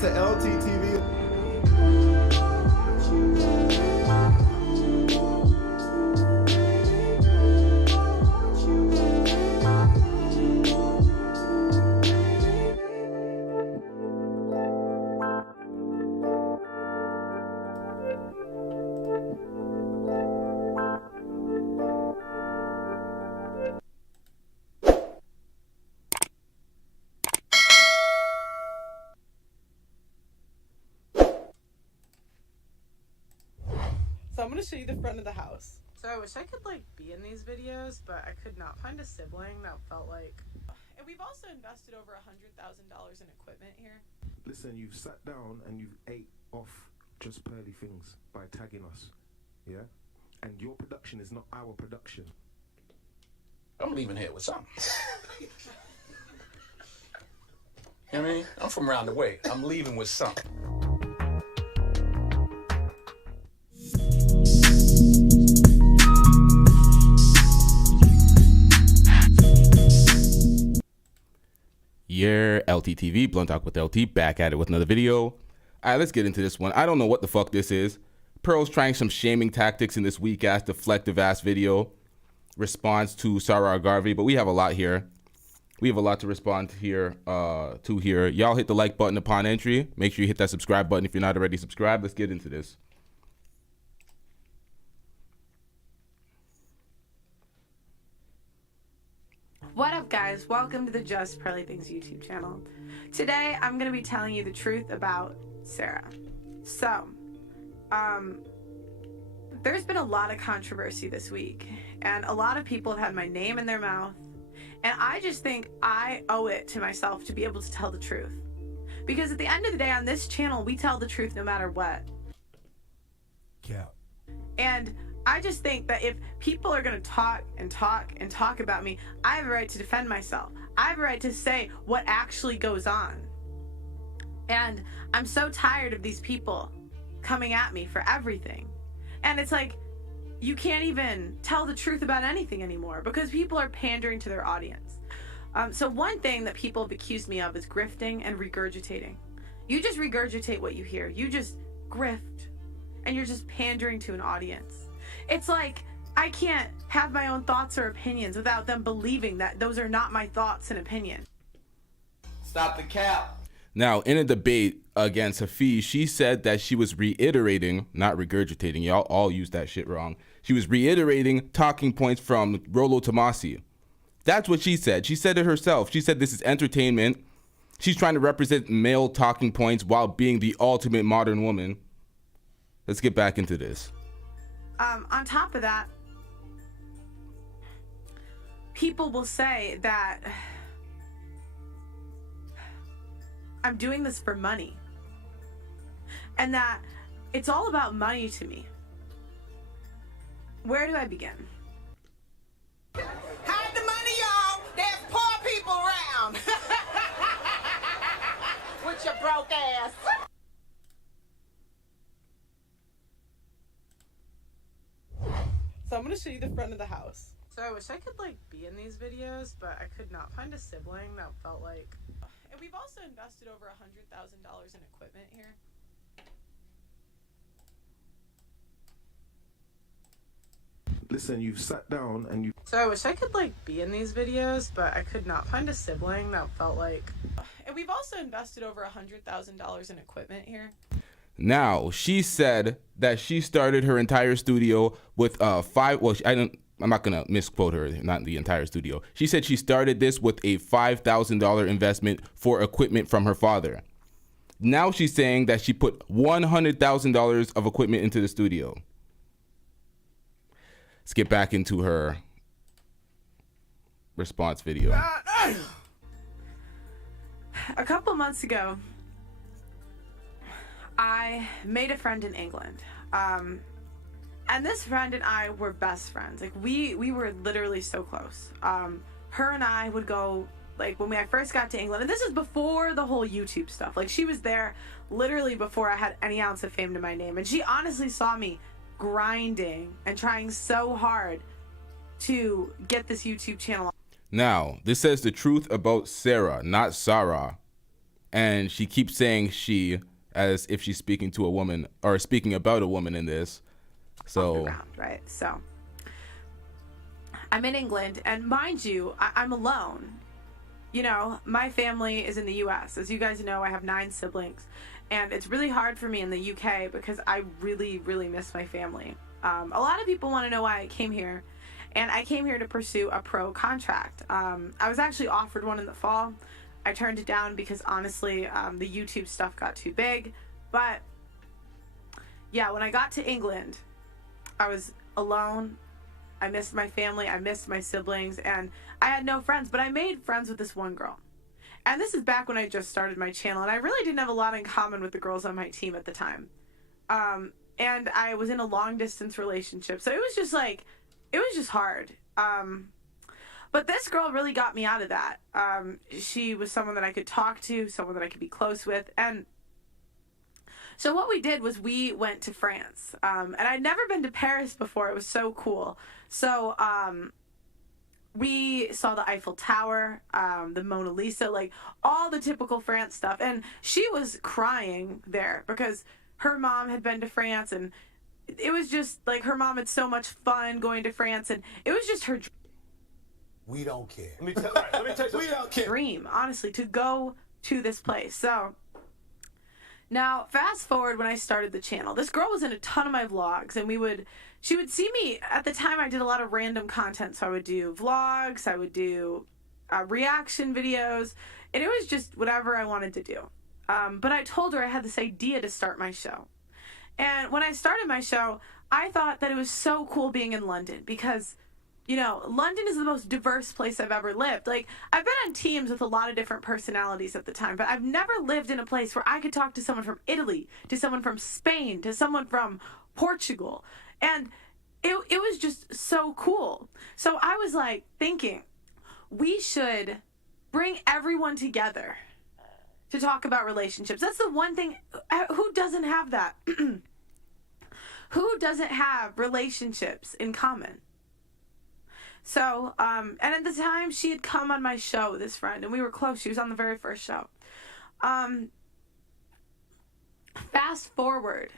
to LTTV. So I'm gonna show you the front of the house. So I wish I could be in these videos, but I could not find a sibling that felt like. And we've also invested over $100,000 in equipment here. Listen, you've sat down and you've ate off just Pearly things by tagging us, yeah? And your production is not our production. I'm leaving here with something. You know what I mean? I'm from around the way. I'm leaving with something. Yeah, LTTV, Blunt Talk with LT, back at it with another video. All right, let's get into this one. I don't know what the fuck this is. Pearl's trying some shaming tactics in this weak-ass, deflective-ass video. Response to Sarah Garvey, but we have a lot here. We have a lot to respond here. Y'all hit the like button upon entry. Make sure you hit that subscribe button if you're not already subscribed. Let's get into this. What up, guys? Welcome to the Just Pearly Things YouTube channel. Today, I'm going to be telling you the truth about Sarah. So, there's been a lot of controversy this week, and a lot of people have had my name in their mouth, and I just think I owe it to myself to be able to tell the truth. Because at the end of the day, on this channel, we tell the truth no matter what. Yeah. And I just think that if people are going to talk and talk and talk about me, I have a right to defend myself. I have a right to say what actually goes on. And I'm so tired of these people coming at me for everything. And it's like, you can't even tell the truth about anything anymore because people are pandering to their audience. So one thing that people have accused me of is grifting and regurgitating. You just regurgitate what you hear. You just grift. And you're just pandering to an audience. It's like, I can't have my own thoughts or opinions without them believing that those are not my thoughts and opinion. Stop the cap. Now, in a debate against Hafiz, she said that she was reiterating, not regurgitating, y'all all use that shit wrong. She was reiterating talking points from Rollo Tomasi. That's what she said. She said it herself. She said this is entertainment. She's trying to represent male talking points while being the ultimate modern woman. Let's get back into this. On top of that, people will say that I'm doing this for money and that it's all about money to me. Where do I begin? Hide the money, y'all. There's poor people around. With your broke ass. So I'm gonna show you the front of the house. So I wish I could be in these videos, but I could not find a sibling that felt like. And we've also invested over $100,000 in equipment here. Listen, you've sat down and you... So I wish I could be in these videos, but I could not find a sibling that felt like. And we've also invested over $100,000 in equipment here. Now, she said that she started her entire studio with I'm not going to misquote her, not the entire studio. She said she started this with a $5,000 investment for equipment from her father. Now she's saying that she put $100,000 of equipment into the studio. Let's get back into her response video. A couple months ago, I made a friend in England. And this friend and I were best friends. We were literally so close. Her and I would go, when I first got to England, and this is before the whole YouTube stuff. She was there literally before I had any ounce of fame to my name. And she honestly saw me grinding and trying so hard to get this YouTube channel. Now, this says the truth about Sarah, not Sarah. and she keeps saying she as if she's speaking to a woman or speaking about a woman in this. So Ground, right? So I'm in England, and mind you, I'm alone. You know, my family is in the U.S. As you guys know, I have 9 siblings, and it's really hard for me in the U.K. because I really, really miss my family. A lot of people want to know why I came here, and I came here to pursue a pro contract. I was actually offered one in the fall. I turned it down because honestly, the YouTube stuff got too big. But yeah, when I got to England, I was alone. I missed my family. I missed my siblings, and I had no friends, but I made friends with this one girl. And this is back when I just started my channel, and I really didn't have a lot in common with the girls on my team at the time. And I was in a long distance relationship, so it was just like, it was just hard. But this girl really got me out of that. She was someone that I could talk to, someone that I could be close with. And so what we did was we went to France. And I'd never been to Paris before. It was so cool. So we saw the Eiffel Tower, the Mona Lisa, like all the typical France stuff. And she was crying there because her mom had been to France, and it was just like her mom had so much fun going to France, and it was just her We don't care. Let me tell you something. We don't care. dream, honestly, to go to this place. So now fast forward when I started the channel, this girl was in a ton of my vlogs, and she would see me. At the time I did a lot of random content, so I would do vlogs, I would do reaction videos, and it was just whatever I wanted to do. But I told her I had this idea to start my show. And when I started my show, I thought that it was so cool being in London because, you know, London is the most diverse place I've ever lived. Like, I've been on teams with a lot of different personalities at the time, but I've never lived in a place where I could talk to someone from Italy, to someone from Spain, to someone from Portugal. And it was just so cool. So I was like thinking, we should bring everyone together to talk about relationships. That's the one thing. Who doesn't have that? Who doesn't have relationships in common? So, and at the time, she had come on my show, this friend, and we were close. She was on the very first show. Fast forward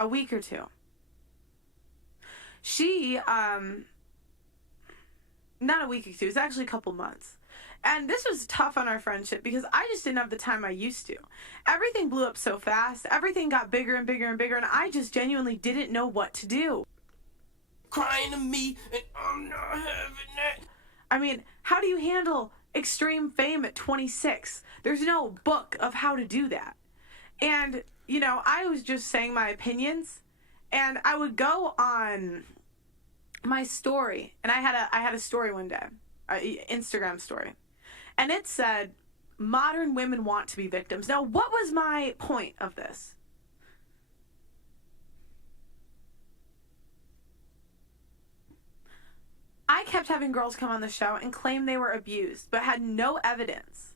a week or two. She, not a week or two, it was actually a couple months. And this was tough on our friendship because I just didn't have the time I used to. Everything blew up so fast. Everything got bigger and bigger and bigger, and I just genuinely didn't know what to do. Crying to me, and I'm not having that. I mean, how do you handle extreme fame at 26? There's no book of how to do that. And, you know, I was just saying my opinions, and I would go on my story, and I had a story one day, Instagram story, and it said, modern women want to be victims. Now, what was my point of this? I kept having girls come on the show and claim they were abused, but had no evidence.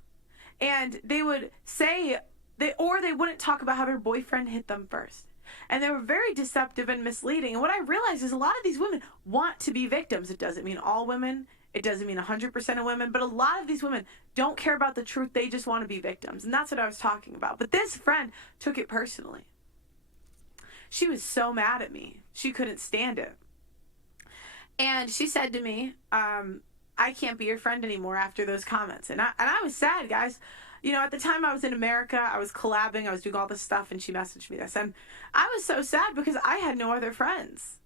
And they would say, they wouldn't talk about how their boyfriend hit them first. And they were very deceptive and misleading. And what I realized is a lot of these women want to be victims. It doesn't mean all women. It doesn't mean 100% of women. But a lot of these women don't care about the truth. They just want to be victims. And that's what I was talking about. But this friend took it personally. She was so mad at me. She couldn't stand it. And she said to me, I can't be your friend anymore after those comments. And I was sad, guys. You know, at the time I was in America, I was collabing, I was doing all this stuff, and she messaged me this. And I was so sad because I had no other friends.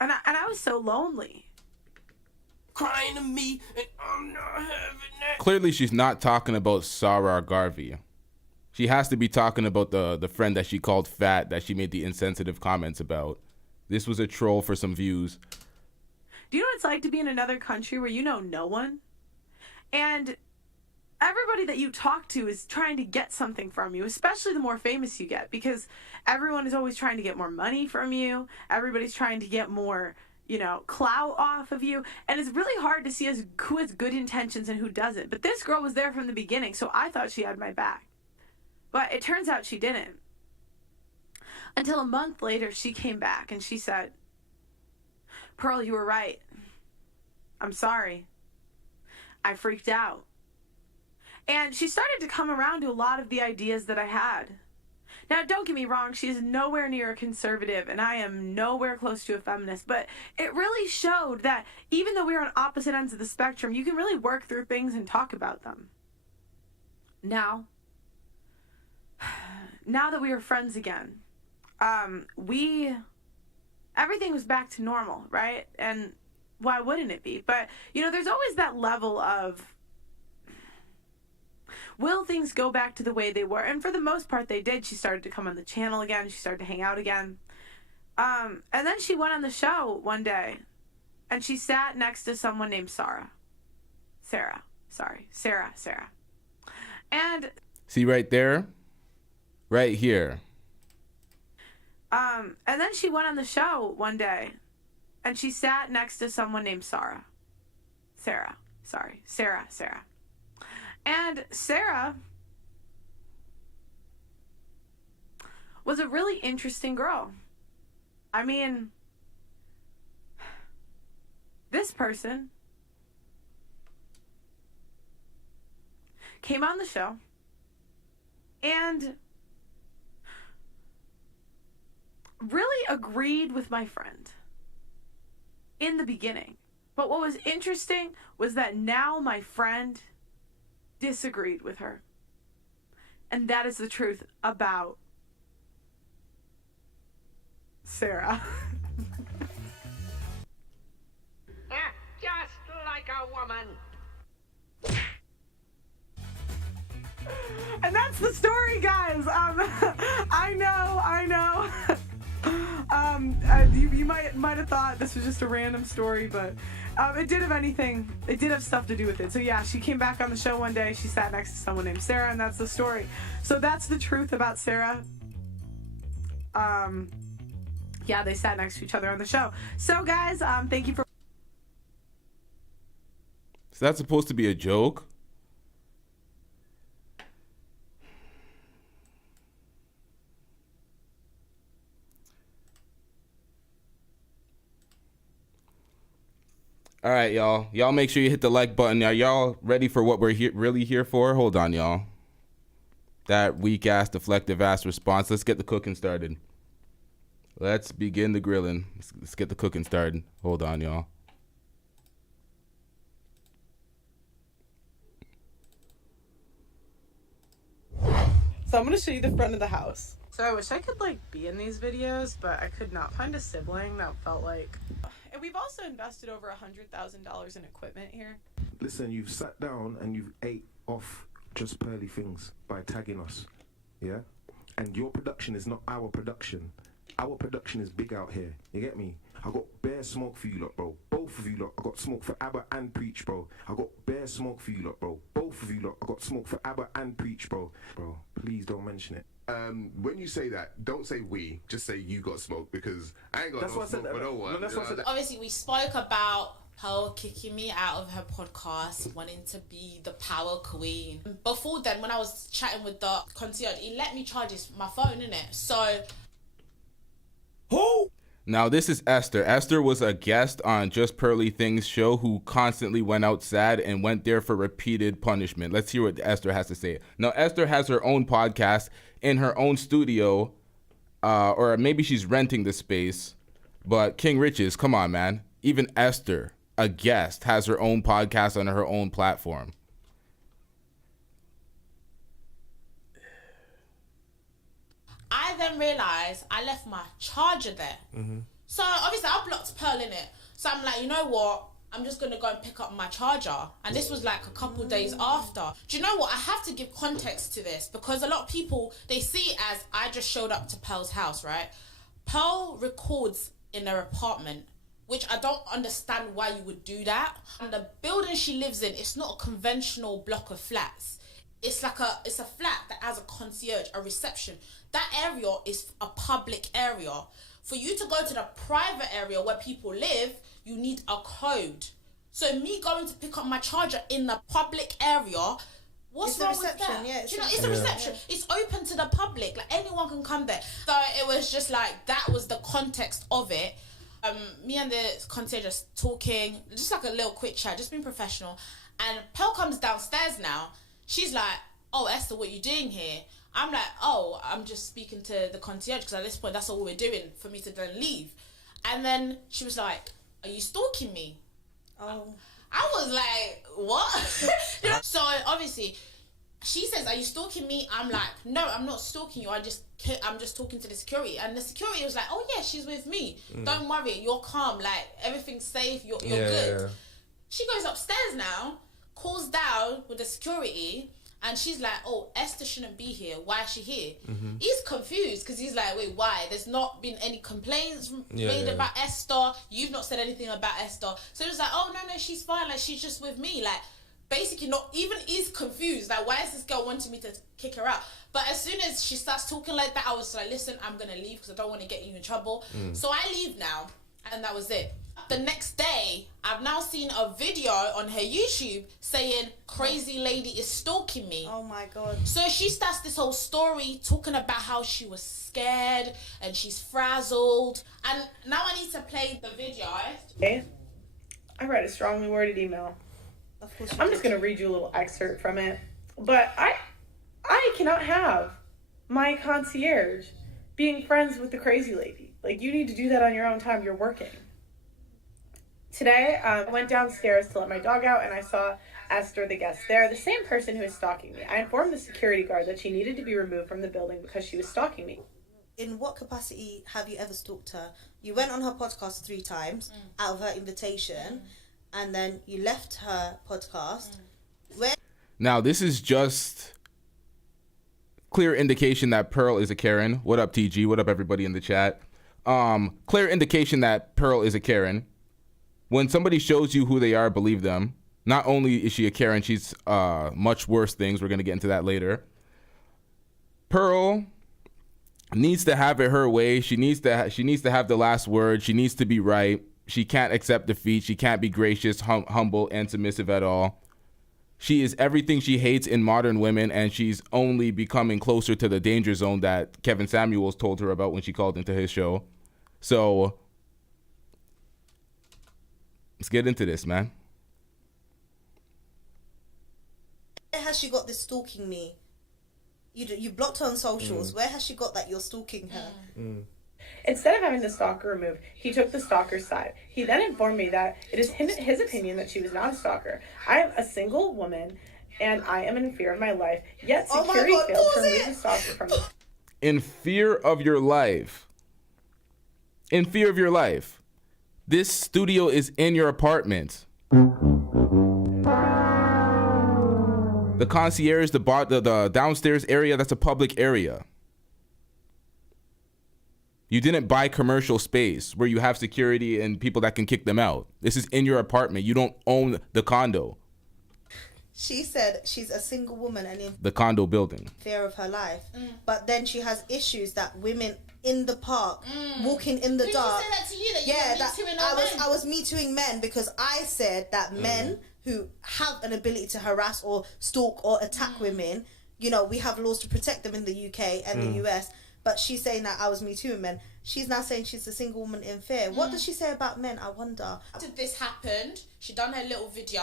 And I was so lonely. Crying to me, and I'm not having that. Clearly, she's not talking about Sarah Garvey. She has to be talking about the friend that she called fat, that she made the insensitive comments about. This was a troll for some views. Do you know what it's like to be in another country where you know no one? And everybody that you talk to is trying to get something from you, especially the more famous you get, because everyone is always trying to get more money from you. Everybody's trying to get more, you know, clout off of you. And it's really hard to see who has good intentions and who doesn't. But this girl was there from the beginning, so I thought she had my back. But it turns out she didn't. Until a month later, she came back and she said, Pearl, you were right. I'm sorry. I freaked out. And she started to come around to a lot of the ideas that I had. Now, don't get me wrong, she is nowhere near a conservative, and I am nowhere close to a feminist, but it really showed that even though we were on opposite ends of the spectrum, you can really work through things and talk about them. Now that we are friends again, everything was back to normal, right? And why wouldn't it be? But, there's always that level of, will things go back to the way they were? And for the most part, they did. She started to come on the channel again. She started to hang out again. And then she went on the show one day, and she sat next to someone named Sarah. And see right there? Right here. And then she went on the show one day, and she sat next to someone named Sarah. And Sarah was a really interesting girl. I mean, this person came on the show and really agreed with my friend in the beginning. But what was interesting was that now my friend disagreed with her. And that is the truth about Sarah. Just like a woman. And that's the story, guys. I know. You might have thought this was just a random story, but it did have stuff to do with it. So yeah, she came back on the show one day. She sat next to someone named Sarah, and that's the story. So that's the truth about Sarah. Yeah, they sat next to each other on the show. So guys, thank you for. Is that supposed to be a joke? All right, y'all. Y'all make sure you hit the like button. Are y'all ready for what we're really here for? Hold on, y'all. That weak-ass, deflective-ass response. Let's get the cooking started. Let's begin the grilling. Let's get the cooking started. Hold on, y'all. So I'm gonna show you the front of the house. So I wish I could be in these videos, but I could not find a sibling that felt like. And we've also invested over $100,000 in equipment here. Listen, you've sat down and you've ate off just Pearly things by tagging us, yeah? And your production is not our production. Our production is big out here. You get me? I got bare smoke for you lot, bro. Both of you lot. I got smoke for ABBA and Preach, bro. I got bare smoke for you lot, bro. Both of you lot. I got smoke for ABBA and Preach, bro. Bro, please don't mention it. When you say that, don't say we, just say you got smoke, because I ain't got no smoke for no one. Obviously, we spoke about Pearl kicking me out of her podcast, wanting to be the power queen. Before then, when I was chatting with the concierge, he let me charge my phone, innit? So... Who? Now, this is Esther. Esther was a guest on Just Pearly Things show who constantly went out sad and went there for repeated punishment. Let's hear what Esther has to say. Now, Esther has her own podcast in her own studio, or maybe she's renting the space. But King Riches, come on, man. Even Esther, a guest, has her own podcast on her own platform. I then realised I left my charger there. Mm-hmm. So obviously I blocked Pearl in it. So I'm like, you know what? I'm just going to go and pick up my charger. And this was like a couple days after. Do you know what? I have to give context to this because a lot of people, they see it as I just showed up to Pearl's house, right? Pearl records in her apartment, which I don't understand why you would do that. And the building she lives in, it's not a conventional block of flats. It's a flat that has a concierge, a reception. That area is a public area. For you to go to the private area where people live, you need a code. So me going to pick up my charger in the public area, what's wrong with that? Yeah, it's a reception. It's open to the public. Like anyone can come there. So it was just like, that was the context of it. Me and the concierge just talking, just like a little quick chat, just being professional. And Pearl comes downstairs now. she's like, oh, Esther, what you doing here? I'm like, oh, I'm just speaking to the concierge because at this point, that's all we're doing for me to then leave. And then she was like, are you stalking me? Oh. I was like, what? You know? So obviously, she says, are you stalking me? I'm like, no, I'm not stalking you. I'm just talking to the security. And the security was like, oh yeah, she's with me. Don't worry, you're calm. Like, everything's safe. You're good. Yeah. She goes upstairs now, calls down with the security, and she's like, oh, Esther shouldn't be here. Why is she here? He's confused because he's like, wait, why? There's not been any complaints made about Esther. You've not said anything about Esther. So he was like, oh, no, she's fine. Like, she's just with me. Like, basically not even is confused. Like, why is this girl wanting me to kick her out? But as soon as she starts talking like that, I was like, listen, I'm going to leave because I don't want to get you in trouble. So I leave now, and that was it. The next day, I've now seen a video on her YouTube saying crazy lady is stalking me. Oh my God. So she starts this whole story talking about how she was scared and she's frazzled. And now I need to play the video. Okay. I read a strongly worded email. Of course. I'm just going to read you a little excerpt from it. But I cannot have my concierge being friends with the crazy lady. Like, you need to do that on your own time. You're working. Today, I went downstairs to let my dog out, and I saw Esther, the guest there, the same person who was stalking me. I informed the security guard that she needed to be removed from the building because she was stalking me. In what capacity have you ever stalked her? You went on her podcast 3 times out of her invitation, and then you left her podcast. Now, this is just clear indication that Pearl is a Karen. What up, TG? What up, everybody in the chat? Clear indication that Pearl is a Karen. When somebody shows you who they are, believe them. Not only is she a Karen, she's much worse things. We're going to get into that later. Pearl needs to have it her way. She needs to have the last word. She needs to be right. She can't accept defeat. She can't be gracious, humble, and submissive at all. She is everything she hates in modern women, and she's only becoming closer to the danger zone that Kevin Samuels told her about when she called into his show. So let's get into this, man. Where has she got this stalking me? You blocked her on socials. Where has she got that you're stalking her? Instead of having the stalker removed, he took the stalker's side. He then informed me that it is his opinion that she was not a stalker. I am a single woman, and I am in fear of my life, yet security failed to remove the stalker from the... In fear of your life. In fear of your life. This studio is in your apartment. The concierge, the downstairs area, that's a public area. You didn't buy commercial space where you have security and people that can kick them out. This is in your apartment. You don't own the condo. She said she's a single woman and in the condo building. Fear of her life. But then she has issues that women in the park, walking in the dark. Did she say that to you? That you were Me Tooing men? I was Me Tooing men because I said that men who have an ability to harass or stalk or attack women, you know, we have laws to protect them in the UK and the US. But she's saying that I was Me Tooing men. She's now saying she's a single woman in fear. What does she say about men? I wonder. After this happened, she done her little video.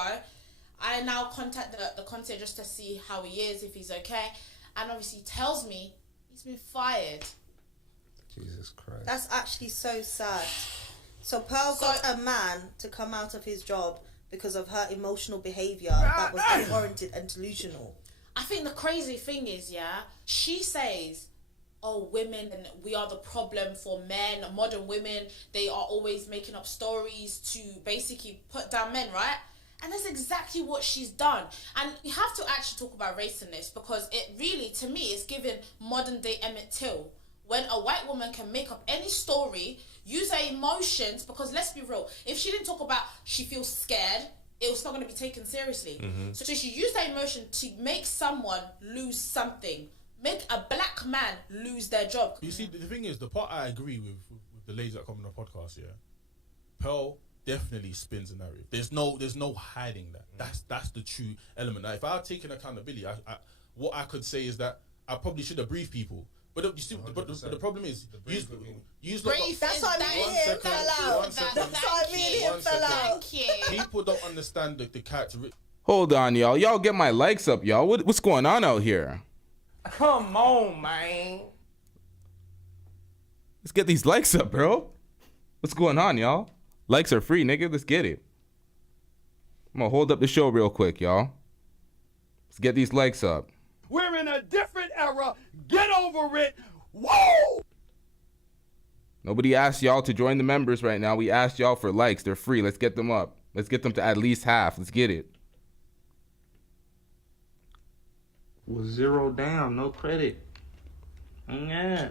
I now contact the concierge just to see how he is, if he's okay. And obviously he tells me he's been fired. Jesus Christ. That's actually so sad. So Pearl got a man to come out of his job because of her emotional behaviour that was unwarranted and delusional. I think the crazy thing is, she says, oh, women, and we are the problem for men. Modern women, they are always making up stories to basically put down men, right? And that's exactly what she's done. And you have to actually talk about race in this because it really, to me, is giving modern day Emmett Till. When a white woman can make up any story, use her emotions, because let's be real, if she didn't talk about she feels scared, it was not going to be taken seriously. So she used her emotion to make someone lose something. Make a black man lose their job. You see, the thing is, the part I agree with the ladies that come on the podcast, Pearl definitely spins the narrative. There's no hiding that. That's the true element. Now, if I had taken accountability, what I could say is that I probably should have briefed people. But you see, but the problem is, that's why me and him fell out. That's why me and him fell out. People don't understand the character. Hold on, y'all. Y'all get my likes up, y'all. What's going on out here? Come on, man. Let's get these likes up, bro. What's going on, y'all? Likes are free, nigga. Let's get it. I'm gonna hold up the show real quick, y'all. Let's get these likes up. We're in a different era. Get over it. Whoa! Nobody asked y'all to join the members right now. We asked y'all for likes. They're free. Let's get them up. Let's get them to at least half. Let's get it. Was 0 down, no credit. Yeah.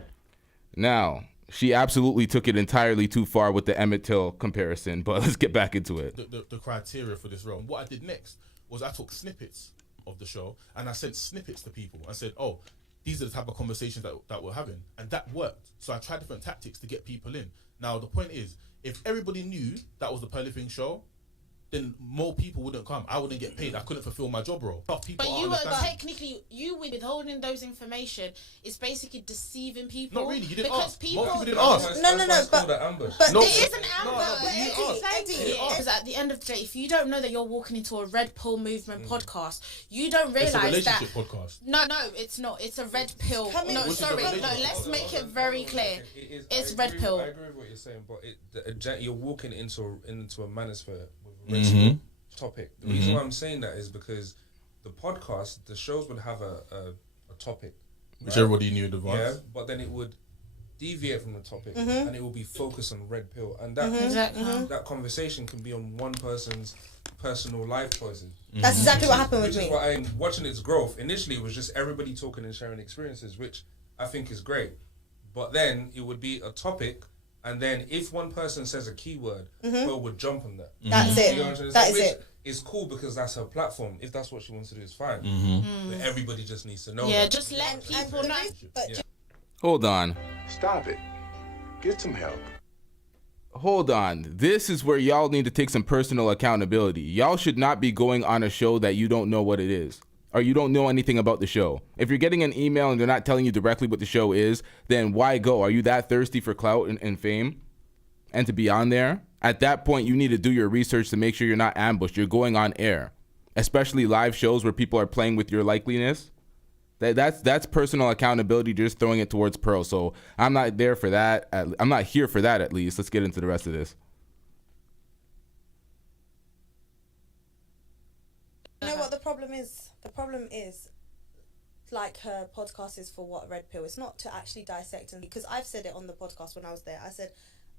Now, she absolutely took it entirely too far with the Emmett Till comparison, but let's get back into it. The criteria for this role. What I did next was I took snippets of the show and I sent snippets to people. I said, oh, these are the type of conversations that we're having. And that worked. So I tried different tactics to get people in. Now, the point is, if everybody knew that was the Pearly Thing show, then more people wouldn't come. I wouldn't get paid. I couldn't fulfill my job role. But you were technically, you withholding those information is basically deceiving people. Not really. You didn't because ask. People Didn't ask. No, but no, it is an ambush. Eddie. Because at the end of the day, if you don't know that you're walking into a Red Pill Movement podcast, you don't realize it's a relationship that. podcast. No, it's not. It's a Red Pill. No, sorry. No, let's make it very clear. It's Red Pill. I agree with what you're saying, but you're walking into a manosphere with topic. The reason why I'm saying that is because the podcast, the shows would have a topic, which everybody knew in advance. Yeah, but then it would deviate from the topic and it will be focused on Red Pill, and that that conversation can be on one person's personal life choices. That's exactly what happened with me. Which is why I'm watching its growth. Initially, it was just everybody talking and sharing experiences, which I think is great. But then it would be a topic. And then if one person says a keyword, Pearl would jump on that. That's it. That is it. It's cool because that's her platform. If that's what she wants to do, it's fine. But everybody just needs to know. Yeah, just let people know. Hold on. Stop it. Get some help. Hold on. This is where y'all need to take some personal accountability. Y'all should not be going on a show that you don't know what it is, or you don't know anything about the show. If you're getting an email and they're not telling you directly what the show is, then why go? Are you that thirsty for clout and fame and to be on there? At that point, you need to do your research to make sure you're not ambushed. You're going on air, especially live shows where people are playing with your likeliness. That's personal accountability, just throwing it towards Pearl. So I'm not there for that. I'm not here for that, at least. Let's get into the rest of this. You know what the problem is? The problem is, like, her podcast is for what Red Pill. It's not to actually dissect, and because I've said it on the podcast when I was there. I said,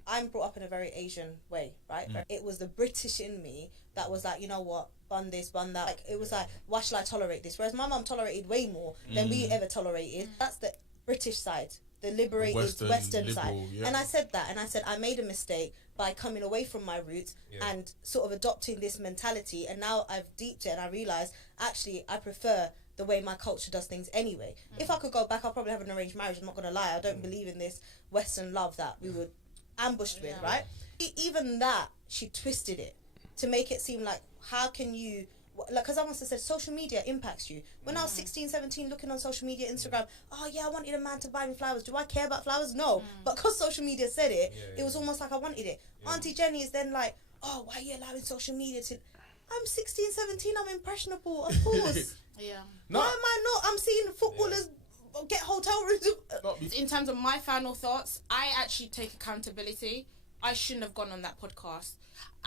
I'm brought up in a very Asian way, right? It was the British in me that was like, you know what, bun this, bun that. Like, it was like, why should I tolerate this? Whereas my mum tolerated way more than we ever tolerated. That's the British side, the liberated Western liberal, side. yeah. And I said that, and I said I made a mistake by coming away from my roots and sort of adopting this mentality. And now I've deeped it, and I realise actually I prefer the way my culture does things anyway. If I could go back, I'll probably have an arranged marriage. I'm not gonna lie. I don't believe in this Western love that we were ambushed with, right? Even that, she twisted it to make it seem like, how can you, like, because I must have said social media impacts you. When I was 16, 17, looking on social media, Instagram, oh yeah, I wanted a man to buy me flowers. Do I care about flowers? No. But because social media said it, it was almost like I wanted it. Auntie Jenny is then like, oh, why are you allowing social media to... I'm 16, 17, I'm impressionable, of course. No. Why am I not? I'm seeing footballers get hotel rooms. In terms of my final thoughts, I actually take accountability. I shouldn't have gone on that podcast.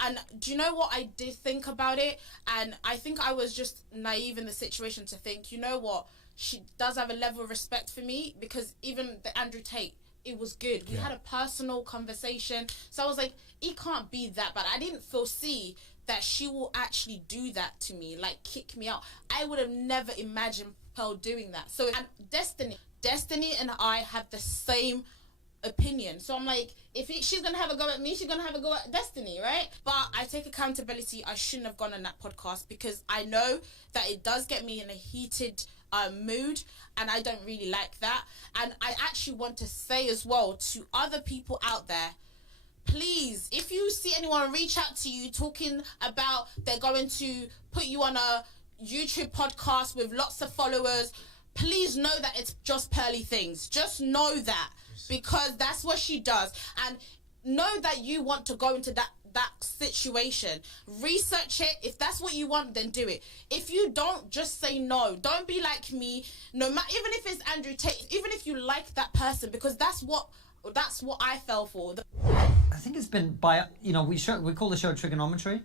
And do you know what I did think about it? And I think I was just naive in the situation to think, you know what, she does have a level of respect for me, because even the Andrew Tate, it was good. We had a personal conversation. So I was like, it can't be that bad. I didn't foresee that she will actually do that to me, like kick me out. I would have never imagined Pearl doing that. So, and Destiny and I have the same opinion. So I'm like, if she's gonna have a go at me, she's gonna have a go at Destiny, right? But I take accountability. I shouldn't have gone on that podcast, because I know that it does get me in a heated mood, and I don't really like that. And I actually want to say as well to other people out there, please, if you see anyone reach out to you talking about they're going to put you on a YouTube podcast with lots of followers, please know that it's just Pearly Things. Just know that, because that's what she does. And know that you want to go into that that situation. Research it. If that's what you want, then do it. If you don't, just say no. Don't be like me. No matter, even if it's Andrew Tate, even if you like that person, because that's what I fell for. I think it's been by, you know, we call the show Trigonometry.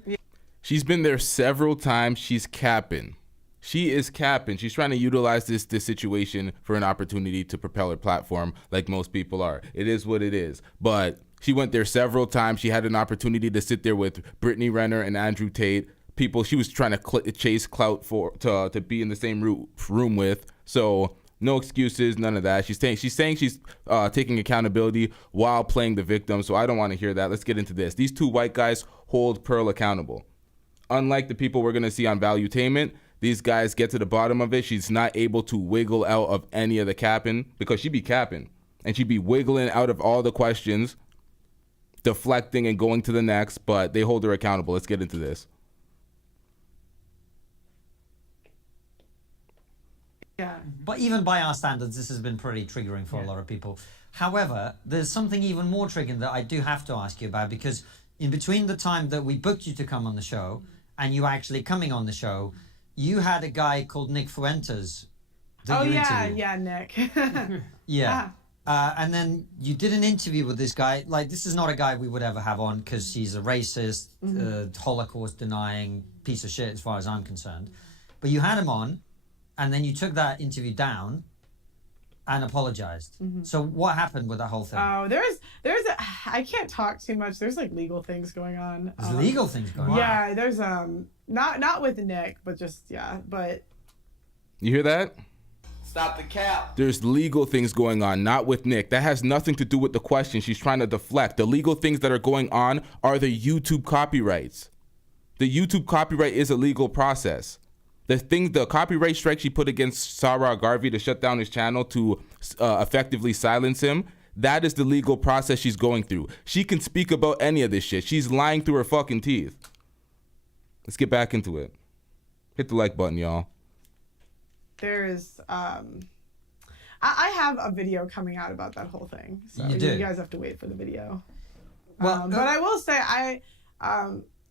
She's been there several times. She's capping. She is capping. She's trying to utilize this situation for an opportunity to propel her platform like most people are. It is what it is. But she went there several times. She had an opportunity to sit there with Brittany Renner and Andrew Tate. People she was trying to chase clout to be in the same room with. So no excuses, none of that. She's saying she's taking accountability while playing the victim. So I don't want to hear that. Let's get into this. These two white guys hold Pearl accountable. Unlike the people we're going to see on Valuetainment, these guys get to the bottom of it. She's not able to wiggle out of any of the capping because she'd be capping and she'd be wiggling out of all the questions, deflecting and going to the next, but they hold her accountable. Let's get into this. Yeah. But even by our standards, this has been pretty triggering for a lot of people. However, there's something even more triggering that I do have to ask you about, because in between the time that we booked you to come on the show and you actually coming on the show, you had a guy called Nick Fuentes that you interviewed. Yeah, Nick. Yeah. And then you did an interview with this guy. Like, this is not a guy we would ever have on because he's a racist, Holocaust denying piece of shit as far as I'm concerned. But you had him on, and then you took that interview down and apologized. So what happened with that whole thing? Oh, I can't talk too much. There's like legal things going on. There's legal things going on? Yeah, there's not with Nick, but just but you hear that? Stop the cap. There's legal things going on, not with Nick. That has nothing to do with the question she's trying to deflect. The legal things that are going on are the YouTube copyrights. The YouTube copyright is a legal process. The copyright strike she put against Sarah Garvey to shut down his channel to effectively silence him, that is the legal process she's going through. She can speak about any of this shit. She's lying through her fucking teeth. Let's get back into it. Hit the like button, y'all. There's I have a video coming out about that whole thing. So you guys have to wait for the video. Well, but I will say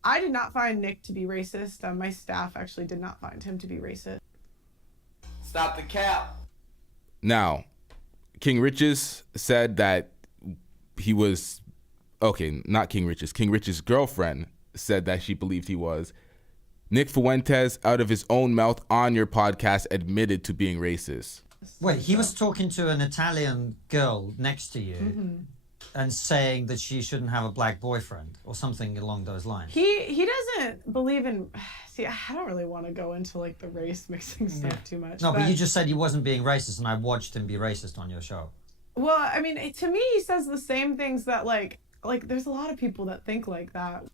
I did not find Nick to be racist. My staff actually did not find him to be racist. Stop the cap. Now, King Riches said that he was, okay, not King Riches. King Riches' girlfriend said that she believed he was. Nick Fuentes, out of his own mouth on your podcast, admitted to being racist. Wait, he was talking to an Italian girl next to you and saying that she shouldn't have a black boyfriend or something along those lines. He doesn't believe in. See, I don't really want to go into like the race mixing stuff too much. No, but you just said he wasn't being racist, and I watched him be racist on your show. Well, I mean, to me, he says the same things that like there's a lot of people that think like that.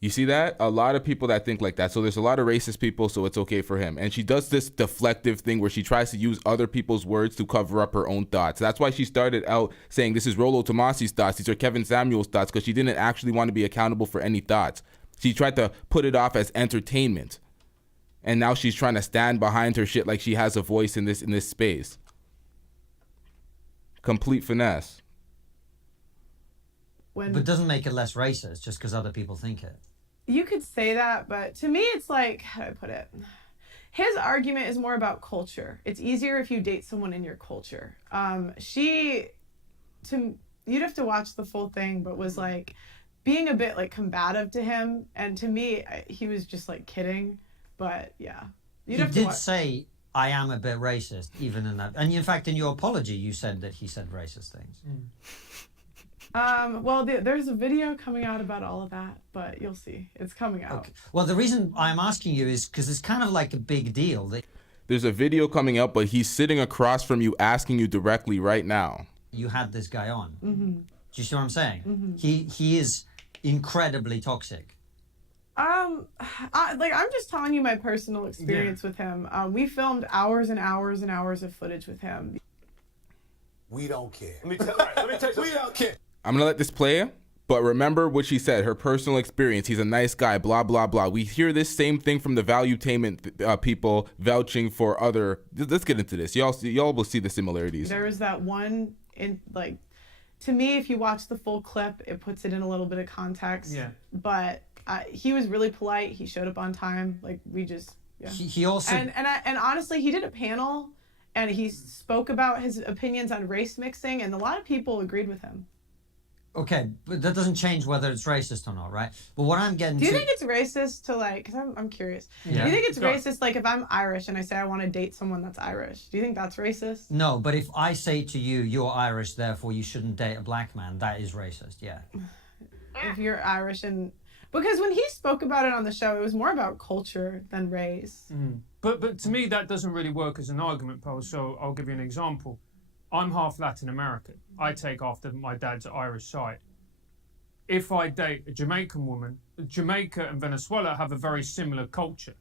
You see that? A lot of people that think like that. So there's a lot of racist people, so it's okay for him. And she does this deflective thing where she tries to use other people's words to cover up her own thoughts. That's why she started out saying this is Rollo Tomasi's thoughts, these are Kevin Samuel's thoughts, because she didn't actually want to be accountable for any thoughts. She tried to put it off as entertainment. And now she's trying to stand behind her shit like she has a voice in this space. Complete finesse. But it doesn't make it less racist just because other people think it. You could say that, but to me, it's like, how do I put it? His argument is more about culture. It's easier if you date someone in your culture. You'd have to watch the full thing, but was like being a bit like combative to him. And to me, he was just like kidding. But yeah, He did say, I am a bit racist, even in that. And in fact, in your apology, you said that he said racist things. Well, there's a video coming out about all of that, but you'll see. It's coming out. Okay. Well, the reason I'm asking you is because it's kind of like a big deal. There's a video coming out, but he's sitting across from you asking you directly right now. You had this guy on. Mm-hmm. Do you see what I'm saying? Mm-hmm. He is incredibly toxic. I'm just telling you my personal experience with him. We filmed hours and hours and hours of footage with him. We don't care. Let me tell you, we don't care. I'm gonna let this play, but remember what she said, her personal experience. He's a nice guy, blah, blah, blah. We hear this same thing from the Valuetainment people vouching for other. Let's get into this. Y'all will see the similarities. There was that one to me, if you watch the full clip, it puts it in a little bit of context. Yeah. But he was really polite. He showed up on time. Like, we just... Yeah. He also... And honestly, he did a panel, and he spoke about his opinions on race mixing, and a lot of people agreed with him. Okay, but that doesn't change whether it's racist or not, right? But what I'm getting to... Do you think it's racist to, like... Because I'm curious. Yeah. Do you think it's racist, like, if I'm Irish and I say I want to date someone that's Irish? Do you think that's racist? No, but if I say to you, you're Irish, therefore you shouldn't date a black man, that is racist, yeah. If you're Irish and... Because when he spoke about it on the show, it was more about culture than race. But to me, that doesn't really work as an argument, Pearl, so I'll give you an example. I'm half Latin American. I take after my dad's Irish side. If I date a Jamaican woman, Jamaica and Venezuela have a very similar culture.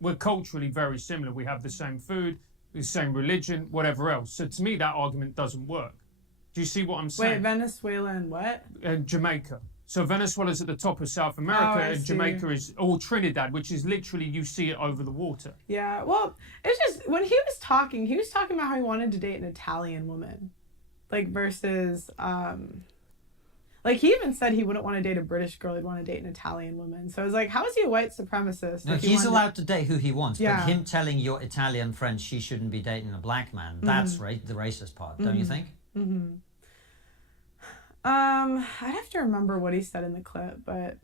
We're culturally very similar. We have the same food, the same religion, whatever else. So to me, that argument doesn't work. Do you see what I'm saying? Wait, Venezuela and what? Jamaica. So Venezuela's at the top of South America, and Jamaica is all Trinidad, which is literally, you see it over the water. Yeah, well, it's just, when he was talking about how he wanted to date an Italian woman. Like, versus, like, he even said he wouldn't want to date a British girl, he'd want to date an Italian woman. So I was like, how is he a white supremacist? No, he's allowed to date who he wants, Yeah. but him telling your Italian friend she shouldn't be dating a black man, that's the racist part, don't you think? I'd have to remember what he said in the clip, but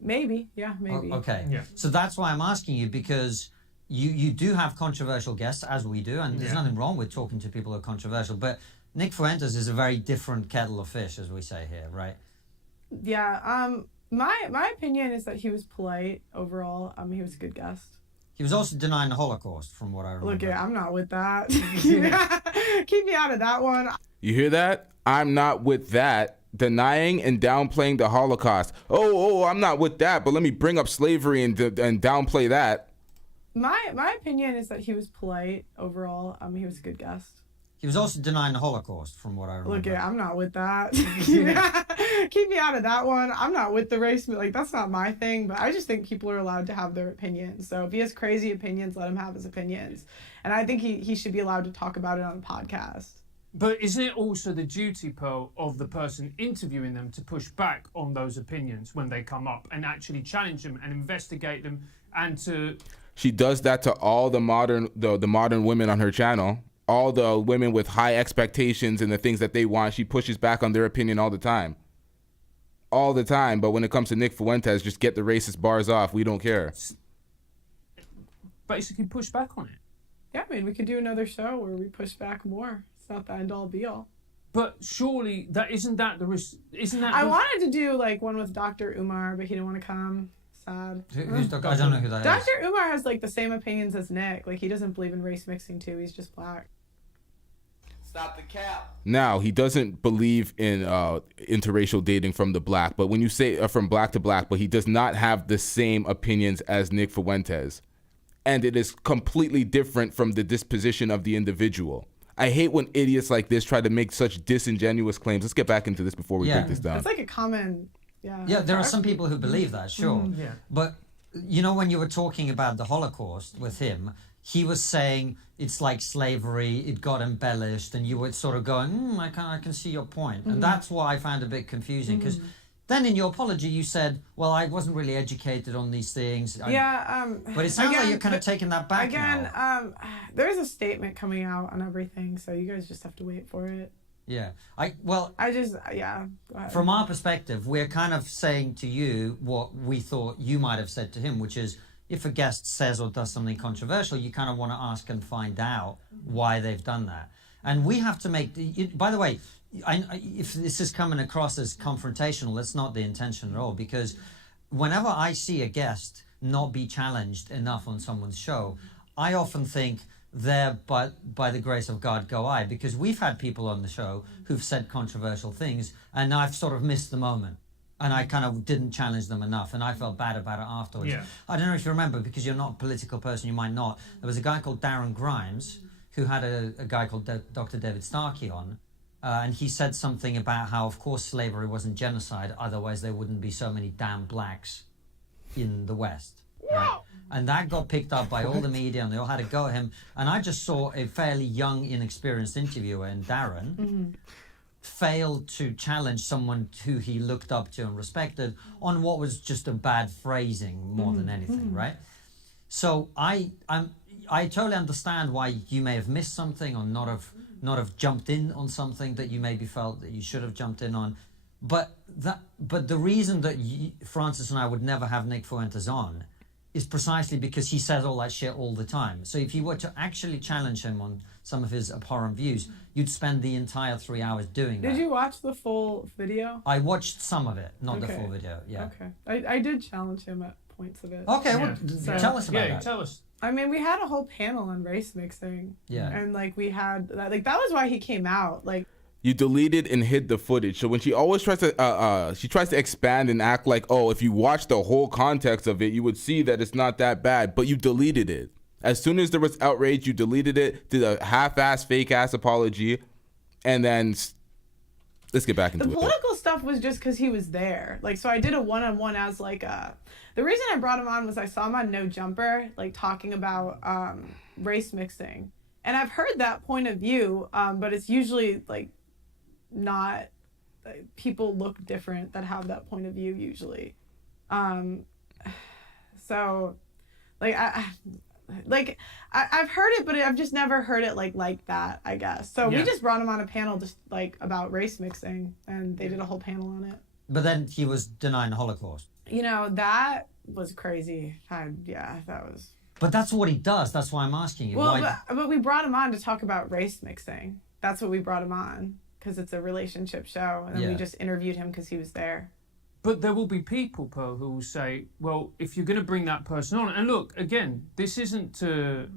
maybe. Yeah, maybe. Okay. Yeah. So that's why I'm asking you, because you do have controversial guests, as we do, and there's nothing wrong with talking to people who are controversial, but Nick Fuentes is a very different kettle of fish, as we say here, right? Yeah, my opinion is that he was polite overall. He was a good guest. He was also denying the Holocaust, from what I remember. Look, I'm not with that. Keep me out of that one. You hear that? I'm not with that. Denying and downplaying the Holocaust. Oh, I'm not with that, but let me bring up slavery and downplay that. My opinion is that he was polite overall. He was a good guest. He was also denying the Holocaust, from what I remember. Look, I'm not with that. Keep me out of that one. I'm not with the race. Like, that's not my thing, but I just think people are allowed to have their opinions. So if he has crazy opinions, let him have his opinions. And I think he should be allowed to talk about it on a podcast. But isn't it also the duty, Pearl, of the person interviewing them to push back on those opinions when they come up and actually challenge them and investigate them and to... She does that to all the modern women on her channel. All the women with high expectations and the things that they want, she pushes back on their opinion all the time. All the time. But when it comes to Nick Fuentes, just get the racist bars off. We don't care. Basically push back on it. Yeah, I mean, we could do another show where we push back more. It's not the end all be all. But surely isn't that the risk? Isn't that? I wanted to do like one with Dr. Umar, but he didn't want to come. Sad. Who's Dr. I don't know who that is. Dr. Umar has like the same opinions as Nick. Like, he doesn't believe in race mixing too. He's just black. Stop the cap. Now, he doesn't believe in interracial dating from the black, but when you say from black to black, but he does not have the same opinions as Nick Fuentes. And it is completely different from the disposition of the individual. I hate when idiots like this try to make such disingenuous claims. Let's get back into this before we break this down. It's like a common, Yeah, there are some people who believe that, sure. Yeah. But, you know, when you were talking about the Holocaust with him, he was saying it's like slavery, it got embellished, and you were sort of going, I can see your point. And that's what I found a bit confusing, because then in your apology you said, well, I wasn't really educated on these things. But it sounds like you're kind of taking that back now. There's a statement coming out on everything, so you guys just have to wait for it. Yeah. Go ahead. From our perspective, we're kind of saying to you what we thought you might have said to him, which is, if a guest says or does something controversial, you kind of want to ask and find out why they've done that. And we have to make... By the way, if this is coming across as confrontational, that's not the intention at all, because whenever I see a guest not be challenged enough on someone's show, I often think, there by the grace of God go I, because we've had people on the show who've said controversial things, and I've sort of missed the moment. And I kind of didn't challenge them enough, and I felt bad about it afterwards. Yeah. I don't know if you remember, because you're not a political person, you might not. There was a guy called Darren Grimes who had a guy called Dr. David Starkey on, and he said something about how, of course, slavery wasn't genocide, otherwise there wouldn't be so many damn blacks in the West. Right? And that got picked up by all the media, and they all had a go at him. And I just saw a fairly young, inexperienced interviewer in Darren failed to challenge someone who he looked up to and respected on what was just a bad phrasing more than anything, right? So I totally understand why you may have missed something or not have jumped in on something that you maybe felt that you should have jumped in on, but the reason that Francis and I would never have Nick Fuentes on is precisely because he says all that shit all the time. So if you were to actually challenge him on some of his abhorrent views, you'd spend the entire 3 hours doing that. Did you watch the full video? I watched some of it, not the full video. Yeah. Okay. I did challenge him at points of it. Okay, well, tell us about that. Tell us. I mean, we had a whole panel on race mixing. Yeah. And like we had that was why he came out. Like You deleted and hid the footage. So when she always tries to expand and act like, oh, if you watch the whole context of it, you would see that it's not that bad, but you deleted it. As soon as there was outrage, you deleted it, did a half-ass, fake-ass apology, and then let's get back into the political stuff was just because he was there. Like, so I did a one-on-one as like the reason I brought him on was I saw him on No Jumper, like talking about race mixing. And I've heard that point of view, but it's usually like not, people look different that have that point of view usually. So like I've heard it, but I've just never heard it like that, I guess. So we just brought him on a panel just like about race mixing, and they did a whole panel on it. But then he was denying the Holocaust. You know, that was crazy. That was... But that's what he does. That's why I'm asking you. Well, but we brought him on to talk about race mixing. That's what we brought him on, because it's a relationship show. And then we just interviewed him because he was there. But there will be people, Pearl, who will say, well, if you're going to bring that person on, and look, again, this isn't to,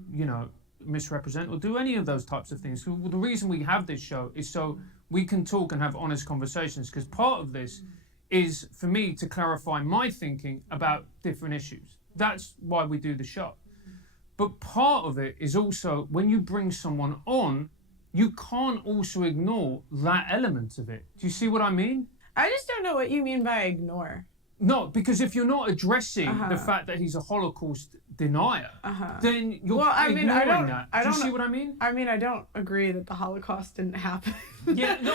misrepresent or do any of those types of things. The reason we have this show is so we can talk and have honest conversations, because part of this is for me to clarify my thinking about different issues. That's why we do the show. But part of it is also when you bring someone on, you can't also ignore that element of it. Do you see what I mean? I just don't know what you mean by ignore. No, because if you're not addressing the fact that he's a Holocaust denier, then you're ignoring that. Do you see what I mean? I mean, I don't agree that the Holocaust didn't happen. Yeah, no,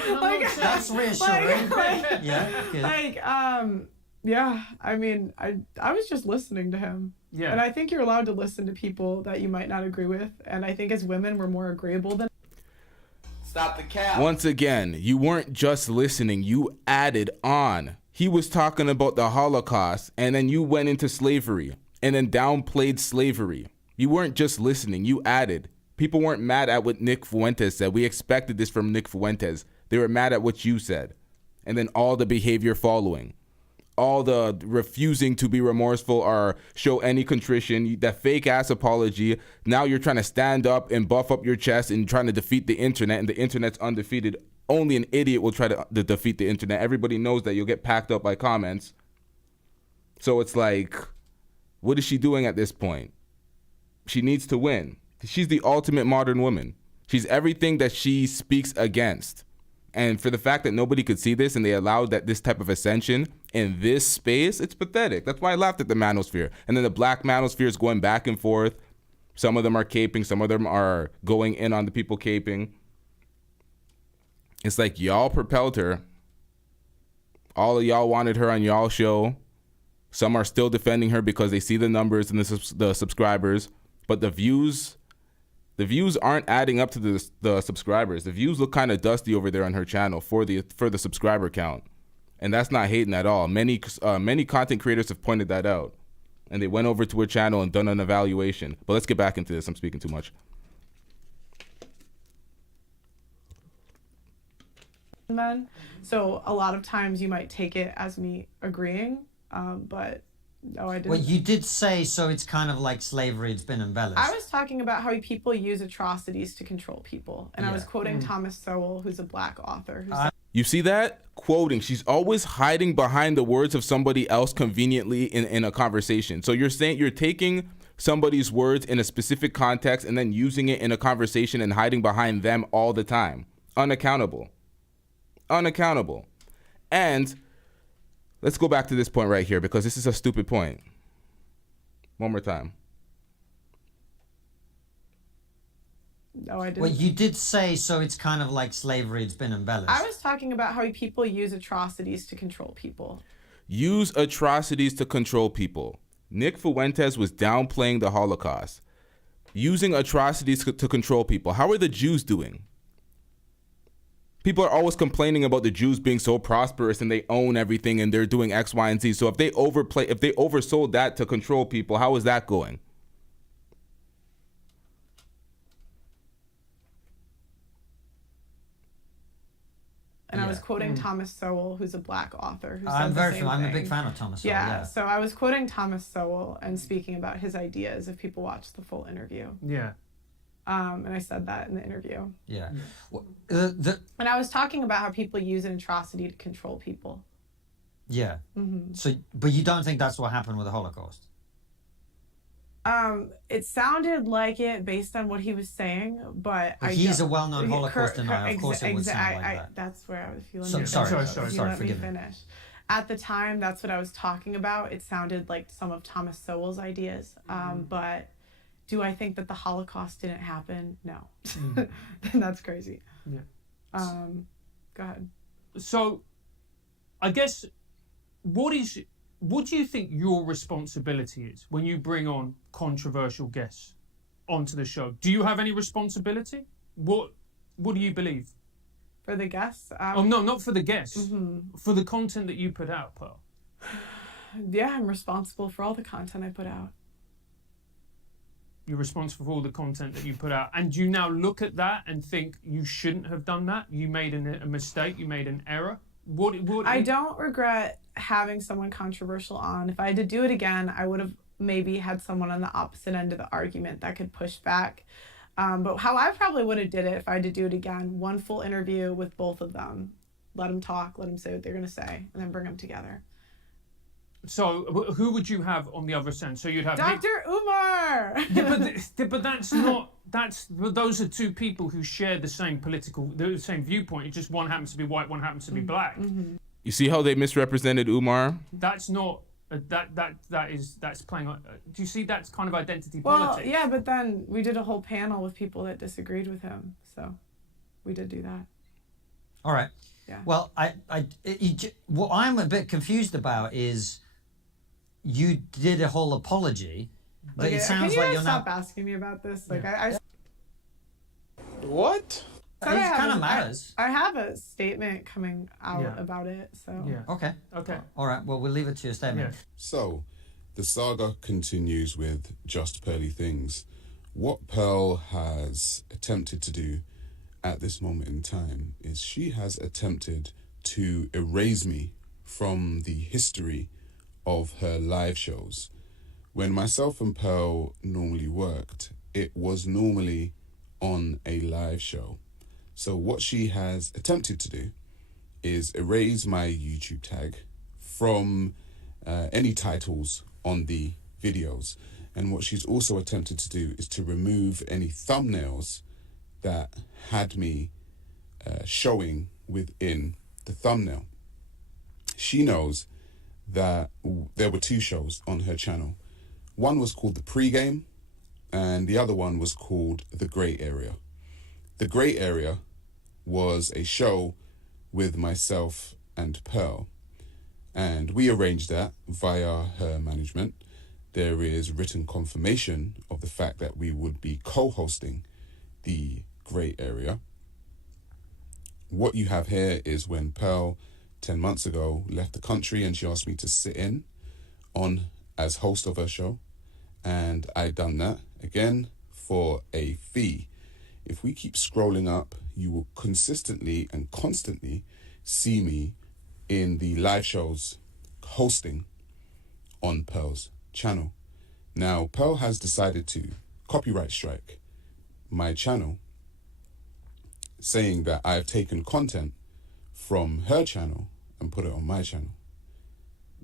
that's reassuring. I mean, I was just listening to him. Yeah. And I think you're allowed to listen to people that you might not agree with. And I think as women, we're more agreeable than... Stop the cap. Once again, you weren't just listening, you added on. He was talking about the Holocaust, and then you went into slavery, and then downplayed slavery. You weren't just listening, you added. People weren't mad at what Nick Fuentes said. We expected this from Nick Fuentes. They were mad at what you said. And then all the behavior following. All the refusing to be remorseful or show any contrition, that fake ass apology. Now you're trying to stand up and buff up your chest and trying to defeat the internet, and the internet's undefeated. Only an idiot will try to defeat the internet. Everybody knows that you'll get packed up by comments. So it's like, what is she doing at this point? She needs to win. She's the ultimate modern woman. She's everything that she speaks against. And for the fact that nobody could see this and they allowed that this type of ascension in this space, it's pathetic. That's why I laughed at the manosphere. And then the black manosphere is going back and forth. Some of them are caping. Some of them are going in on the people caping. It's like y'all propelled her. All of y'all wanted her on y'all show. Some are still defending her because they see the numbers and the subscribers. But the views aren't adding up to the subscribers. The views look kind of dusty over there on her channel for the subscriber count. And that's not hating at all. Many content creators have pointed that out. And they went over to her channel and done an evaluation. But let's get back into this. I'm speaking too much. Men. So a lot of times you might take it as me agreeing, but no, I didn't. Well, you did say, so it's kind of like slavery, it's been embellished. I was talking about how people use atrocities to control people. And I was quoting Thomas Sowell, who's a black author. You see that? Quoting. She's always hiding behind the words of somebody else conveniently in a conversation. So you're saying you're taking somebody's words in a specific context and then using it in a conversation and hiding behind them all the time. Unaccountable. And let's go back to this point right here, because this is a stupid point. One more time. No, I didn't. Well, you did say so. It's kind of like slavery. It's been embellished. I was talking about how people use atrocities to control people. Use atrocities to control people. Nick Fuentes was downplaying the Holocaust. Using atrocities to control people. How are the Jews doing? People are always complaining about the Jews being so prosperous and they own everything and they're doing X, Y, and Z. So if they oversold that to control people, how is that going? And I was quoting Thomas Sowell, who's a black author. Who I'm said very the same familiar. I'm a thing. big fan of Thomas Sowell. Yeah, so I was quoting Thomas Sowell and speaking about his ideas if people watch the full interview. Yeah. And I said that in the interview. Yeah. Well, and I was talking about how people use an atrocity to control people. Yeah. Mm-hmm. So, but you don't think that's what happened with the Holocaust? It sounded like it based on what he was saying, but he's a well-known Holocaust denier. Of course, it would sound like that. That's where I was feeling. Sorry, Let me forgive me. finish. At the time, that's what I was talking about. It sounded like some of Thomas Sowell's ideas, but do I think that the Holocaust didn't happen? No. Then that's crazy. Yeah. Go ahead. So, I guess, what do you think your responsibility is when you bring on controversial guests onto the show? Do you have any responsibility? What do you believe? For the guests? No, not for the guests. Mm-hmm. For the content that you put out, Pearl. Yeah, I'm responsible for all the content I put out. You're responsible for all the content that you put out. And do you now look at that and think you shouldn't have done that? You made a mistake, you made an error? I don't regret having someone controversial on. If I had to do it again, I would have maybe had someone on the opposite end of the argument that could push back. But how I probably would have did it if I had to do it again, one full interview with both of them. Let them talk, let them say what they're going to say, and then bring them together. So who would you have on the other end? So you'd have Dr. Umar! but those are two people who share the same viewpoint. It's just one happens to be white, one happens to be black. Mm-hmm. You see how they misrepresented Umar? That's not that's playing. Do you see that's kind of identity Well, politics? yeah, but then we did a whole panel with people that disagreed with him, so we did do that. All right. Yeah. Well, what I'm a bit confused about is you did a whole apology, but it sounds can you like you're stop not. asking me about this? Like What? It kind of matters. I have a statement coming out about it, so. Yeah. Okay. All right. Well, we'll leave it to your statement. So, the saga continues with Just Pearly Things. What Pearl has attempted to do at this moment in time is she has attempted to erase me from the history of her live shows. When myself and Pearl normally worked, it was normally on a live show. So what she has attempted to do is erase my YouTube tag from any titles on the videos. And what she's also attempted to do is to remove any thumbnails that had me showing within the thumbnail. She knows that there were two shows on her channel. One was called The Pregame, and the other one was called The Grey Area. The Grey Area was a show with myself and Pearl, and we arranged that via her management. There is written confirmation of the fact that we would be co-hosting The Grey Area. What you have here is when Pearl 10 months ago left the country and she asked me to sit in on as host of her show, and I done that again for a fee. If we keep scrolling up, you will consistently and constantly see me in the live shows hosting on Pearl's channel. Now, Pearl has decided to copyright strike my channel, saying that I have taken content from her channel and put it on my channel,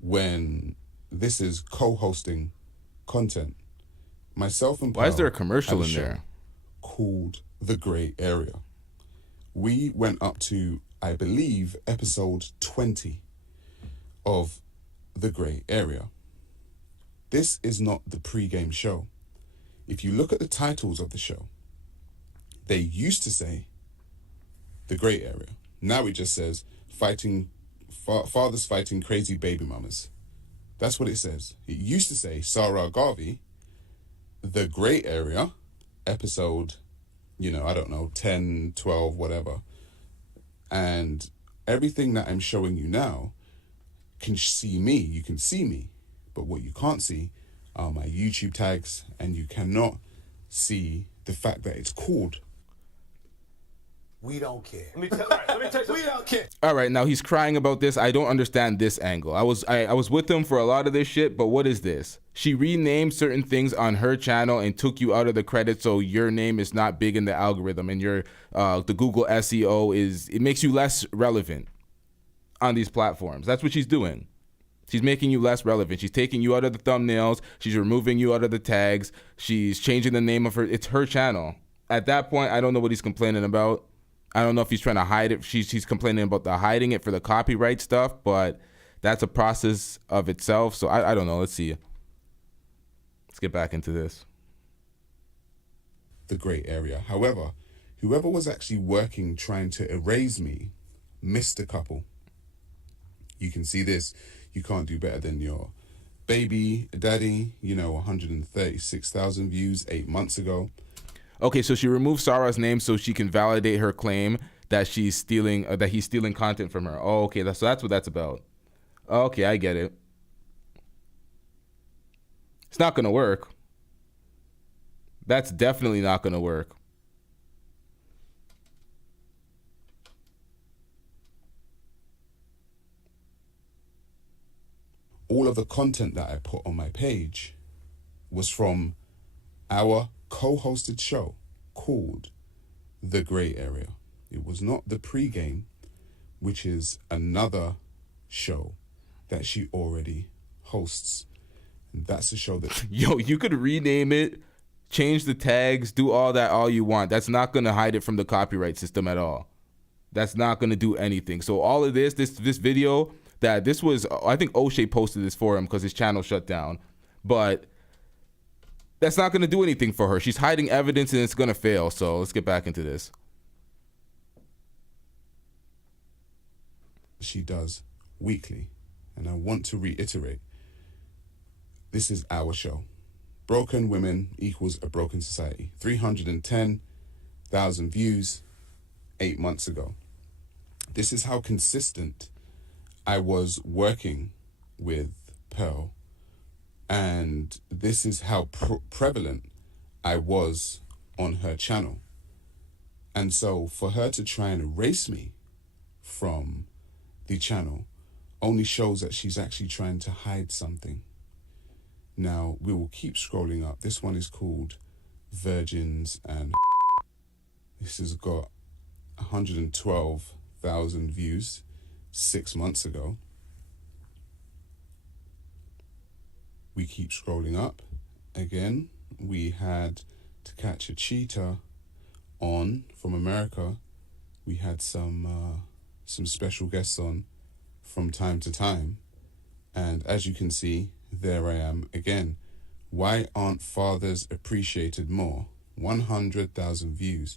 when this is co-hosting content. Myself and Pearl. Why is there a commercial have in show there? Called The Grey Area. We went up to, I believe, episode 20 of The Grey Area. This is not the pre-game show. If you look at the titles of the show, They used to say the gray area. Now it just says fathers fighting crazy baby mamas. That's what it says. It used to say Sarah Garvey, the gray area, episode, I don't know, 10, 12, whatever. And everything that I'm showing you now can see me. You can see me. But what you can't see are my YouTube tags, and you cannot see the fact that it's called We don't care. Let me tell you, we don't care. All right, now he's crying about this. I don't understand this angle. I was with him for a lot of this shit, but what is this? She renamed certain things on her channel and took you out of the credit, so your name is not big in the algorithm, and your the Google SEO it makes you less relevant on these platforms. That's what she's doing. She's making you less relevant. She's taking you out of the thumbnails. She's removing you out of the tags. She's changing the name of her. It's her channel. At that point, I don't know what he's complaining about. I don't know if he's trying to hide it. She's complaining about the hiding it for the copyright stuff, but that's a process of itself. So I don't know. Let's see. Let's get back into this. The gray area. However, whoever was actually working trying to erase me missed a couple. You can see this. You can't do better than your baby daddy, 136,000 views 8 months ago. Okay, so she removed Sarah's name so she can validate her claim that she's stealing, that he's stealing content from her. Oh, okay, so that's what that's about. Okay, I get it. It's not gonna work. That's definitely not gonna work. All of the content that I put on my page was from our co-hosted show called The Grey Area. It was not the pregame, which is another show that she already hosts. And that's a show that... Yo, you could rename it, change the tags, do all that all you want. That's not going to hide it from the copyright system at all. That's not going to do anything. So all of this video, this was, I think O'Shea posted this for him because his channel shut down. But that's not going to do anything for her. She's hiding evidence and it's going to fail. So let's get back into this. She does weekly. And I want to reiterate, this is our show. Broken women equals a broken society. 310,000 views 8 months ago. This is how consistent I was working with Pearl. And this is how prevalent I was on her channel. And so for her to try and erase me from the channel only shows that she's actually trying to hide something. Now, we will keep scrolling up. This one is called Virgins, and this has got 112,000 views 6 months ago. We keep scrolling up. Again, we had To Catch a Cheetah on from America. We had some special guests on from time to time. And as you can see, there I am again. Why aren't fathers appreciated more? 100,000 views.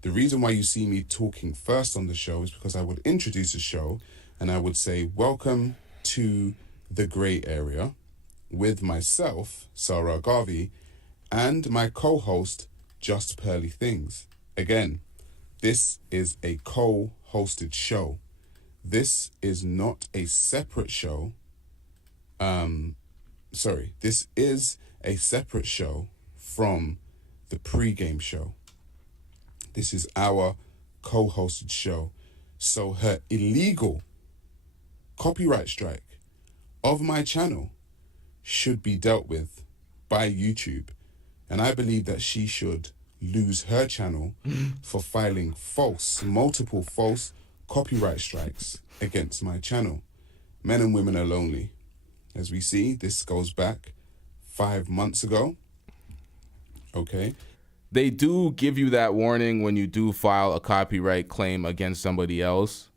The reason why you see me talking first on the show is because I would introduce the show and I would say, welcome to The Grey Area with myself, Sarah Garvey, and my co-host, Just Pearly Things. Again, this is a co-hosted show. This is not a separate show. This is a separate show from the pregame show. This is our co-hosted show. So her illegal copyright strike of my channel should be dealt with by YouTube. And I believe that she should lose her channel for filing multiple false copyright strikes against my channel. Men and women are lonely. As we see, this goes back 5 months ago. Okay. They do give you that warning when you do file a copyright claim against somebody else,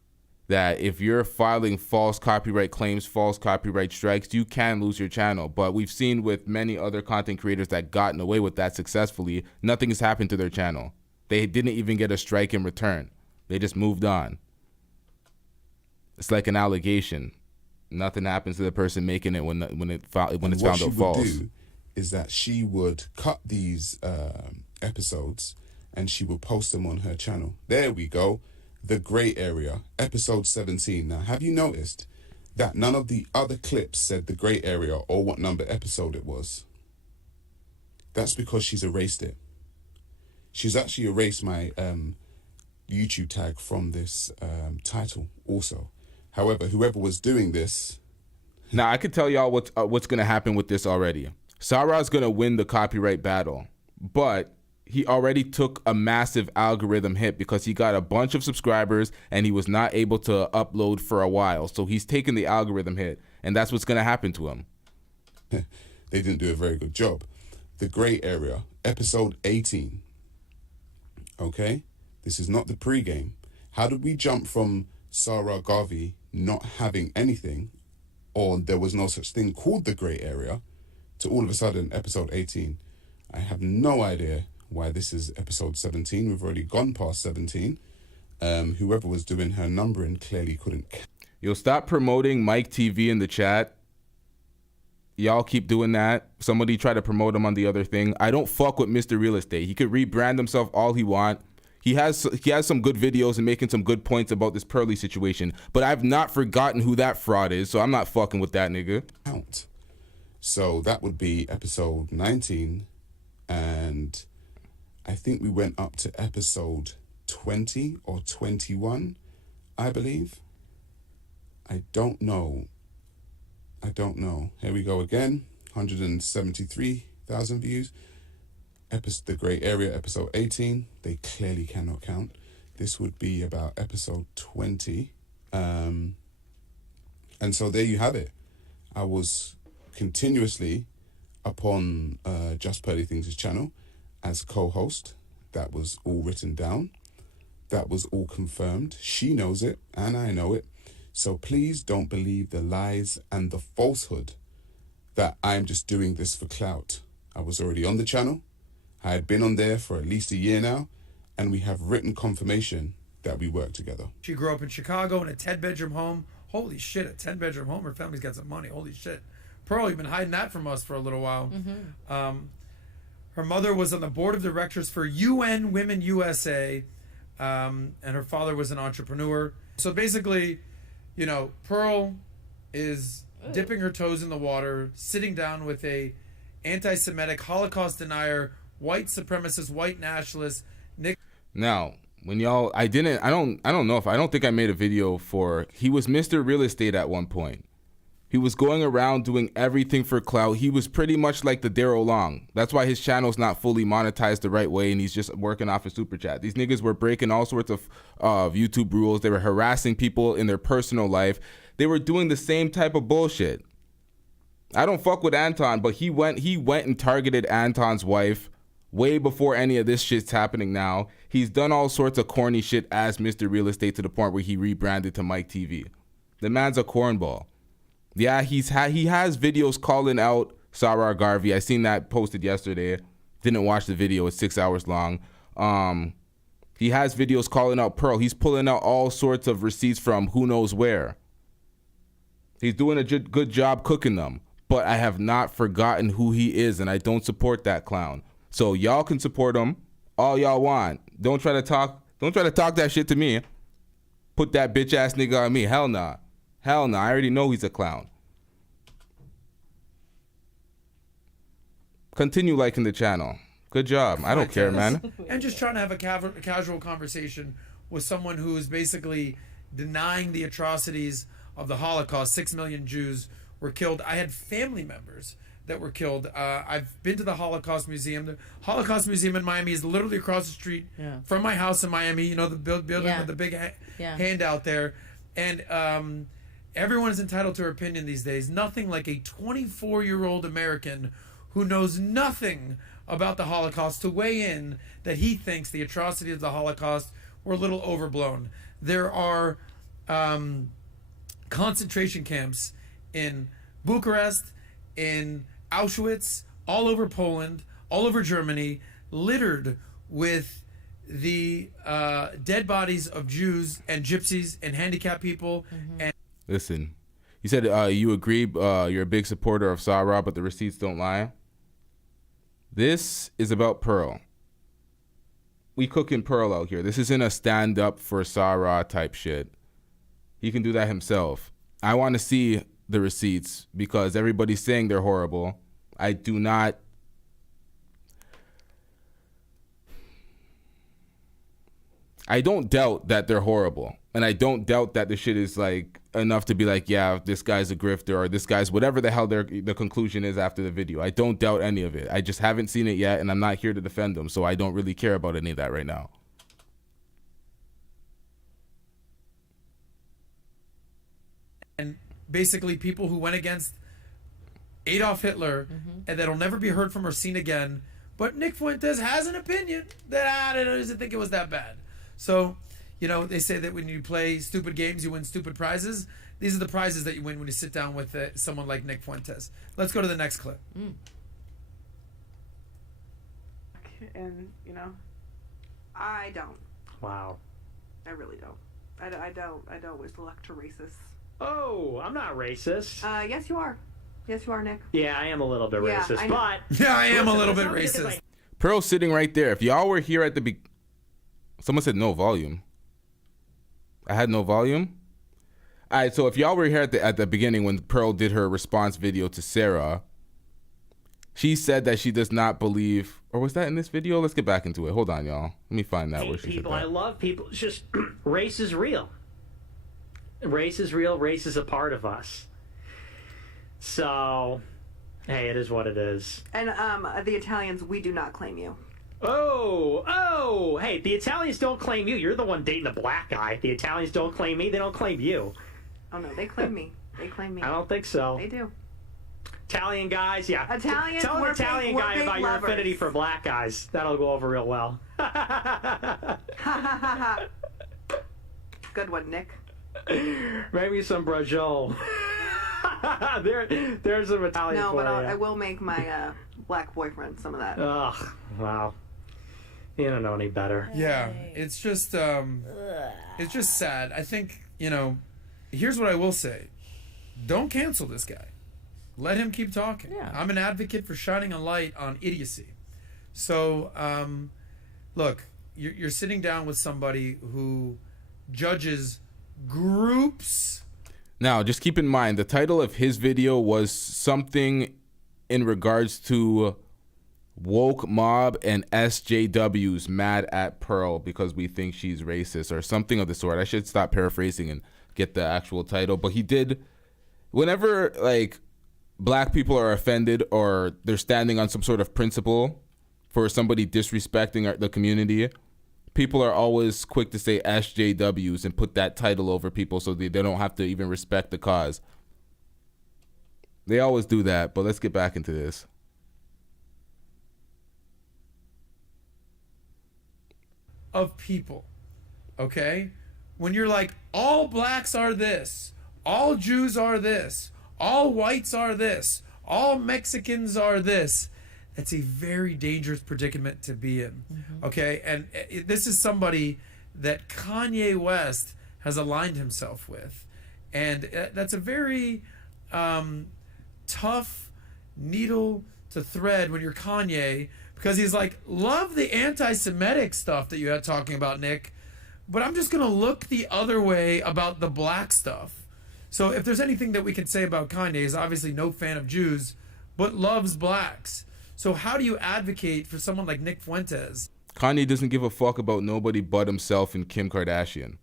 that if you're filing false copyright claims, false copyright strikes, you can lose your channel. But we've seen with many other content creators that gotten away with that successfully, nothing has happened to their channel. They didn't even get a strike in return. They just moved on. It's like an allegation. Nothing happens to the person making it when it's found out false. Do is that she would cut these episodes and she would post them on her channel. There we go. The Grey Area, episode 17. Now, have you noticed that none of the other clips said the Grey Area or what number episode it was? That's because she's erased it. She's actually erased my YouTube tag from this title also. However, whoever was doing this... Now, I could tell y'all what's going to happen with this already. Sarah's going to win the copyright battle, but he already took a massive algorithm hit because he got a bunch of subscribers and he was not able to upload for a while. So he's taken the algorithm hit, and that's what's going to happen to him. They didn't do a very good job. The Grey Area, episode 18. Okay? This is not the pregame. How did we jump from Sarah Garvey not having anything, or there was no such thing called the Grey Area, to all of a sudden episode 18? I have no idea why this is episode 17. We've already gone past 17. Whoever was doing her numbering clearly couldn't. You'll stop promoting Mike TV in the chat. Y'all keep doing that. Somebody try to promote him on the other thing. I don't fuck with Mr. Real Estate. He could rebrand himself all he want. He has some good videos and making some good points about this Pearly situation. But I've not forgotten who that fraud is, so I'm not fucking with that nigga. So that would be episode 19, and I think we went up to episode 20 or 21, I believe. I don't know. Here we go again. 173,000 views. The Grey Area, episode 18. They clearly cannot count. This would be about episode 20. And so there you have it. I was continuously upon Just Pearly Things' channel as co-host. That was all written down. That was all confirmed. She knows it, and I know it. So please don't believe the lies and the falsehood that I'm just doing this for clout. I was already on the channel. I had been on there for at least a year now, and we have written confirmation that we work together. She grew up in Chicago in a 10-bedroom home. Holy shit, a 10-bedroom home. Her family's got some money. Holy shit. Pearl, you've been hiding that from us for a little while. Her mother was on the board of directors for UN Women USA, and her father was an entrepreneur. So basically, you know, Pearl is dipping her toes in the water, sitting down with a anti-Semitic, Holocaust denier, white supremacist, white nationalist. Now, when y'all, I don't think I made a video for, he was Mr. Real Estate at one point. He was going around doing everything for clout. He was pretty much like the Daryl Long. That's why his channel's not fully monetized the right way, and he's just working off his super chat. These niggas were breaking all sorts of YouTube rules. They were harassing people in their personal life. They were doing the same type of bullshit. I don't fuck with Anton, but he went and targeted Anton's wife way before any of this shit's happening now. He's done all sorts of corny shit as Mr. Real Estate to the point where he rebranded to Mike TV. The man's a cornball. Yeah, he has videos calling out Sarah Garvey. I seen that posted yesterday. Didn't watch the video. It's 6 hours long. He has videos calling out Pearl. He's pulling out all sorts of receipts from who knows where. He's doing a good job cooking them. But I have not forgotten who he is, and I don't support that clown. So y'all can support him all y'all want. Don't try to talk that shit to me. Put that bitch ass nigga on me. Hell nah. Hell no, I already know he's a clown. Continue liking the channel. Good job. I don't care, man. And just trying to have a casual conversation with someone who is basically denying the atrocities of the Holocaust. 6 million Jews were killed. I had family members that were killed. I've been to the Holocaust Museum. The Holocaust Museum in Miami is literally across the street from my house in Miami. You know, the building with the big hand out there. And everyone is entitled to her opinion these days. Nothing like a 24-year-old American who knows nothing about the Holocaust to weigh in that he thinks the atrocities of the Holocaust were a little overblown. There are concentration camps in Bucharest, in Auschwitz, all over Poland, all over Germany, littered with the dead bodies of Jews and gypsies and handicapped people. And Listen, you said you agree you're a big supporter of Sarah, but the receipts don't lie. This is about Pearl. We cooking Pearl out here. This isn't a stand up for Sarah type shit. He can do that himself. I want to see the receipts because everybody's saying they're horrible. I don't doubt that they're horrible. And I don't doubt that the shit is like enough to be like, yeah, this guy's a grifter or this guy's whatever the hell the conclusion is after the video. I don't doubt any of it. I just haven't seen it yet and I'm not here to defend them. So I don't really care about any of that right now. and basically people who went against Adolf Hitler and that'll never be heard from or seen again. But Nick Fuentes has an opinion that I doesn't think it was that bad. So, you know, they say that when you play stupid games, you win stupid prizes. These are the prizes that you win when you sit down with someone like Nick Fuentes. Let's go to the next clip. And, you know, I don't. Wow. I really don't. I don't wish luck to racists. Oh, I'm not racist. Yes, you are. Yes, you are, Nick. Yeah, I am a little bit racist, I know. but... Yeah, I am a Listen, little bit it's not because racist. Pearl's sitting right there. If y'all were here at the someone said no volume. I had no volume? All right, so if y'all were here at the beginning when Pearl did her response video to Sarah, she said that she does not believe, or was that in this video? Let's get back into it. Hold on, y'all. Let me find that. I Where hate she said people. that. I love people. It's just race is real. Race is real. Race is a part of us. So, hey, it is what it is. And the Italians, we do not claim you. Oh, hey, the Italians don't claim you. You're the one dating the black guy. The Italians don't claim me. They don't claim you. Oh, no, they claim me. They claim me. I don't think so. They do. Italian guys, yeah. Italians, Tell an we're Italian big- guy we're big about your lovers. affinity for black guys. That'll go over real well. Good one, Nick. Maybe some brajol. There's some Italian No, for but you. I will make my black boyfriend some of that. Ugh, wow. You don't know any better. Yeah, it's just sad. I think, you know, here's what I will say. Don't cancel this guy. Let him keep talking. Yeah. I'm an advocate for shining a light on idiocy. So, look, you're sitting down with somebody who judges groups. Now, just keep in mind, the title of his video was something in regards to woke mob and SJWs mad at Pearl because we think she's racist or something of the sort. I should stop paraphrasing and get the actual title. But he did, whenever like black people are offended or they're standing on some sort of principle for somebody disrespecting the community, people are always quick to say SJWs and put that title over people so they don't have to even respect the cause. They always do that, but let's get back into this. Of people, okay? When you're like, all blacks are this, all Jews are this, all whites are this, all Mexicans are this, that's a very dangerous predicament to be in, okay? And this is somebody that Kanye West has aligned himself with. And that's a very tough needle to thread when you're Kanye, because he's like, love the anti-Semitic stuff that you had talking about, Nick, but I'm just going to look the other way about the black stuff. So if there's anything that we can say about Kanye, is obviously no fan of Jews, but loves blacks. So how do you advocate for someone like Nick Fuentes? Kanye doesn't give a fuck about nobody but himself and Kim Kardashian.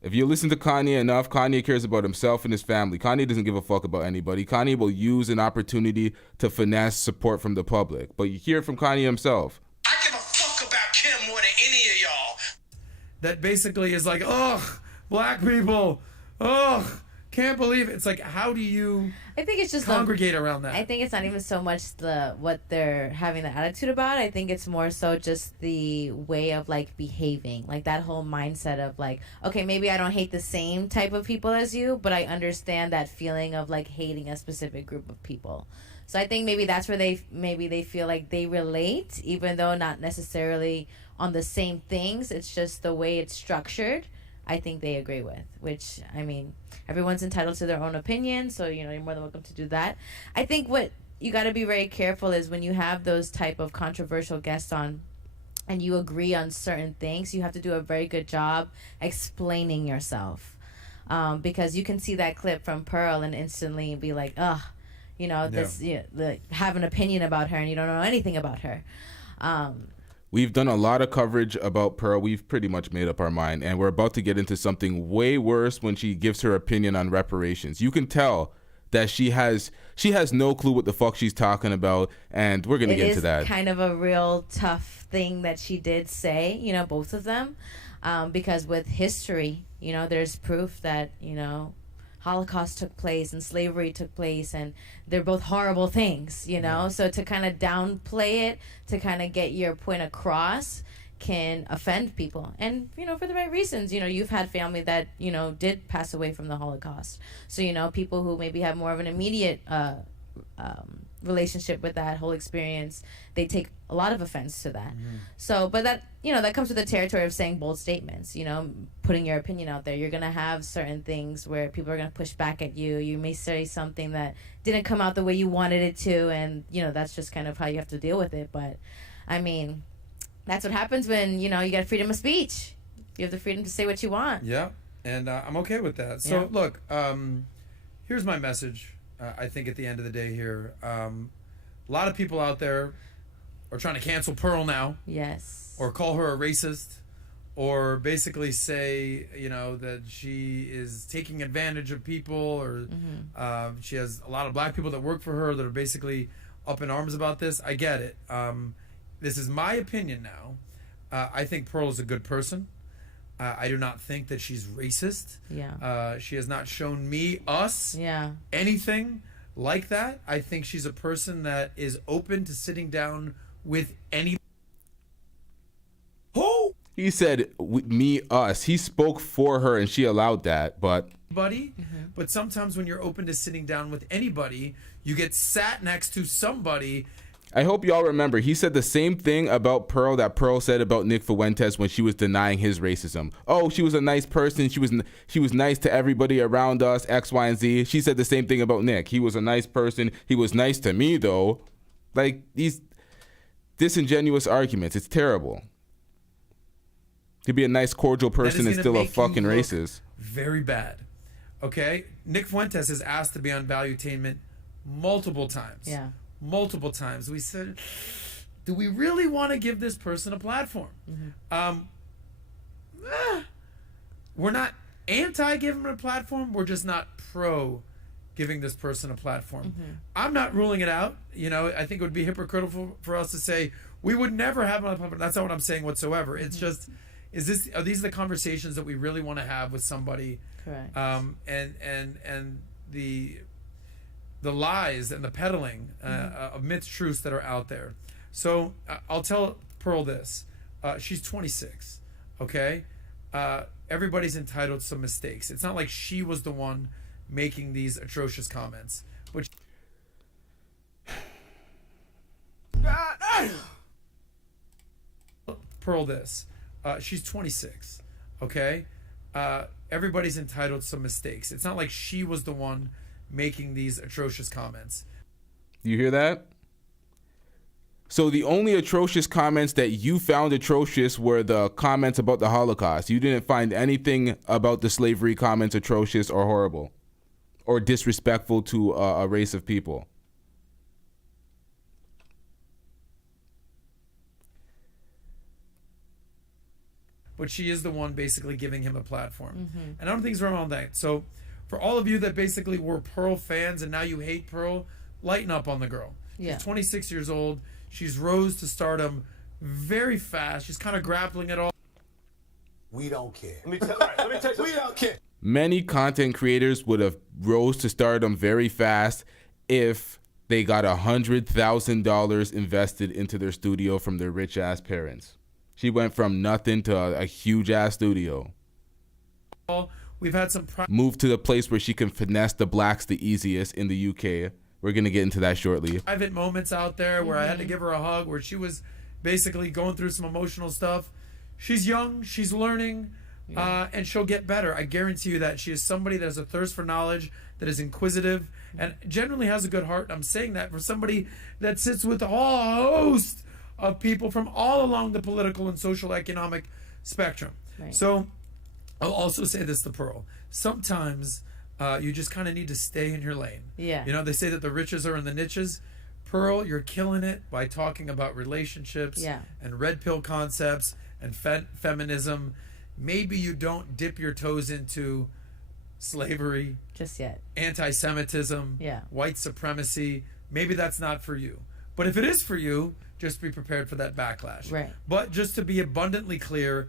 If you listen to Kanye enough, Kanye cares about himself and his family. Kanye doesn't give a fuck about anybody. Kanye will use an opportunity to finesse support from the public. But you hear it from Kanye himself. I give a fuck about Kim more than any of y'all. That basically is like, ugh, black people, ugh, can't believe it. It's like, how do you I think it's just congregate around that? I think it's not even so much what they're having the attitude about. I think it's more so just the way of like behaving, like that whole mindset of like, okay, maybe I don't hate the same type of people as you, but I understand that feeling of like hating a specific group of people. So I think maybe that's where they feel like they relate, even though not necessarily on the same things. It's just the way it's structured. I think they agree with, which, I mean, everyone's entitled to their own opinion, so, you know, you're more than welcome to do that. I think what you got to be very careful is when you have those type of controversial guests on and you agree on certain things, you have to do a very good job explaining yourself. Because you can see that clip from Pearl and instantly be like, ugh, you know, this, have an opinion about her and you don't know anything about her. We've done a lot of coverage about Pearl. We've pretty much made up our mind, and we're about to get into something way worse when she gives her opinion on reparations. You can tell that she has no clue what the fuck she's talking about, and we're going to get into that. It is kind of a real tough thing that she did say, you know, both of them, because with history, you know, there's proof that, you know, Holocaust took place and slavery took place, and they're both horrible things, you know. So to kind of downplay it, to kind of get your point across, can offend people, and you know, for the right reasons. You know, you've had family that, you know, did pass away from the Holocaust, so you know, people who maybe have more of an immediate relationship with that whole experience, they take a lot of offense to that. So, but that, you know, that comes with the territory of saying bold statements, you know, putting your opinion out there. You're going to have certain things where people are going to push back at you. You may say something that didn't come out the way you wanted it to, and, you know, that's just kind of how you have to deal with it. But, I mean, that's what happens when, you know, you got freedom of speech. You have the freedom to say what you want. Yeah, and I'm okay with that. So, look, here's my message. I think at the end of the day here, a lot of people out there are trying to cancel Pearl now. Yes. Or call her a racist, or basically say, you know, that she is taking advantage of people, or she has a lot of black people that work for her that are basically up in arms about this. I get it. This is my opinion now. I think Pearl is a good person. I do not think that she's racist. Yeah. She has not shown us anything like that. I think she's a person that is open to sitting down with any. Who? He said me, us. He spoke for her and she allowed that, but. Buddy, but sometimes when you're open to sitting down with anybody, you get sat next to somebody. I hope y'all remember, he said the same thing about Pearl that Pearl said about Nick Fuentes when she was denying his racism. Oh, she was a nice person. She was nice to everybody around us, X, Y, and Z. She said the same thing about Nick. He was a nice person. He was nice to me, though. Like, these disingenuous arguments. It's terrible. To be a nice, cordial person and still a fucking racist. Very bad. Okay? Nick Fuentes is asked to be on Valuetainment multiple times. Yeah. Multiple times. We said, do we really want to give this person a platform? We're not anti giving him a platform. We're just not pro giving this person a platform. I'm not ruling it out. You know, I think it would be hypocritical for us to say we would never have him on a platform. That's not what I'm saying whatsoever. It's just, are these the conversations that we really want to have with somebody? Correct. And the lies and the peddling of myth truths that are out there. So I'll tell Pearl this. She's 26, okay? Everybody's entitled to some mistakes. It's not like she was the one making these atrocious comments. Which Pearl this. She's 26, okay? Everybody's entitled to some mistakes. It's not like she was the one making these atrocious comments. You hear that? So the only atrocious comments that you found atrocious were the comments about the Holocaust. You didn't find anything about the slavery comments atrocious or horrible or disrespectful to a race of people. But she is the one basically giving him a platform. And I don't think there's wrong with that. So for all of you that basically were Pearl fans and now you hate Pearl, lighten up on the girl. Yeah. She's 26 years old. She's rose to stardom very fast. She's kind of grappling it all. We don't care. Let me tell you, we don't care. Many content creators would have rose to stardom very fast if they got $100,000 invested into their studio from their rich ass parents. She went from nothing to a huge ass studio. We've had some moved to the place where she can finesse the blacks the easiest in the UK. We're going to get into that shortly. Private moments out there where I had to give her a hug, where she was basically going through some emotional stuff. She's young, she's learning, and she'll get better. I guarantee you that. She is somebody that has a thirst for knowledge, that is inquisitive, and generally has a good heart. I'm saying that for somebody that sits with a host of people from all along the political and social economic spectrum. Right. So I'll also say this to Pearl. Sometimes you just kind of need to stay in your lane. Yeah. You know, they say that the riches are in the niches. Pearl, you're killing it by talking about relationships and red pill concepts and feminism. Maybe you don't dip your toes into slavery just yet, anti-Semitism, white supremacy. Maybe that's not for you. But if it is for you, just be prepared for that backlash. Right. But just to be abundantly clear,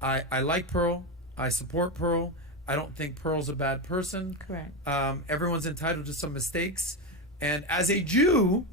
I like Pearl. I support Pearl. I don't think Pearl's a bad person. Correct. Everyone's entitled to some mistakes. And as a Jew,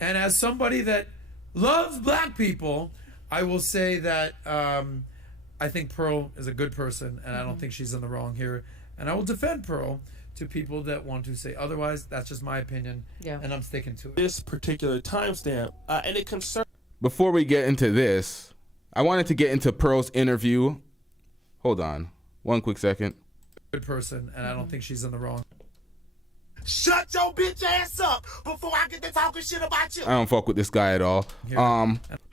and as somebody that loves black people, I will say that I think Pearl is a good person, and I don't think she's in the wrong here. And I will defend Pearl to people that want to say otherwise. That's just my opinion, and I'm sticking to it. This particular timestamp, and it concerns. Before we get into this, I wanted to get into Pearl's interview. Hold on. One quick second. Good person, and I don't think she's in the wrong. Shut your bitch ass up before I get to talking shit about you. I don't fuck with this guy at all.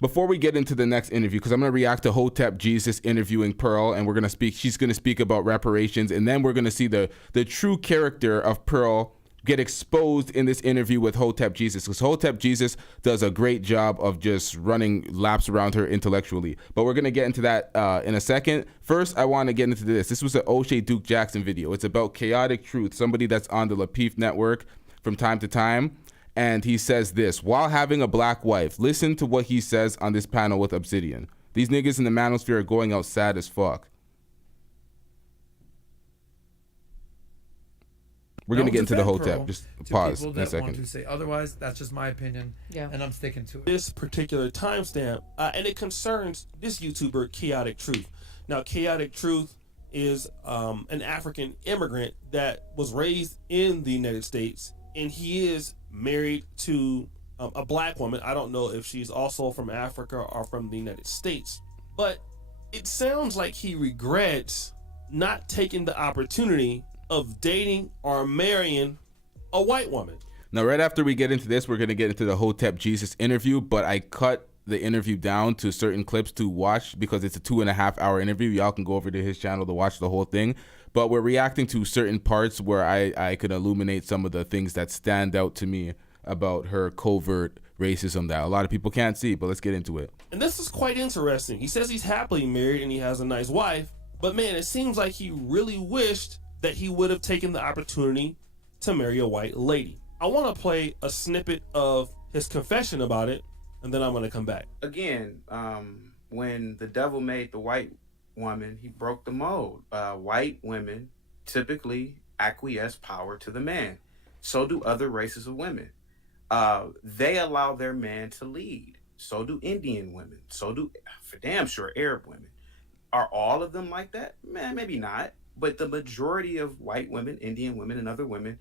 Before we get into the next interview, because I'm gonna react to Hotep Jesus interviewing Pearl, and she's gonna speak about reparations, and then we're gonna see the true character of Pearl get exposed in this interview with Hotep Jesus, because Hotep Jesus does a great job of just running laps around her intellectually. But we're gonna get into that in a second. First, I want to get into this. This was an O'Shea Duke Jackson video. It's about chaotic truth, somebody that's on the Lapeef network from time to time. And he says this: while having a black wife, listen to what he says on this panel with Obsidian. These niggas in the manosphere are going out sad as fuck. We're going to get into the Hotep. Just pause in a second. Want to say otherwise, that's just my opinion, and I'm sticking to it. This particular timestamp, and it concerns this YouTuber, Chaotic Truth. Now, Chaotic Truth is an African immigrant that was raised in the United States, and he is married to a black woman. I don't know if she's also from Africa or from the United States, but it sounds like he regrets not taking the opportunity of dating or marrying a white woman. Now, right after we get into this, we're going to get into the Hotep Jesus interview, but I cut the interview down to certain clips to watch because it's a 2.5 hour interview. Y'all can go over to his channel to watch the whole thing, but we're reacting to certain parts where I could illuminate some of the things that stand out to me about her covert racism that a lot of people can't see, but let's get into it. And this is quite interesting. He says he's happily married and he has a nice wife, but man, it seems like he really wished that he would have taken the opportunity to marry a white lady. I want to play a snippet of his confession about it, and then I'm going to come back. Again, when the devil made the white woman, he broke the mold. White women typically acquiesce power to the man. So do other races of women. They allow their man to lead. So do Indian women. So do, for damn sure, Arab women. Are all of them like that? Man, maybe not. But the majority of white women, Indian women, and other women,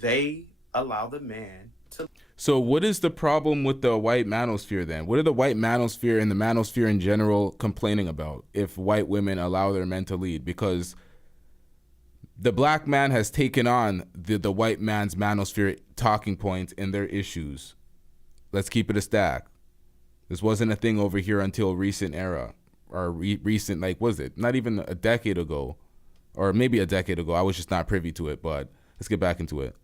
they allow the man to. So what is the problem with the white manosphere then? What are the white manosphere and the manosphere in general complaining about if white women allow their men to lead? Because the black man has taken on the white man's manosphere talking points and their issues. Let's keep it a stack. This wasn't a thing over here until recent era, or recent, like, was it? Not even a decade ago. Or maybe a decade ago. I was just not privy to it, but let's get back into it.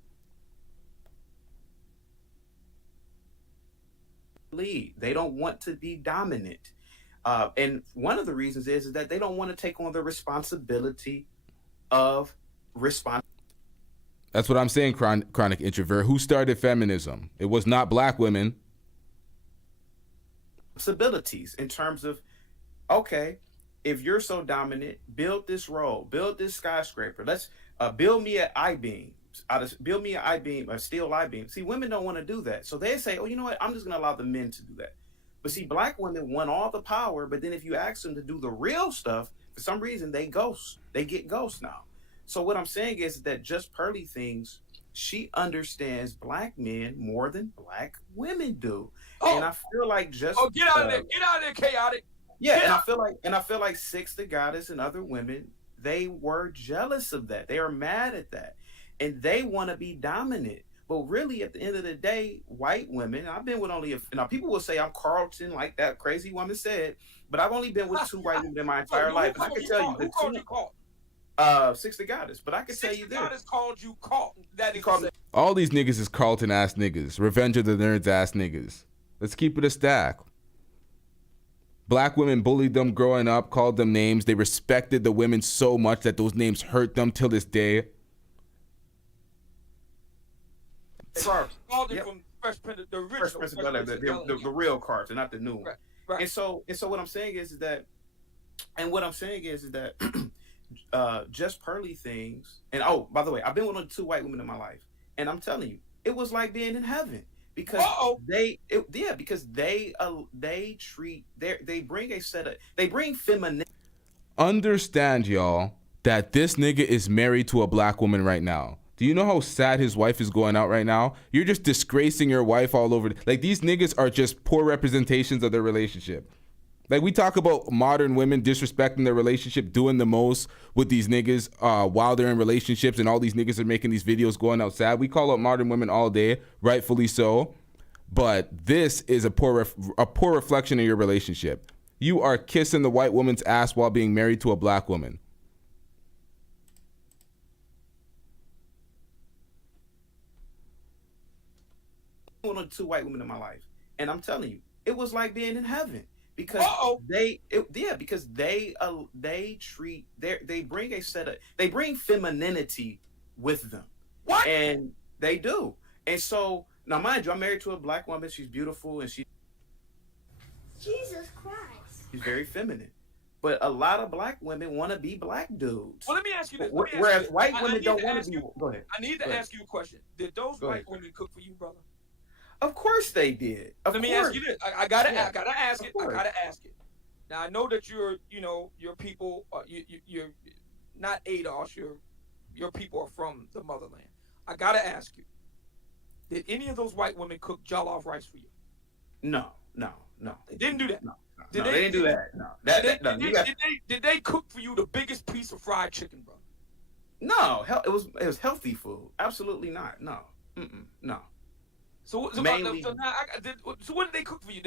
Lead. They don't want to be dominant. And one of the reasons is that they don't want to take on the responsibility of That's what I'm saying, chronic introvert. Who started feminism? It was not black women. Responsibilities in terms of, okay, if you're so dominant, build this road, build this skyscraper. Let's build me an I-beam. Build me an I-beam, a steel I-beam. See, women don't want to do that. So they say, oh, you know what? I'm just going to allow the men to do that. But see, black women want all the power. But then if you ask them to do the real stuff, for some reason, they ghost. They get ghost now. So what I'm saying is that just Pearly things she understands black men more than black women do. Oh. And I feel like just get out of there. Get out of there, chaotic. Yeah, Get and out. I feel like Six the Goddess and other women, they were jealous of that. They are mad at that. And they want to be dominant. But really, at the end of the day, white women, I've been with only now people will say I'm Carlton, like that crazy woman said, but I've only been with 2 white women in my entire life. And I can tell you who called you Carlton? Six the Goddess. But I can tell you this. Goddess called you Carlton. That is All these niggas is Carlton ass niggas, Revenge of the Nerds ass niggas. Let's keep it a stack. Black women bullied them growing up, called them names. They respected the women so much that those names hurt them till this day. Called it from Fresh Prince, the original. Fresh Prince of Bel-Air, the real Carlton, not the new one. Right. And so what I'm saying is that, just Pearly things. And oh, by the way, I've been with only 2 white women in my life, and I'm telling you, it was like being in heaven because they bring femininity. Understand, y'all, that this nigga is married to a black woman right now. Do you know how sad his wife is going out right now? You're just disgracing your wife all over. Like, these niggas are just poor representations of their relationship. Like, we talk about modern women disrespecting their relationship, doing the most with these niggas while they're in relationships, and all these niggas are making these videos going out sad. We call out modern women all day, rightfully so. But this is a poor reflection of your relationship. You are kissing the white woman's ass while being married to a black woman. Only 2 white women in my life, and I'm telling you, it was like being in heaven because they bring femininity with them. What? And they do. And so now, mind you, I'm married to a black woman. She's beautiful and she's very feminine. But a lot of black women want to be black dudes. Well, let me ask you this. Whereas white women don't want to be. Go ahead. I need to ask you a question. Did those white women cook for you, brother? Of course they did. Let me ask you this. I gotta ask it. Now I know that you're people. You're not ADOS. Your people are from the motherland. I gotta ask you. Did any of those white women cook jollof rice for you? No. They didn't do that. No, they didn't do that. No. Did they cook for you the biggest piece of fried chicken, bro? No, it was healthy food. Absolutely not. No. No. So what did they cook for you?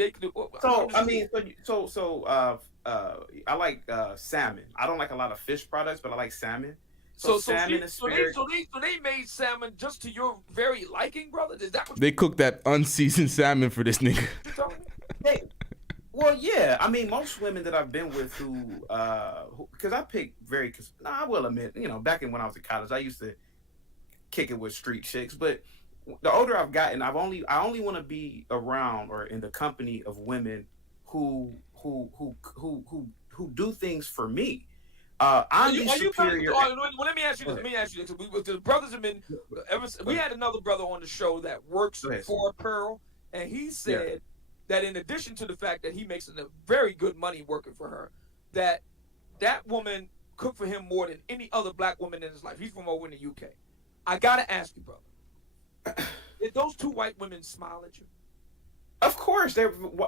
I like salmon. I don't like a lot of fish products, but I like salmon. So salmon, asparagus. They made salmon just to your very liking, brother. Is that what they cooked that unseasoned salmon for this nigga? Well, yeah. I mean, most women that I've been with because I pick I will admit, back when I was in college, I used to kick it with street chicks, but the older I've gotten, I only want to be around or in the company of women who do things for me. I'm the superior. Let me ask you this. The brothers have been. We had another brother on the show that works for Pearl, and he said that in addition to the fact that he makes a very good money working for her, that woman cooked for him more than any other black woman in his life. He's from over in the UK. I gotta ask you, brother. Did those 2 white women smile at you? Of course,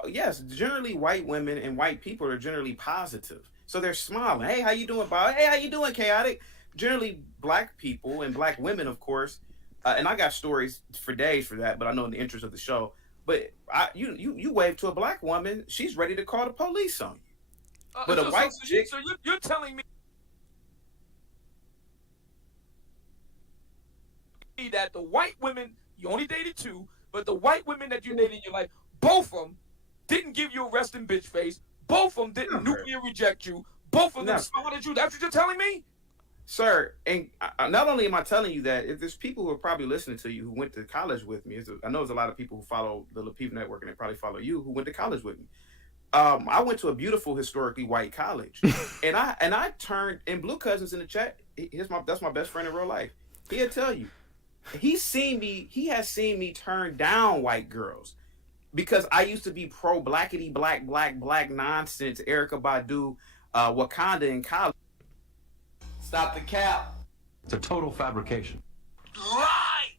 yes. Generally, white women and white people are generally positive, so they're smiling. Hey, how you doing, Bob? Hey, how you doing, Chaotic? Generally, black people and black women, of course. And I got stories for days for that, but I know in the interest of the show. But you wave to a black woman, she's ready to call the police on you. But a white chick. So you're telling me that the white women, you only dated 2, but the white women that you dated in your life, both of them didn't give you a resting bitch face. Both of them didn't nuclear reject you. Both of them smiled at you. That's what you're telling me? Sir, and not only am I telling you that, if there's people who are probably listening to you who went to college with me, I know there's a lot of people who follow the LTTV network and they probably follow you who went to college with me. I went to a beautiful historically white college, and I turned, and Blue Cousins in the chat, that's my best friend in real life. He'll tell you. He has seen me turn down white girls because I used to be pro blackity black nonsense, Erykah Badu, Wakanda in college. Stop the cap. It's a total fabrication. Right.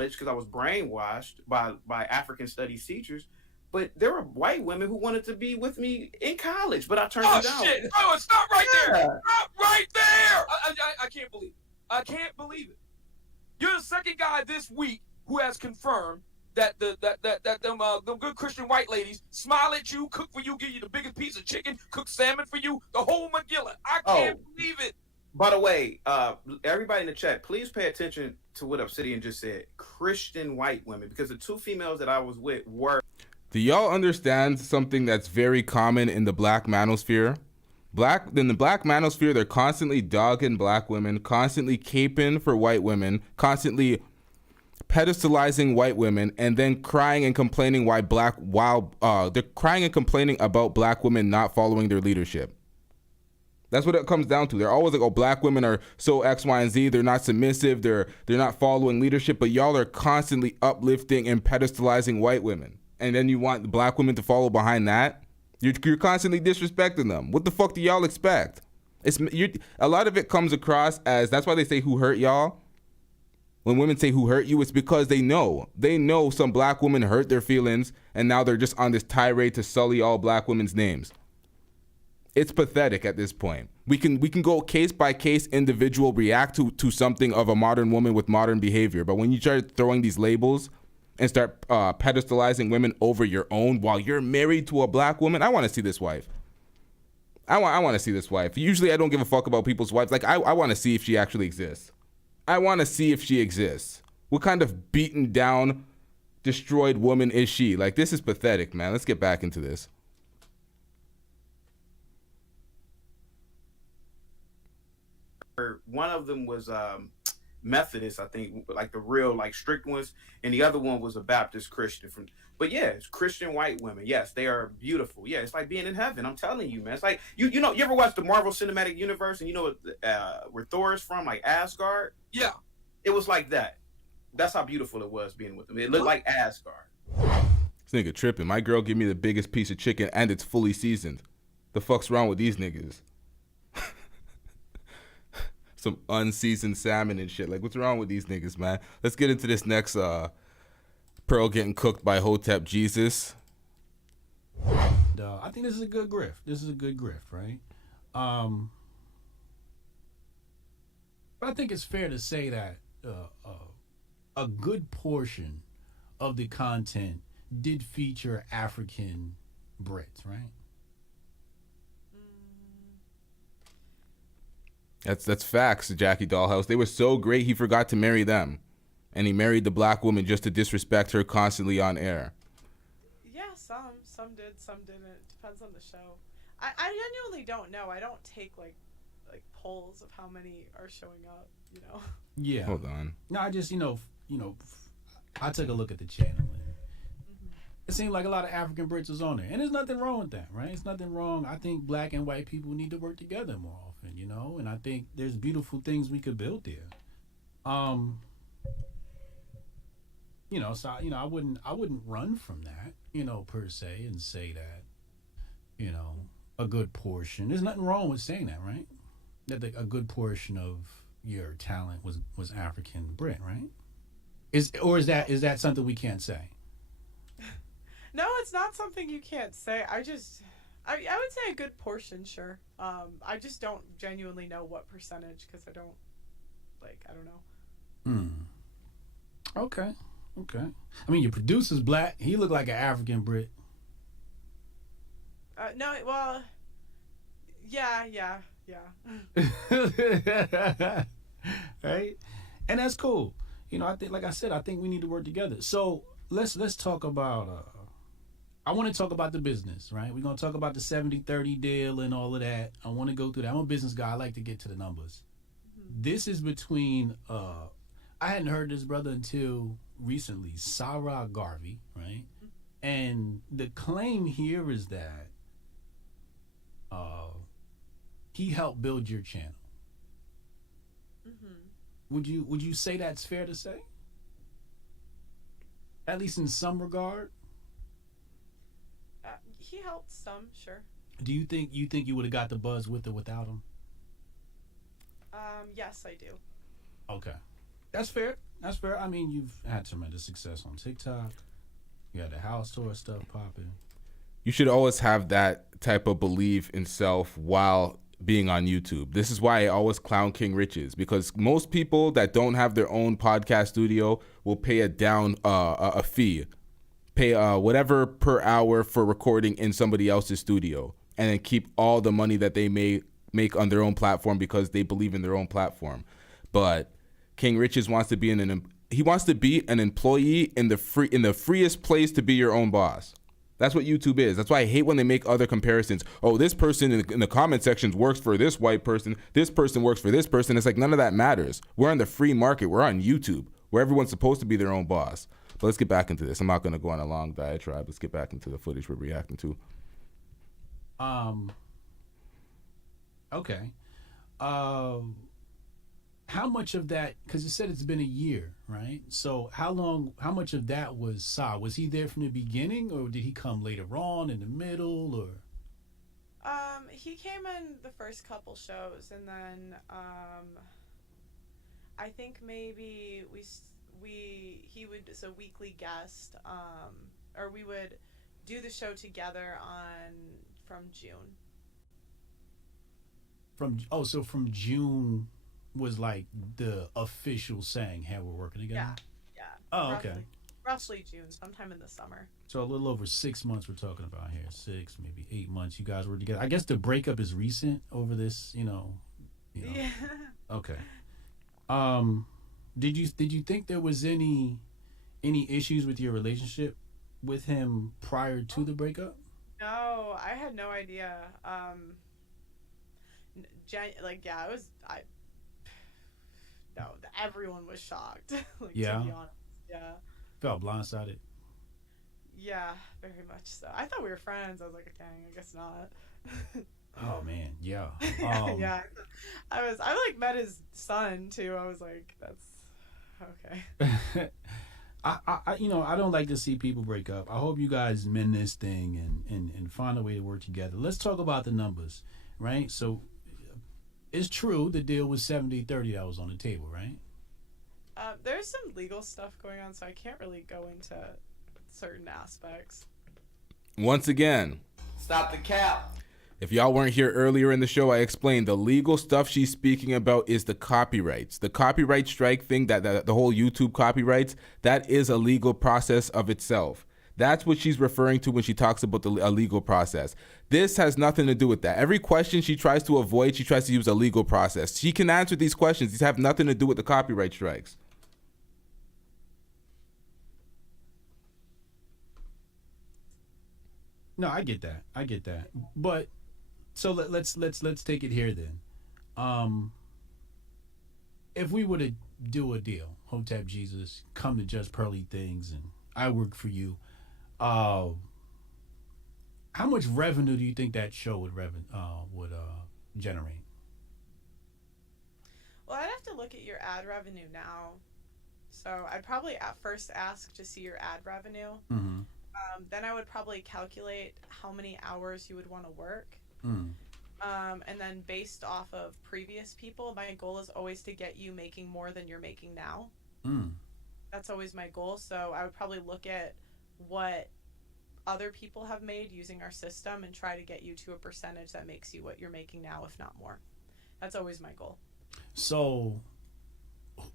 college because I was brainwashed by African studies teachers. But there were white women who wanted to be with me in college, but I turned them down. Oh shit! Oh, stop right there! Stop right there! I can't believe it. I can't believe it. You're the second guy this week who has confirmed that them good Christian white ladies smile at you, cook for you, give you the biggest piece of chicken, cook salmon for you, the whole Magilla. I can't believe it. By the way, everybody in the chat, please pay attention to what Obsidian just said. Christian white women, because the two females that I was with were. Do y'all understand something that's very common in the black manosphere? In the black manosphere, they're constantly dogging black women, constantly caping for white women, constantly pedestalizing white women, and then crying and complaining they're crying and complaining about black women not following their leadership. That's what it comes down to. They're always like, oh, black women are so X, Y, and Z. They're not submissive. They're not following leadership. But y'all are constantly uplifting and pedestalizing white women. And then you want the black women to follow behind that? You're constantly disrespecting them. What the fuck do y'all expect? A lot of it comes across as, that's why they say who hurt y'all. When women say who hurt you, it's because they know some black woman hurt their feelings, and now they're just on this tirade to sully all black women's names. It's pathetic at this point. We can go case by case, individual, react to something of a modern woman with modern behavior. But when you start throwing these labels and start pedestalizing women over your own while you're married to a black woman, I want to see this wife. I want to see this wife. Usually I don't give a fuck about people's wives. Like, I want to see if she actually exists. I want to see if she exists. What kind of beaten down, destroyed woman is she? Like, this is pathetic, man. Let's get back into this. One of them was Methodist, I think, like the real, like, strict ones, and the other one was a Baptist Christian. But yeah, it's Christian white women. Yes, they are beautiful. Yeah, it's like being in heaven. I'm telling you, man. It's like you ever watch the Marvel Cinematic Universe and you know where Thor is from, like Asgard? Yeah, it was like that. That's how beautiful it was being with them. It looked like Asgard. This nigga tripping. My girl give me the biggest piece of chicken and it's fully seasoned. The fuck's wrong with these niggas? Some unseasoned salmon and shit. Like, what's wrong with these niggas, man? Let's get into this next Pearl getting cooked by Hotep Jesus. I think this is a good grift. Right? But I think it's fair to say that a good portion of the content did feature African Brits, right? That's facts, Jackie Dollhouse. They were so great he forgot to marry them. And he married the black woman just to disrespect her constantly on air. Yeah, some did, some didn't. It depends on the show. I genuinely don't know. I don't take like polls of how many are showing up, you know. Yeah. Hold on. No, I just I took a look at the channel and it seemed like a lot of African Brits was on there. And there's nothing wrong with that, right? It's nothing wrong. I think black and white people need to work together more often, you know, and I think there's beautiful things we could build there. So I wouldn't run from that, per se, and say that, a good portion. There's nothing wrong with saying that, right? That a good portion of your talent was African Brit, right? Is that something we can't say? No, it's not something you can't say. I would say a good portion, sure. I just don't genuinely know what percentage because I don't know. Okay. I mean, your producer's black. He looked like an African Brit. No, well, yeah. Right? And that's cool. I think, like I said, I think we need to work together. So let's talk about, I want to talk about the business, right? We're going to talk about the 70-30 deal and all of that. I want to go through that. I'm a business guy. I like to get to the numbers. Mm-hmm. This is between, I hadn't heard this brother until recently, Sarah Garvey, right? Mm-hmm. And the claim here is that he helped build your channel. Mm-hmm. Would you say that's fair to say? At least in some regard? He helped some, sure. Do you think you would have got the buzz with or without him? Yes, I do. Okay. That's fair. That's fair. I mean, you've had tremendous success on TikTok. You had the house tour stuff popping. You should always have that type of belief in self while being on YouTube. This is why I always clown King Riches, because most people that don't have their own podcast studio will pay a fee, pay whatever per hour for recording in somebody else's studio, and then keep all the money that they may make on their own platform because they believe in their own platform. But King Riches wants to be an employee in the freest place to be your own boss. That's what YouTube is. That's why I hate when they make other comparisons. Oh, this person in the comment sections works for this white person. This person works for this person. It's like none of that matters. We're on the free market. We're on YouTube, where everyone's supposed to be their own boss. But let's get back into this. I'm not going to go on a long diatribe. Let's get back into the footage we're reacting to. Okay. How much of that, because you said it's been a year, right? So how much of that was Sa? Was he there from the beginning, or did he come later on, in the middle, or? He came in the first couple shows, and then I think maybe he was a weekly guest, or we would do the show together from June. So from June was like the official saying, "Hey, we're working together." Yeah. Oh, okay. Roughly June, sometime in the summer. So a little over 6 months we're talking about here. 6, maybe 8 months. You guys were together. I guess the breakup is recent over this. Yeah. Okay. Did you think there was any issues with your relationship with him prior to the breakup? No, I had no idea. Everyone was shocked. Yeah. To be honest. Yeah. Felt blindsided. Yeah, very much so. I thought we were friends. I was like, dang, I guess not. Oh man, yeah. Yeah. I met his son too. I was like, that's okay. I don't like to see people break up. I hope you guys mend this thing and find a way to work together. Let's talk about the numbers, right? So it's true the deal was 70-30 that was on the table, right? There's some legal stuff going on, so I can't really go into certain aspects. Once again, stop the cap. If y'all weren't here earlier in the show, I explained the legal stuff she's speaking about is the copyrights. The copyright strike thing, that the whole YouTube copyrights, that is a legal process of itself. That's what she's referring to when she talks about a legal process. This has nothing to do with that. Every question she tries to avoid, she tries to use a legal process. She can answer these questions. These have nothing to do with the copyright strikes. No, I get that. But so let's take it here then. If we were to do a deal, Hotep Jesus, come to Just Pearly Things, and I work for you, how much revenue do you think that show would generate? Well, I'd have to look at your ad revenue now. So I'd probably at first ask to see your ad revenue. Mm-hmm. Then I would probably calculate how many hours you would want to work. Mm. And then based off of previous people, my goal is always to get you making more than you're making now. Mm. That's always my goal. So I would probably look at what other people have made using our system and try to get you to a percentage that makes you what you're making now, if not more. That's always my goal. So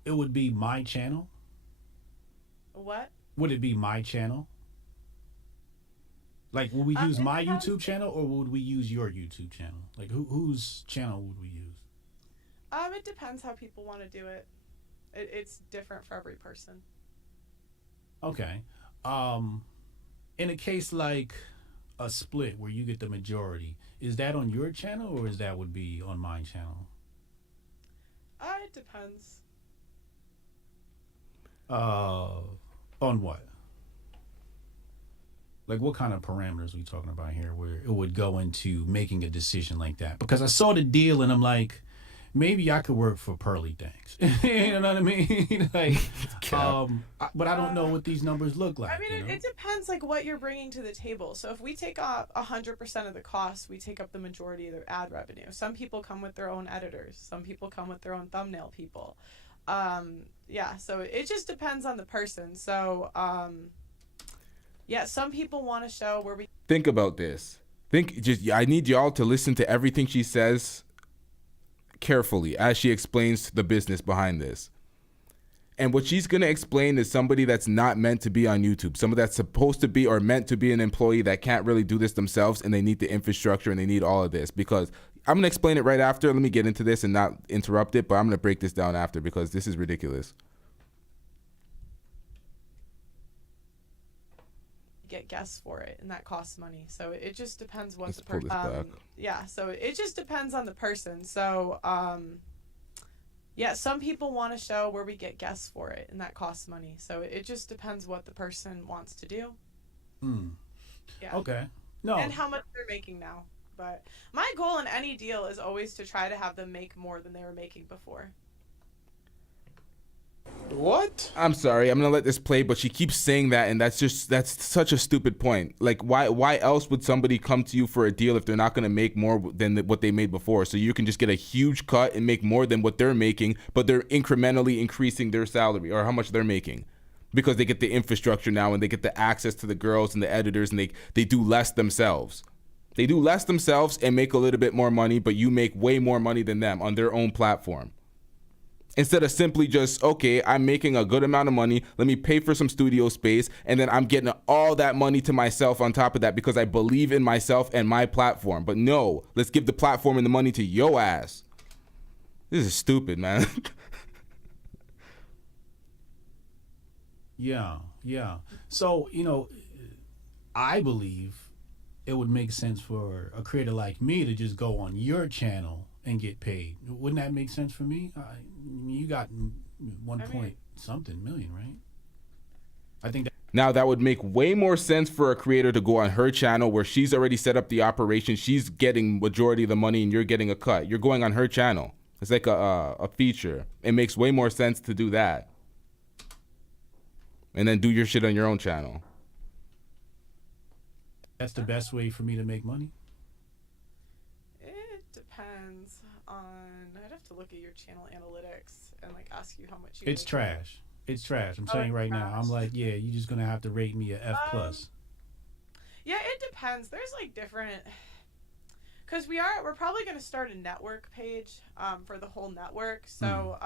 it would be my channel? What? Would it be my channel? Like, would we use my YouTube channel, or would we use your YouTube channel? Like, whose channel would we use? It depends how people want to do it. It's different for every person. Okay. In a case like a split where you get the majority, is that on your channel, or is that would be on my channel? It depends. On what? Like, what kind of parameters are we talking about here where it would go into making a decision like that? Because I saw the deal and I'm like, maybe I could work for Pearly Things. You know what I mean? Like, but I don't know what these numbers look like. I mean, it depends, like, what you're bringing to the table. So if we take up 100% of the cost, we take up the majority of their ad revenue. Some people come with their own editors. Some people come with their own thumbnail people. yeah, so it just depends on the person. So yeah, some people want a show where we Think about this. I need y'all to listen to everything she says carefully as she explains the business behind this. And what she's going to explain is somebody that's not meant to be on YouTube, somebody that's supposed to be or meant to be an employee that can't really do this themselves, and they need the infrastructure and they need all of this. Because I'm going to explain it right after. Let me get into this and not interrupt it, but I'm going to break this down after because this is ridiculous. get guests for it, and that costs money. So it just depends what Let's the pull this back. Yeah, so it just depends on the person. So yeah, some people want a show where we get guests for it, and that costs money. So it just depends what the person wants to do. Yeah. Okay. No. And how much they're making now. But my goal in any deal is always to try to have them make more than they were making before. What? I'm sorry, I'm gonna let this play, but she keeps saying that, and that's such a stupid point. Like, why else would somebody come to you for a deal if they're not gonna make more than what they made before? So you can just get a huge cut and make more than what they're making, but they're incrementally increasing their salary or how much they're making because they get the infrastructure now and they get the access to the girls and the editors, and they do less themselves. They do less themselves and make a little bit more money, but you make way more money than them on their own platform. Instead of simply just, okay, I'm making a good amount of money, let me pay for some studio space, and then I'm getting all that money to myself on top of that because I believe in myself and my platform. But no, let's give the platform and the money to yo ass. This is stupid, man. Yeah. So, I believe it would make sense for a creator like me to just go on your channel and get paid. Wouldn't that make sense for me? You got 1 point something million, right? I think that. Now that would make way more sense for a creator to go on her channel where she's already set up the operation. She's getting majority of the money and you're getting a cut. You're going on her channel. It's like a feature. It makes way more sense to do that. And then do your shit on your own channel. That's the best way for me to make money? It depends on. I'd have to look at your channel analytics and ask you how much you. It's make. trash. It's trash. I'm saying right now. I'm like, yeah, you're just gonna have to rate me a F+. Yeah, it depends. There's different. Because we're probably gonna start a network page for the whole network. So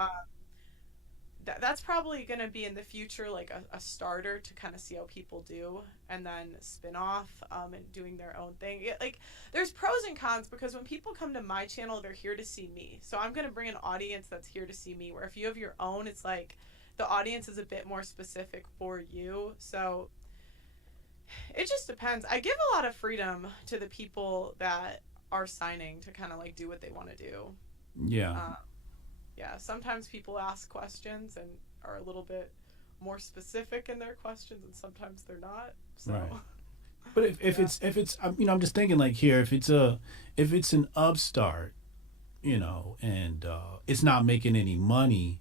that's probably gonna be in the future a starter to kind of see how people do, and then spin off and doing their own thing. There's pros and cons because when people come to my channel, they're here to see me. So I'm gonna bring an audience that's here to see me. Where if you have your own, it's the audience is a bit more specific for you. So it just depends. I give a lot of freedom to the people that are signing to kind of do what they want to do. Yeah. Yeah, sometimes people ask questions and are a little bit more specific in their questions, and sometimes they're not. So. Right. But if it's I'm just thinking here, if it's an upstart, and it's not making any money,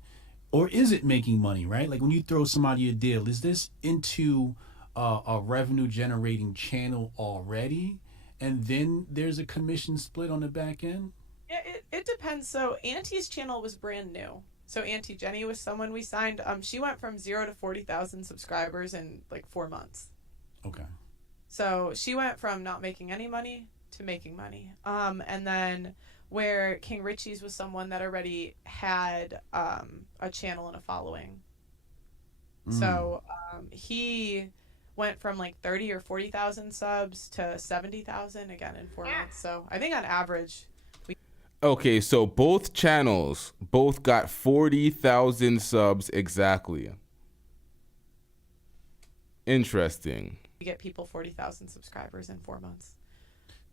or is it making money, right? Like when you throw somebody a deal, is this into a revenue generating channel already, and then there's a commission split on the back end? Yeah, it depends. So Auntie's channel was brand new. So Auntie Jenny was someone we signed. She went from 0 to 40,000 subscribers in 4 months. Okay. So she went from not making any money to making money. And then where King Richie's was someone that already had a channel and a following. So he went from 30 or 40,000 subs to 70,000 again in 4 months. So I think on average. Okay, so both channels got 40,000 subs exactly. Interesting. We get people 40,000 subscribers in 4 months.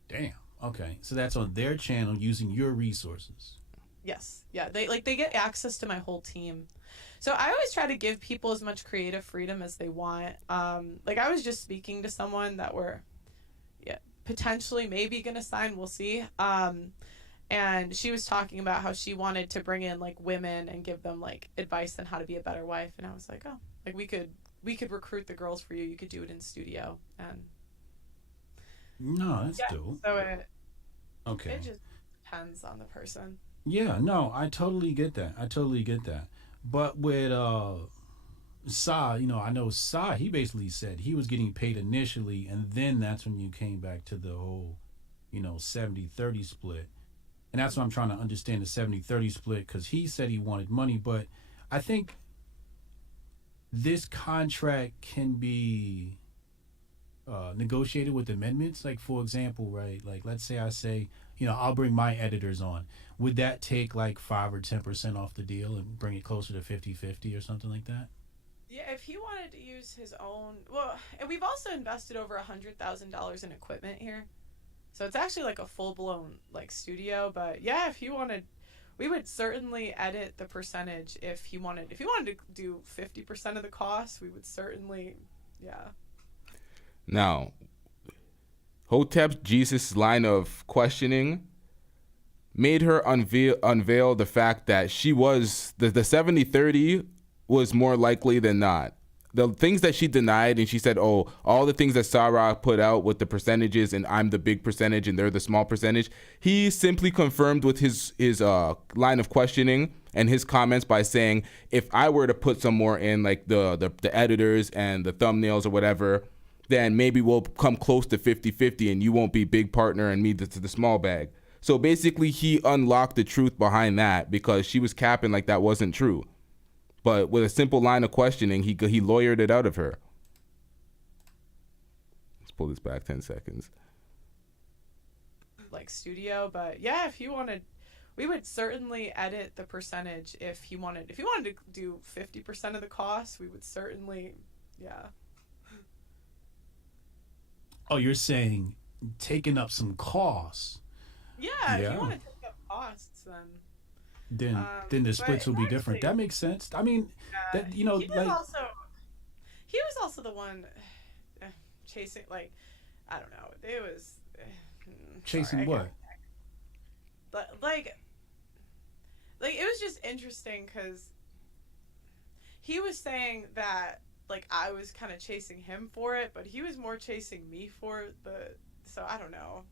Damn. Okay, so that's on their channel using your resources. Yes. Yeah. They get access to my whole team. So I always try to give people as much creative freedom as they want. I was just speaking to someone that we're, potentially maybe gonna sign. We'll see. And she was talking about how she wanted to bring in women and give them advice on how to be a better wife. And I was like, oh, we could recruit the girls for you. You could do it in studio. And no, that's dope. So it just depends on the person. Yeah, no, I totally get that. But with Sa, I know Sa, he basically said he was getting paid initially, and then that's when you came back to the whole, 70-30 split. And that's what I'm trying to understand, the 70-30 split, because he said he wanted money, but I think this contract can be negotiated with amendments. Like, for example, right, like let's say I say, I'll bring my editors on. Would that take like 5 or 10% off the deal and bring it closer to 50-50 or something like that? Yeah, if he wanted to use his own, well, and we've also invested over $100,000 in equipment here, so it's actually like a full-blown like studio. But yeah, if he wanted, we would certainly edit the percentage. If he wanted to do 50% of the cost, we would certainly, yeah. Now, Hotep's Jesus line of questioning made her unveil the fact that she was the 70-30 was more likely than not. The things that she denied, and she said, oh, all the things that Sarah put out with the percentages, and I'm the big percentage and they're the small percentage, he simply confirmed with his line of questioning and his comments by saying, if I were to put some more in, like the editors and the thumbnails or whatever, then maybe we'll come close to 50-50 and you won't be big partner and me to the small bag. So basically he unlocked the truth behind that, because she was capping like that wasn't true. But with a simple line of questioning, he lawyered it out of her. Let's pull this back 10 seconds. Like studio, but yeah, if he wanted, we would certainly edit the percentage. If he wanted to do 50% of the cost, we would certainly, yeah. Oh, you're saying taking up some costs. Yeah, if you want to take up costs, then the splits will be different. That makes sense. I mean, that he was also the one chasing, like, I don't know. It was chasing what? Like it was just interesting because he was saying that like I was kind of chasing him for it, but he was more chasing me for so I don't know.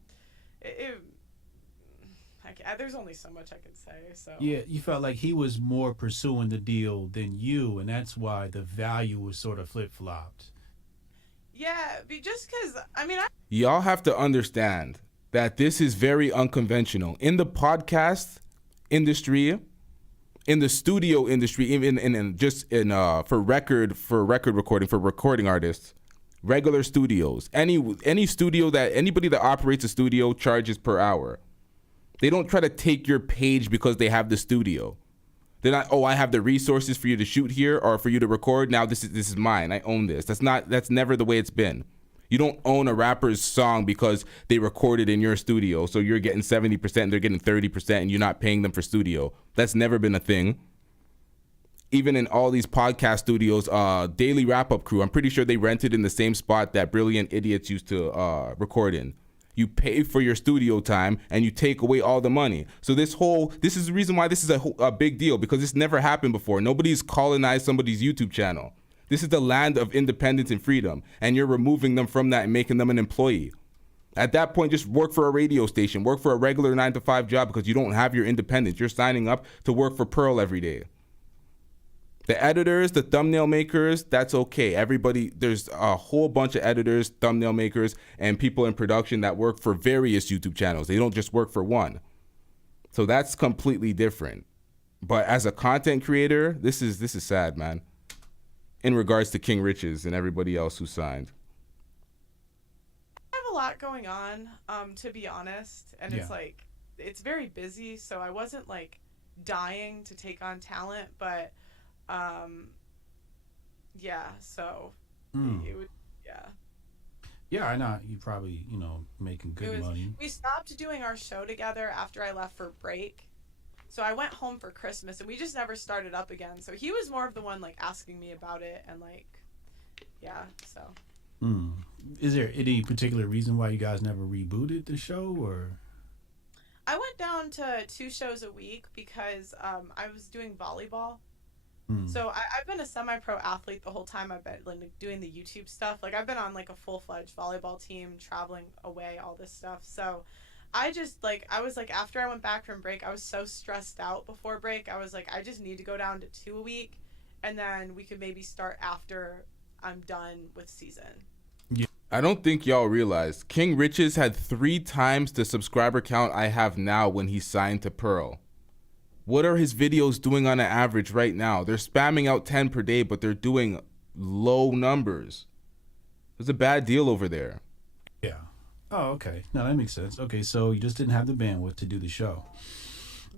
There's only so much I can say. So yeah, you felt like he was more pursuing the deal than you, and that's why the value was sort of flip-flopped. Yeah, just because y'all have to understand that this is very unconventional in the podcast industry, in the studio industry, even in for recording artists, regular studios. Any studio anybody that operates a studio charges per hour. They don't try to take your page because they have the studio. They're not, oh, I have the resources for you to shoot here or for you to record. Now this is mine. I own this. That's never the way it's been. You don't own a rapper's song because they recorded in your studio. So you're getting 70% and they're getting 30% and you're not paying them for studio. That's never been a thing. Even in all these podcast studios, Daily Wrap-Up Crew, I'm pretty sure they rented in the same spot that Brilliant Idiots used to record in. You pay for your studio time and you take away all the money. So this is the reason why this is a big deal, because this never happened before. Nobody's colonized somebody's YouTube channel. This is the land of independence and freedom, and you're removing them from that and making them an employee. At that point, just work for a radio station, work for a regular 9-to-5 job, because you don't have your independence. You're signing up to work for Pearl every day. The editors, the thumbnail makers, that's okay. Everybody, there's a whole bunch of editors, thumbnail makers, and people in production that work for various YouTube channels. They don't just work for one. So that's completely different. But as a content creator, this is sad, man. In regards to King Riches and everybody else who signed. I have a lot going on, to be honest, and it's very busy, so I wasn't like dying to take on talent, but it would, yeah, I know you probably making good money. We stopped doing our show together after I left for break, so I went home for Christmas and we just never started up again. So he was more of the one like asking me about it and Is there any particular reason why you guys never rebooted the show, or? I went down to 2 shows a week because I was doing volleyball. So I've been a semi-pro athlete the whole time I've been like doing the YouTube stuff. Like I've been on like a full-fledged volleyball team, traveling away, all this stuff. So I just like I was like after I went back from break, I was so stressed out before break. I was like, I just need to go down to 2 a week, and then we could maybe start after I'm done with season. I don't think y'all realize King Riches had 3 times the subscriber count I have now when he signed to Pearl. What are his videos doing on an average right now? They're spamming out 10 per day, but they're doing low numbers. There's a bad deal over there. Yeah. Oh, okay. No, that makes sense. Okay, so you just didn't have the bandwidth to do the show.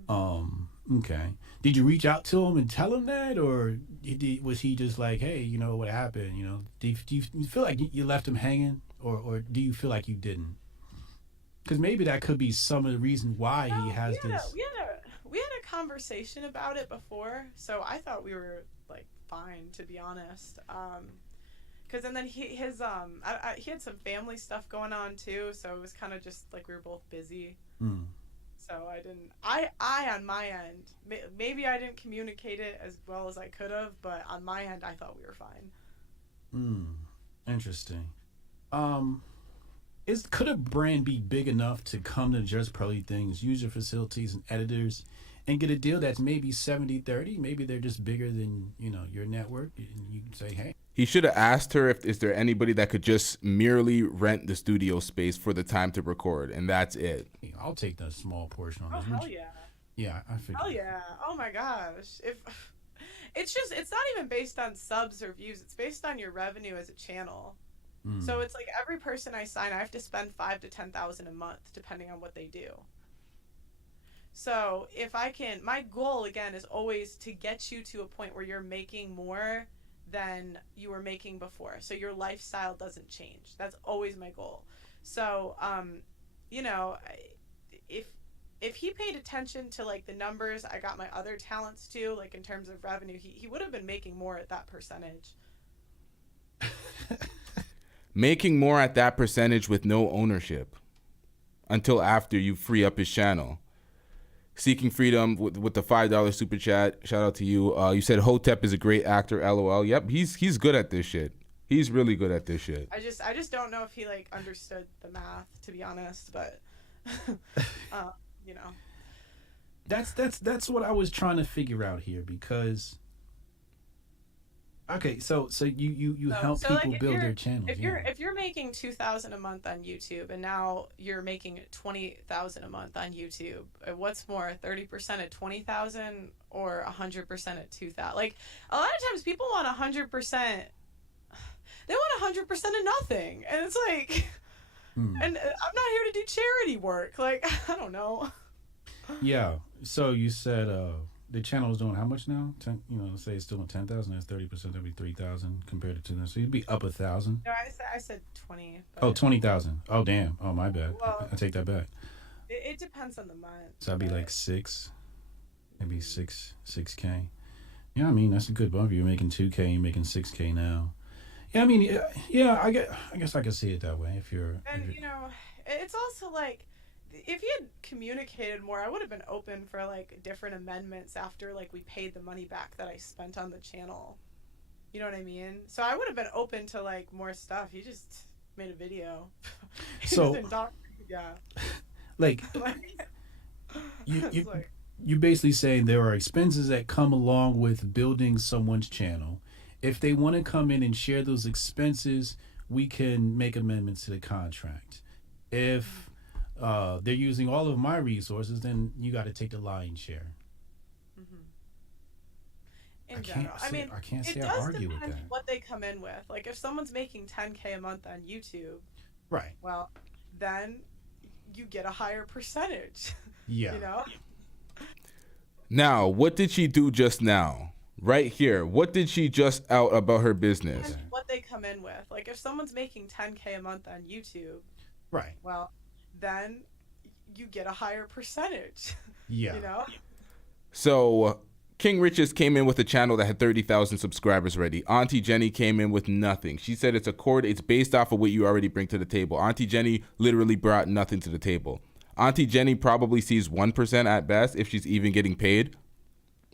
Okay. Did you reach out to him and tell him that, or was he just like, hey, you know what happened? You know, do you feel like you left him hanging, or do you feel like you didn't? Because maybe that could be some of the reason why he has this. We had a conversation about it before, so I thought we were like fine, to be honest. Because then he had some family stuff going on too, so it was kind of just like we were both busy. So I on my end, maybe I didn't communicate it as well as I could have, but on my end, I thought we were fine. Interesting. Could a brand be big enough to come to Just Pearly Things, use your facilities and editors, and get a deal that's maybe 70-30? Maybe they're just bigger than, you know, your network, and you can say, hey. He should have asked her is there anybody that could just merely rent the studio space for the time to record, and that's it. I'll take the small portion on this. Hell yeah. Yeah, I figured. Hell yeah. Oh my gosh. It's not even based on subs or views. It's based on your revenue as a channel. So it's like every person I sign, I have to spend $5,000 to $10,000 a month, depending on what they do. So if I can, my goal again is always to get you to a point where you're making more than you were making before, so your lifestyle doesn't change. That's always my goal. So you know, if he paid attention to like the numbers I got my other talents to, like in terms of revenue, he would have been making more at that percentage. Making more at that percentage with no ownership until after you free up his channel. Seeking Freedom with the $5 super chat. Shout out to you. You said Hotep is a great actor. LOL. Yep, he's good at this shit. He's really good at this shit. I just don't know if he like understood the math, to be honest, but you know. That's what I was trying to figure out here, because okay, so you help people like build their channels. If you're making $2,000 a month on YouTube, and now you're making $20,000 a month on YouTube, what's more, 30% at 20,000 or 100% at 2,000? Like a lot of times people want 100%. They want 100% of nothing, and it's like, and I'm not here to do charity work. Like I don't know. Yeah. So you said the channel is doing how much now? 10. You know, say it's doing 10,000. That's 30%. That'd be 3,000 compared to 2,000. So you'd be up 1,000. No, I said 20. Oh, 20,000. Oh, damn. Oh, my bad. Well, I take that back. It depends on the month. So I'd be like 6, maybe 6K. Yeah, I mean that's a good bump. You're making 2K, you're making 6K now. Yeah, I mean, yeah, I guess I can see it that way. And you know, it's also like, if you had communicated more, I would have been open for like different amendments after like we paid the money back that I spent on the channel. You know what I mean? So I would have been open to like more stuff. You just made a video. So yeah. Like you basically saying there are expenses that come along with building someone's channel. If they want to come in and share those expenses, we can make amendments to the contract. If they're using all of my resources, then you got to take the lion's share. In general, I mean, I can't say it I does argue with depend that. what they come in with. Like if someone's making 10K a month on YouTube, right? Well, then you get a higher percentage. Yeah. You know. Now, what did she do just now? Right here. What did she just out about her business? And what they come in with. Like if someone's making 10K a month on YouTube, right? Well, then you get a higher percentage. Yeah. You know? So King Riches came in with a channel that had 30,000 subscribers already. Auntie Jenny came in with nothing. She said it's based off of what you already bring to the table. Auntie Jenny literally brought nothing to the table. Auntie Jenny probably sees 1% at best if she's even getting paid.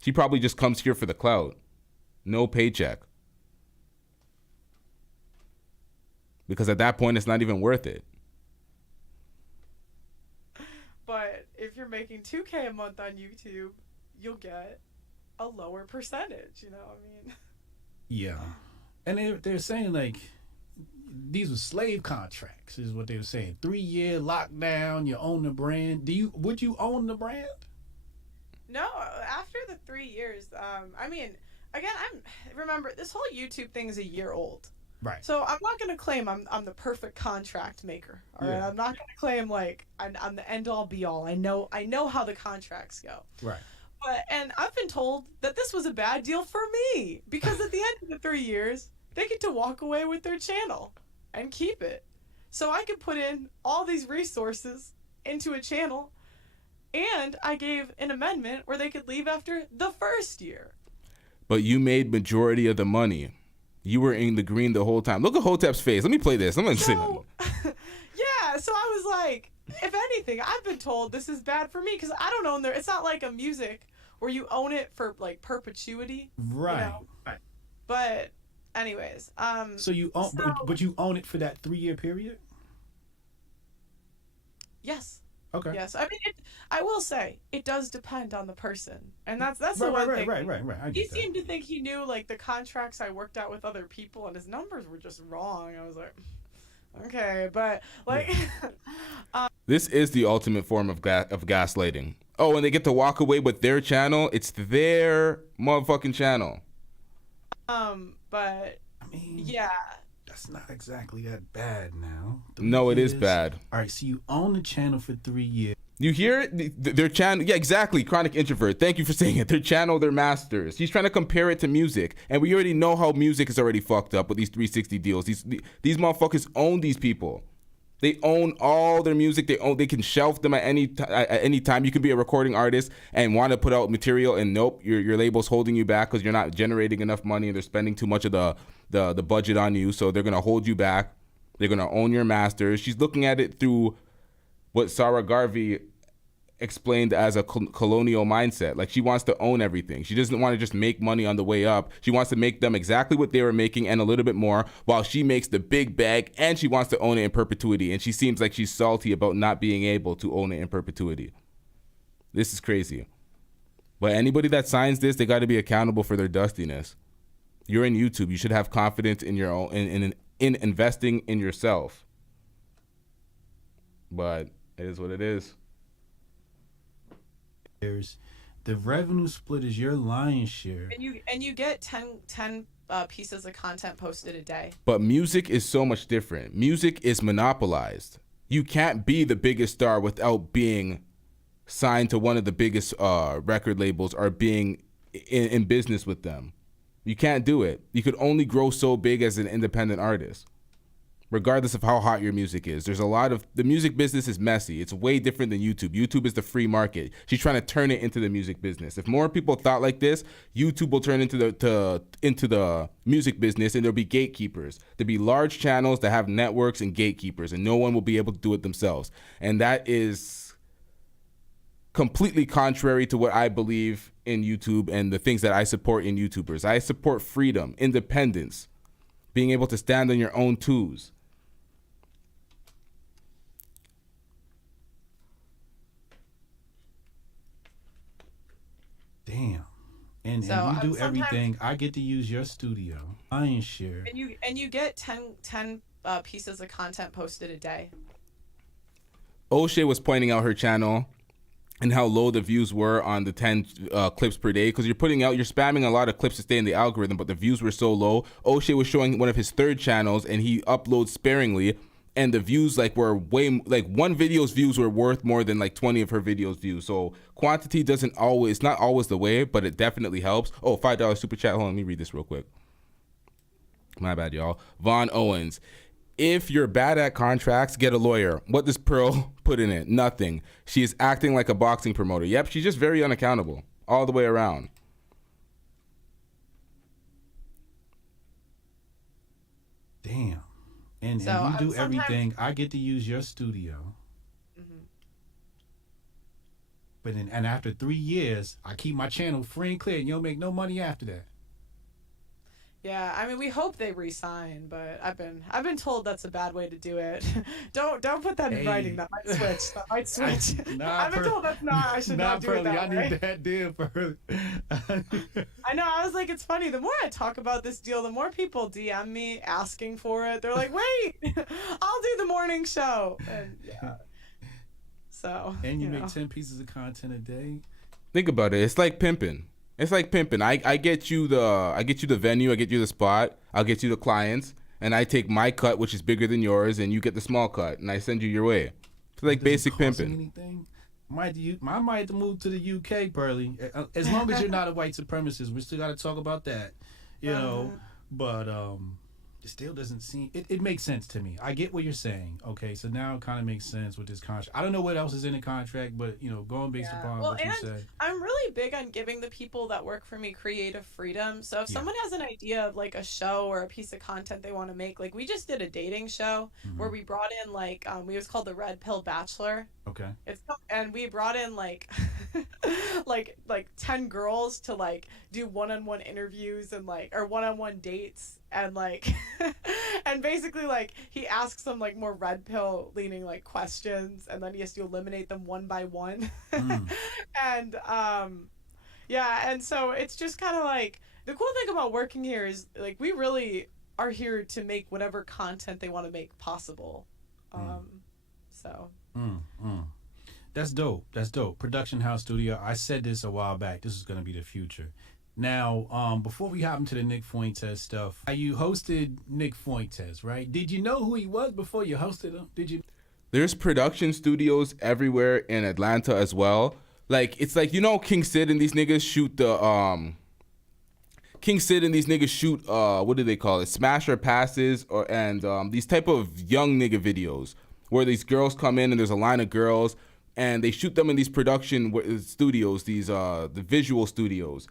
She probably just comes here for the clout. No paycheck. Because at that point, it's not even worth it. if you're making 2K a month on YouTube, you'll get a lower percentage. You know what I mean? Yeah, and they're saying like these were slave contracts, is what they were saying. 3-year lockdown. You own the brand. Would you own the brand? No, after the 3 years, I mean, again, remember this whole YouTube thing is a year old. Right. So I'm not gonna claim I'm the perfect contract maker. All right. Yeah. I'm not gonna claim like I'm the end all be all. I know how the contracts go. Right. And I've been told that this was a bad deal for me because at the end of the 3 years, they get to walk away with their channel and keep it. So I could put in all these resources into a channel, and I gave an amendment where they could leave after the first year. But you made majority of the money. You were in the green the whole time. Look at Hotep's face. Let me play this. I'm going to say nothing. Yeah, so I was like, if anything, I've been told this is bad for me because I don't own it's not like a music where you own it for like perpetuity. Right. You know? Right. But anyways, So you own, but you own it for that 3-year period? Yes. Okay. Yes. I mean, I will say it does depend on the person, and that's the Right, one right, thing. right. I He get that. seemed to think he knew like the contracts I worked out with other people, and his numbers were just wrong. I was like, okay, but like, This is the ultimate form of gaslighting. Oh, and they get to walk away with their channel. It's their motherfucking channel. but I mean, yeah. That's not exactly that bad now. No, it is bad. All right, so you own the channel for 3 years. You hear it? Their channel, yeah, exactly. Chronic introvert. Thank you for saying it. Their channel, their masters. He's trying to compare it to music, and we already know how music is already fucked up with these 360 deals. These motherfuckers own these people. They own all their music. They can shelf them at any time. You can be a recording artist and want to put out material, and nope, your label's holding you back because you're not generating enough money, and they're spending too much of the budget on you. So they're gonna hold you back. They're gonna own your masters. She's looking at it through what Sarah Garvey explained as a colonial mindset. Like, she wants to own everything. She doesn't want to just make money on the way up. She wants to make them exactly what they were making and a little bit more, while she makes the big bag, and she wants to own it in perpetuity. And she seems like she's salty about not being able to own it in perpetuity. This is crazy. But anybody that signs this, they got to be accountable for their dustiness. You're in YouTube. You should have confidence in your own in investing in yourself. But it is what it is. The revenue split is your lion's share. And you get 10 pieces of content posted a day. But music is so much different. Music is monopolized. You can't be the biggest star without being signed to one of the biggest record labels or being in business with them. You can't do it. You could only grow so big as an independent artist, regardless of how hot your music is. There's a lot of, the music business is messy. It's way different than YouTube. YouTube is the free market. She's trying to turn it into the music business. If more people thought like this, YouTube will turn into the music business, and there'll be gatekeepers. There'll be large channels that have networks and gatekeepers, and no one will be able to do it themselves. And that is completely contrary to what I believe in YouTube and the things that I support in YouTubers. I support freedom, independence, being able to stand on your own twos. Damn. And So, you do sometimes- everything. I get to use your studio. Lion's share. And you get 10 pieces of content posted a day. O'Shea was pointing out her channel and how low the views were on the 10 clips per day, because you're spamming a lot of clips to stay in the algorithm, but the views were so low. O'Shea was showing one of his third channels, and he uploads sparingly, and the views were one video's views were worth more than 20 of her videos views. So quantity it's not always the way, but it definitely helps. Oh, $5 super chat. Hold on, let me read this real quick. My bad, y'all. Vaughn Owens. If you're bad at contracts, get a lawyer. What does Pearl put in it? Nothing. She is acting like a boxing promoter. Yep, she's just very unaccountable all the way around. Damn. And So, you do sometimes- everything. I get to use your studio. But and after 3 years, I keep my channel free and clear, and you don't make no money after that. Yeah, I mean, we hope they resign, but I've been told that's a bad way to do it. don't put that in writing. That might switch. That might switch. I've been told that's not. I should not do it that way. I need that deal for. I know. I was like, it's funny. The more I talk about this deal, the more people DM me asking for it. They're like, wait, I'll do the morning show. And yeah. So. And you make 10 pieces of content a day. Think about it. It's like pimping. I get you the venue, I get you the spot, I'll get you the clients, and I take my cut, which is bigger than yours, and you get the small cut, and I send you your way. It's like basic pimping. Anything? I might have to move to the UK, Pearly. As long as you're not a white supremacist, we still got to talk about that, you know. But it still doesn't seem. It makes sense to me. I get what you're saying. Okay, so now it kind of makes sense with this contract. I don't know what else is in the contract, but going based upon what you said. I'm really big on giving the people that work for me creative freedom. So if someone has an idea of like a show or a piece of content they want to make, like we just did a dating show where we brought in it was called the Red Pill Bachelor. Okay. And we brought in like 10 girls to like do one-on-one interviews and or one-on-one dates and and basically he asks them more red pill leaning questions and then he has to eliminate them one by one. And and so it's just kind of the cool thing about working here is we really are here to make whatever content they want to make possible. That's dope. Production house studio. I said this a while back. This is going to be the future. Now, before we hop into the Nick Fuentes stuff, you hosted Nick Fuentes, right? Did you know who he was before you hosted him? Did you? There's production studios everywhere in Atlanta as well. It's King Sid and these niggas shoot what do they call it? Smasher passes and these type of young nigga videos where these girls come in and there's a line of girls and they shoot them in these production studios, the visual studios.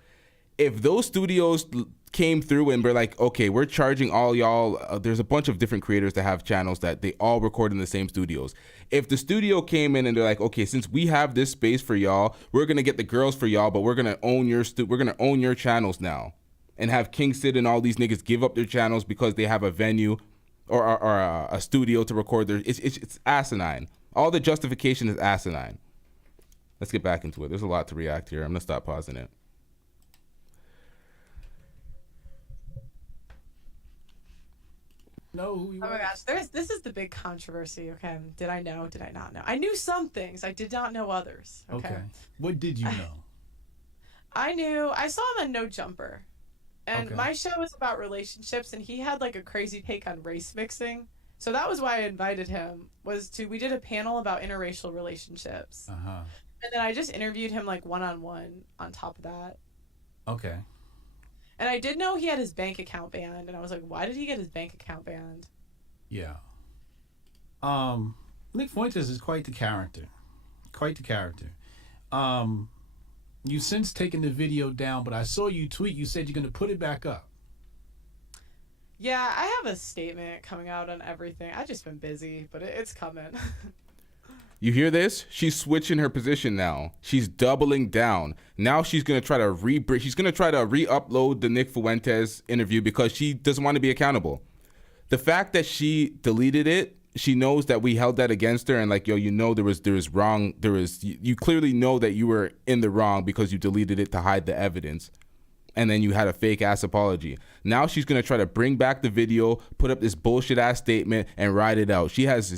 If those studios came through and were like, okay, we're charging all y'all, there's a bunch of different creators that have channels that they all record in the same studios. If the studio came in and they're like, okay, since we have this space for y'all, we're gonna get the girls for y'all, but we're gonna own your channels now, and have King Sid and all these niggas give up their channels because they have a venue or a studio to record their. It's asinine. All the justification is asinine. Let's get back into it. There's a lot to react here. I'm gonna stop pausing it. Know who you Oh my gosh, this is the big controversy. Okay, did I know? Did I not know? I knew some things. I did not know others. Okay. What did you know? I saw him on No Jumper, and my show was about relationships, and he had a crazy take on race mixing. So that was why I invited him. We did a panel about interracial relationships, and then I just interviewed him one-on-one on top of that. Okay. And I did know he had his bank account banned, and I was like, why did he get his bank account banned? Yeah. Nick Fuentes is quite the character. You've since taken the video down, but I saw you tweet, you said you're going to put it back up. Yeah, I have a statement coming out on everything. I've just been busy, but it's coming. You hear this? She's switching her position now. She's doubling down. Now she's gonna try to re-upload the Nick Fuentes interview because she doesn't want to be accountable. The fact that she deleted it, she knows that we held that against her and you clearly know that you were in the wrong because you deleted it to hide the evidence. And then you had a fake ass apology. Now she's gonna try to bring back the video, put up this bullshit ass statement and ride it out. She has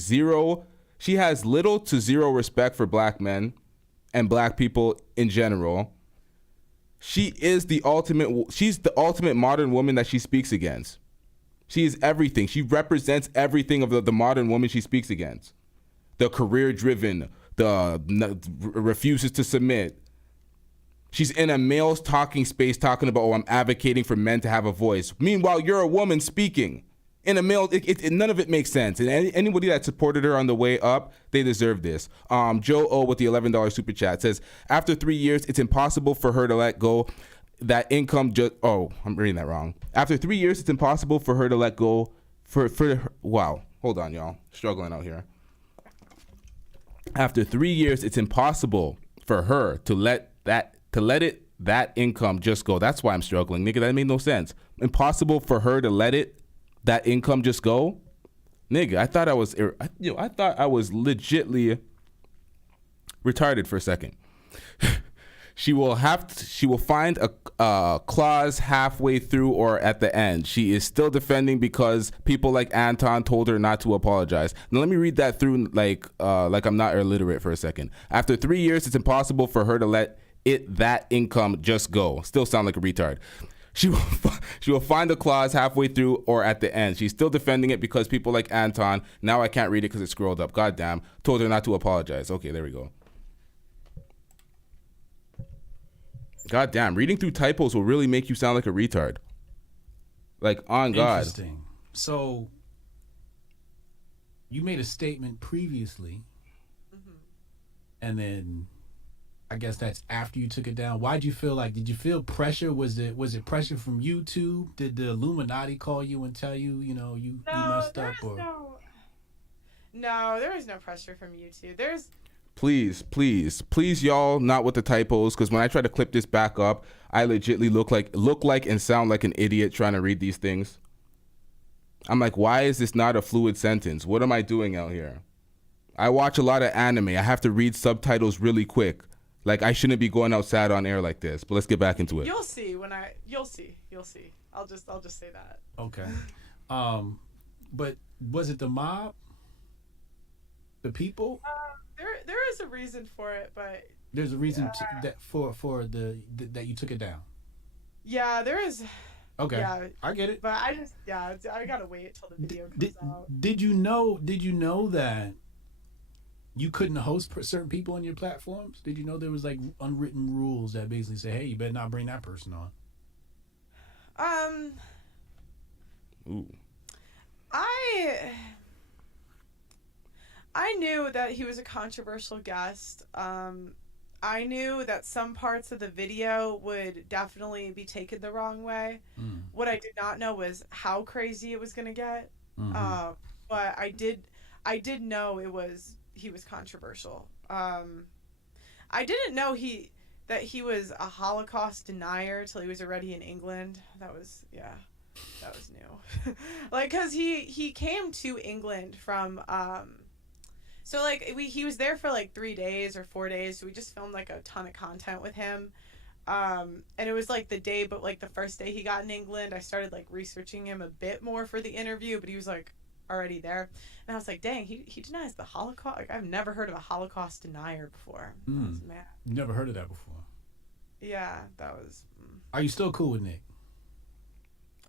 little to zero respect for black men and black people in general. She's the ultimate modern woman that she speaks against. She is everything. She represents everything of the modern woman she speaks against. The career-driven, refuses to submit. She's in a male's talking space talking about, I'm advocating for men to have a voice. Meanwhile, you're a woman speaking. In a male, none of it makes sense. And anybody that supported her on the way up, they deserve this. Joe O with the $11 super chat says, after 3 years, it's impossible for her to let go that income. I'm reading that wrong. After 3 years, it's impossible for her to let go wow. Hold on, y'all. Struggling out here. After 3 years, it's impossible for her to let that income just go. That's why I'm struggling, nigga. That made no sense. Impossible for her to let that income just go, nigga. I thought I was legitly retarded for a second. She will find a clause halfway through or at the end. She is still defending because people like Anton told her not to apologize. Now let me read that through like I'm not illiterate for a second. After 3 years, it's impossible for her to let that income just go. Still sound like a retard. She will find a clause halfway through or at the end. She's still defending it because people like Anton, now I can't read it because it scrolled up. Goddamn, told her not to apologize. Okay, there we go. God damn, reading through typos will really make you sound like a retard. Like, on God. Interesting. So, you made a statement previously, and then I guess that's after you took it down. Why'd you feel like? Did you feel pressure? Was it pressure from YouTube? Did the Illuminati call you and tell you, you messed up? Or No, there is no pressure from YouTube. There's. Please, y'all, not with the typos, because when I try to clip this back up, I legitly look like and sound like an idiot trying to read these things. I'm like, why is this not a fluid sentence? What am I doing out here? I watch a lot of anime. I have to read subtitles really quick. Like, I shouldn't be going outside on air like this. But let's get back into it. You'll see you'll see. I'll just say that. Okay. But was it the mob? The people? There is a reason for it, but there's a reason that you took it down. Yeah, there is. Okay, yeah, I get it. But I gotta wait till the video comes out. Did you know that you couldn't host certain people on your platforms? Did you know there was like unwritten rules that basically say, hey, you better not bring that person on? Ooh. I knew that he was a controversial guest. I knew that some parts of the video would definitely be taken the wrong way. What I did not know was how crazy it was going to get. But I did know he was controversial. I didn't know that he was a Holocaust denier till he was already in England. That was new. Like, cause he came to England from so like he was there for like 3 days or 4 days. So we just filmed like a ton of content with him. And it was like the first day he got in England, I started like researching him a bit more for the interview, but he was like already there. And I was like, dang, he denies the Holocaust. Like, I've never heard of a Holocaust denier before. I was mad. You never heard of that before? Yeah, that was. Are you still cool with Nick?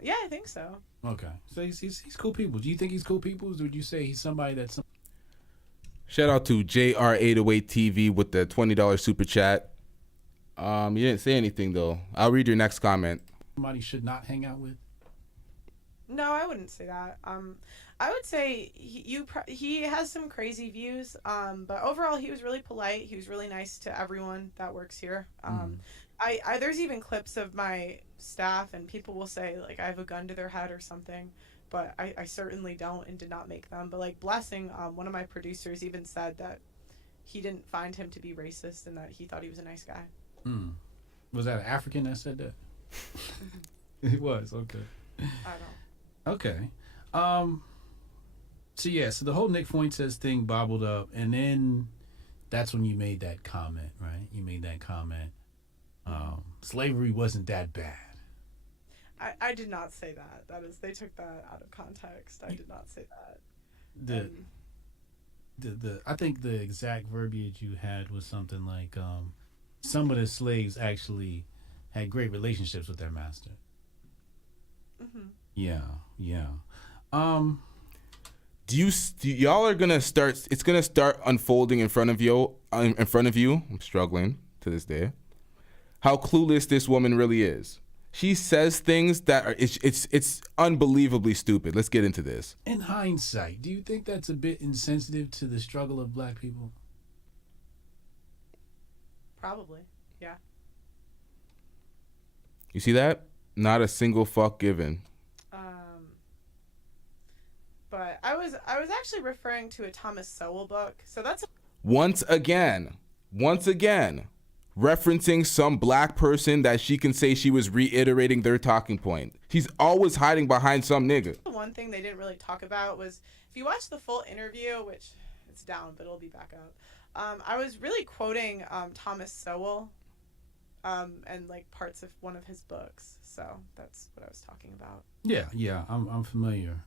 Yeah, I think so. Okay. So he's cool people. Do you think he's cool people? Or would you say he's somebody that's... Shout out to JR808TV with the $20 super chat. You didn't say anything, though. I'll read your next comment. Somebody should not hang out with? No, I wouldn't say that. I would say he has some crazy views, but overall he was really polite. He was really nice to everyone that works here. I there's even clips of my staff, and people will say like I have a gun to their head or something, but I certainly don't and did not make them. But like Blessing, one of my producers even said that he didn't find him to be racist and that he thought he was a nice guy. Was that an African that said that? It was, okay. I don't. Okay. So the whole Nick Fuentes thing bobbled up, and then that's when you made that comment, right? You made that comment. Slavery wasn't that bad. I did not say that. They took that out of context. I did not say that. I think the exact verbiage you had was something like, some of the slaves actually had great relationships with their master. Yeah. Do y'all are gonna start? It's gonna start unfolding in front of you. I'm struggling to this day. How clueless this woman really is. She says things that are it's unbelievably stupid. Let's get into this. In hindsight, do you think that's a bit insensitive to the struggle of black people? Probably, yeah. You see that? Not a single fuck given. But I was actually referring to a Thomas Sowell book. So that's once again, referencing some black person that she can say she was reiterating their talking point. She's always hiding behind some nigga. The one thing they didn't really talk about was, if you watch the full interview, which it's down, but it'll be back up. I was really quoting Thomas Sowell and like parts of one of his books. So that's what I was talking about. Yeah, I'm familiar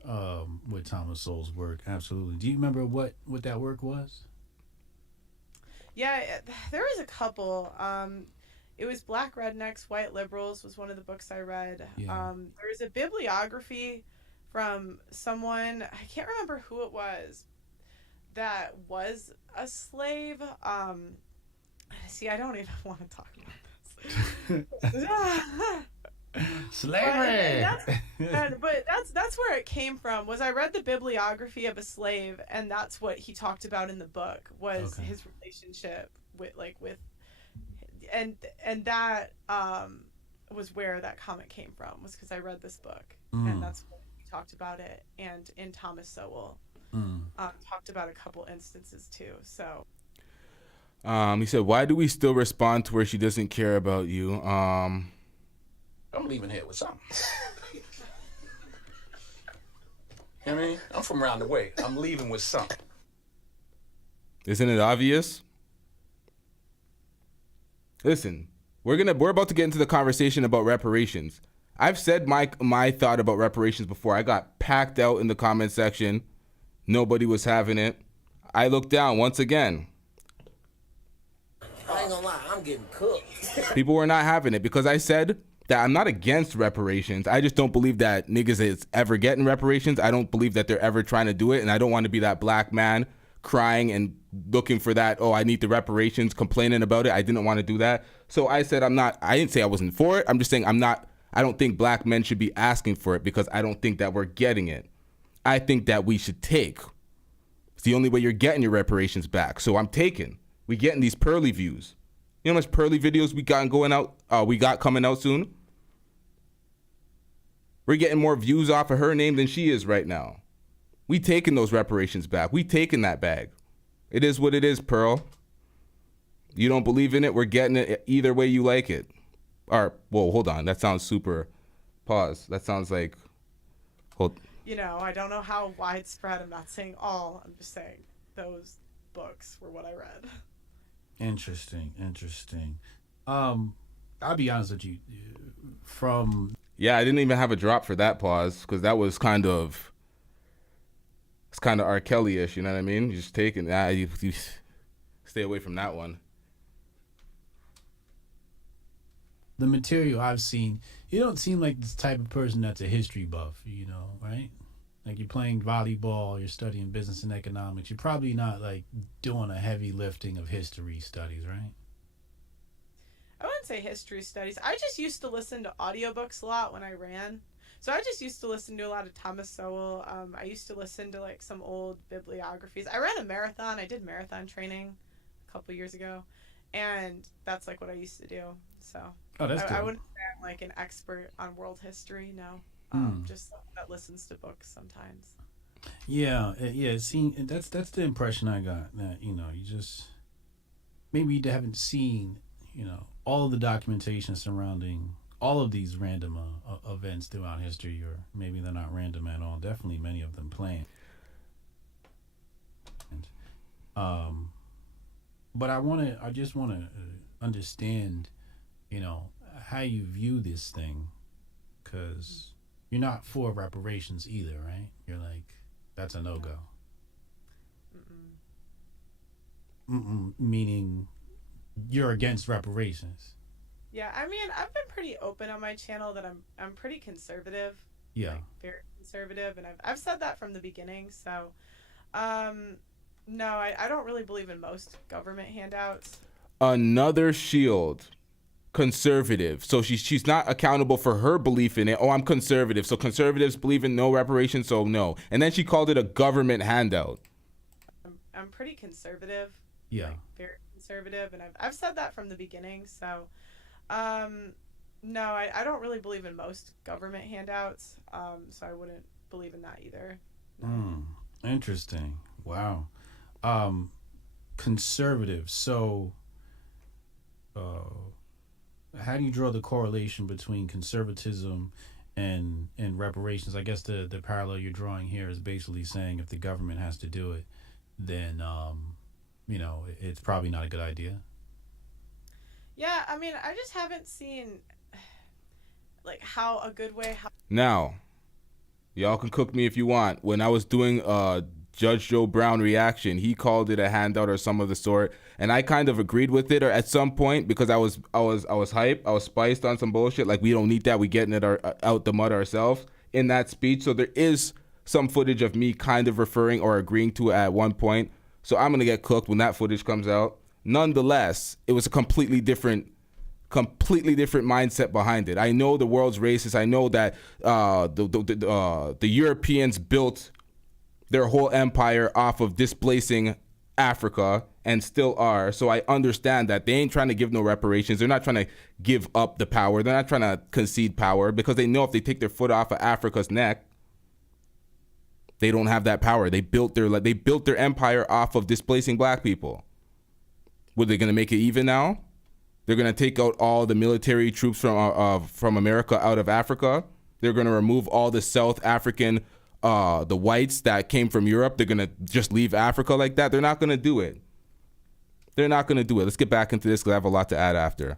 with Thomas Sowell's work. Absolutely. Do you remember what that work was? Yeah, there was a couple. It was Black Rednecks, White Liberals was one of the books I read. Yeah. There was a bibliography from someone, I can't remember who it was, that was a slave. See, I don't even want to talk about this. Slavery. But that's where it came from. Was I read the bibliography of a slave, and that's what he talked about in the book was his relationship with and that was where that comment came from, was because I read this book and that's what he talked about it. And in Thomas Sowell talked about a couple instances too. So he said, why do we still respond to her? She doesn't care about you. I'm leaving here with something. You know what I mean? I'm from around the way. I'm leaving with something. Isn't it obvious? Listen, we're about to get into the conversation about reparations. I've said my thought about reparations before. I got packed out in the comment section. Nobody was having it. I looked down once again. I ain't gonna lie, I'm getting cooked. People were not having it because I said that I'm not against reparations. I just don't believe that niggas is ever getting reparations. I don't believe that they're ever trying to do it. And I don't want to be that black man crying and looking for that, oh, I need the reparations, complaining about it. I didn't want to do that. So I said I didn't say I wasn't for it. I'm just saying I don't think black men should be asking for it because I don't think that we're getting it. I think that we should take. It's the only way you're getting your reparations back. So I'm taking. We getting these Pearly views. You know how much Pearly videos we got coming out soon? We're getting more views off of her name than she is right now. We taking those reparations back. We taking that bag. It is what it is, Pearl. You don't believe in it, we're getting it either way you like it. Or, whoa, hold on. That sounds super. Pause. That sounds like. I don't know how widespread. I'm not saying all. I'm just saying those books were what I read. Interesting. I'll be honest with you. Yeah, I didn't even have a drop for that pause because that was kind of. It's kind of R. Kelly-ish, you know what I mean? You just taking you stay away from that one. The material I've seen, you don't seem like this type of person that's a history buff, right? Like you're playing volleyball, you're studying business and economics. You're probably not like doing a heavy lifting of history studies, right? I wouldn't say history studies. I just used to listen to audiobooks a lot when I ran. So I just used to listen to a lot of Thomas Sowell. I used to listen to like some old bibliographies. I ran a marathon. I did marathon training a couple years ago. And that's like what I used to do. So that's good. I wouldn't say I'm like an expert on world history, no. Just someone that listens to books sometimes. Yeah. See, that's the impression I got, that you just maybe you haven't seen all of the documentation surrounding all of these random events throughout history, or maybe they're not random at all. Definitely many of them planned. But I just want to understand, how you view this thing, because you're not for reparations either, right? You're like, that's a no-go. Meaning you're against reparations. Yeah, I mean, I've been pretty open on my channel that I'm pretty conservative. Yeah. Like, very conservative, and I've said that from the beginning. So, no, I don't really believe in most government handouts. Another shield. Conservative. So she's not accountable for her belief in it. Oh, I'm conservative. So conservatives believe in no reparations, so no. And then she called it a government handout. I'm pretty conservative. Yeah. Like, very conservative, and I've said that from the beginning. So, no, I don't really believe in most government handouts. So I wouldn't believe in that either. Interesting. Wow. Conservative. So how do you draw the correlation between conservatism and reparations? I guess the parallel you're drawing here is basically saying if the government has to do it, then it's probably not a good idea. Yeah, I mean, I just haven't seen like how a good way. Now, y'all can cook me if you want. When I was doing Judge Joe Brown reaction, he called it a handout or some of the sort, and I kind of agreed with it, or at some point, because I was hype, I was spiced on some bullshit like we don't need that, we getting it out the mud ourselves in that speech. So there is some footage of me kind of referring or agreeing to it at one point. So I'm gonna get cooked when that footage comes out. Nonetheless, it was a completely different mindset behind it. I know the world's racist. I know that the Europeans built their whole empire off of displacing Africa and still are. So I understand that they ain't trying to give no reparations. They're not trying to give up the power. They're not trying to concede power because they know if they take their foot off of Africa's neck, they don't have that power. They built their empire off of displacing black people. Were they going to make it even now? They're going to take out all the military troops from America out of Africa. They're going to remove all the South African, the whites that came from Europe. They're going to just leave Africa like that. They're not going to do it. They're not going to do it. Let's get back into this because I have a lot to add after.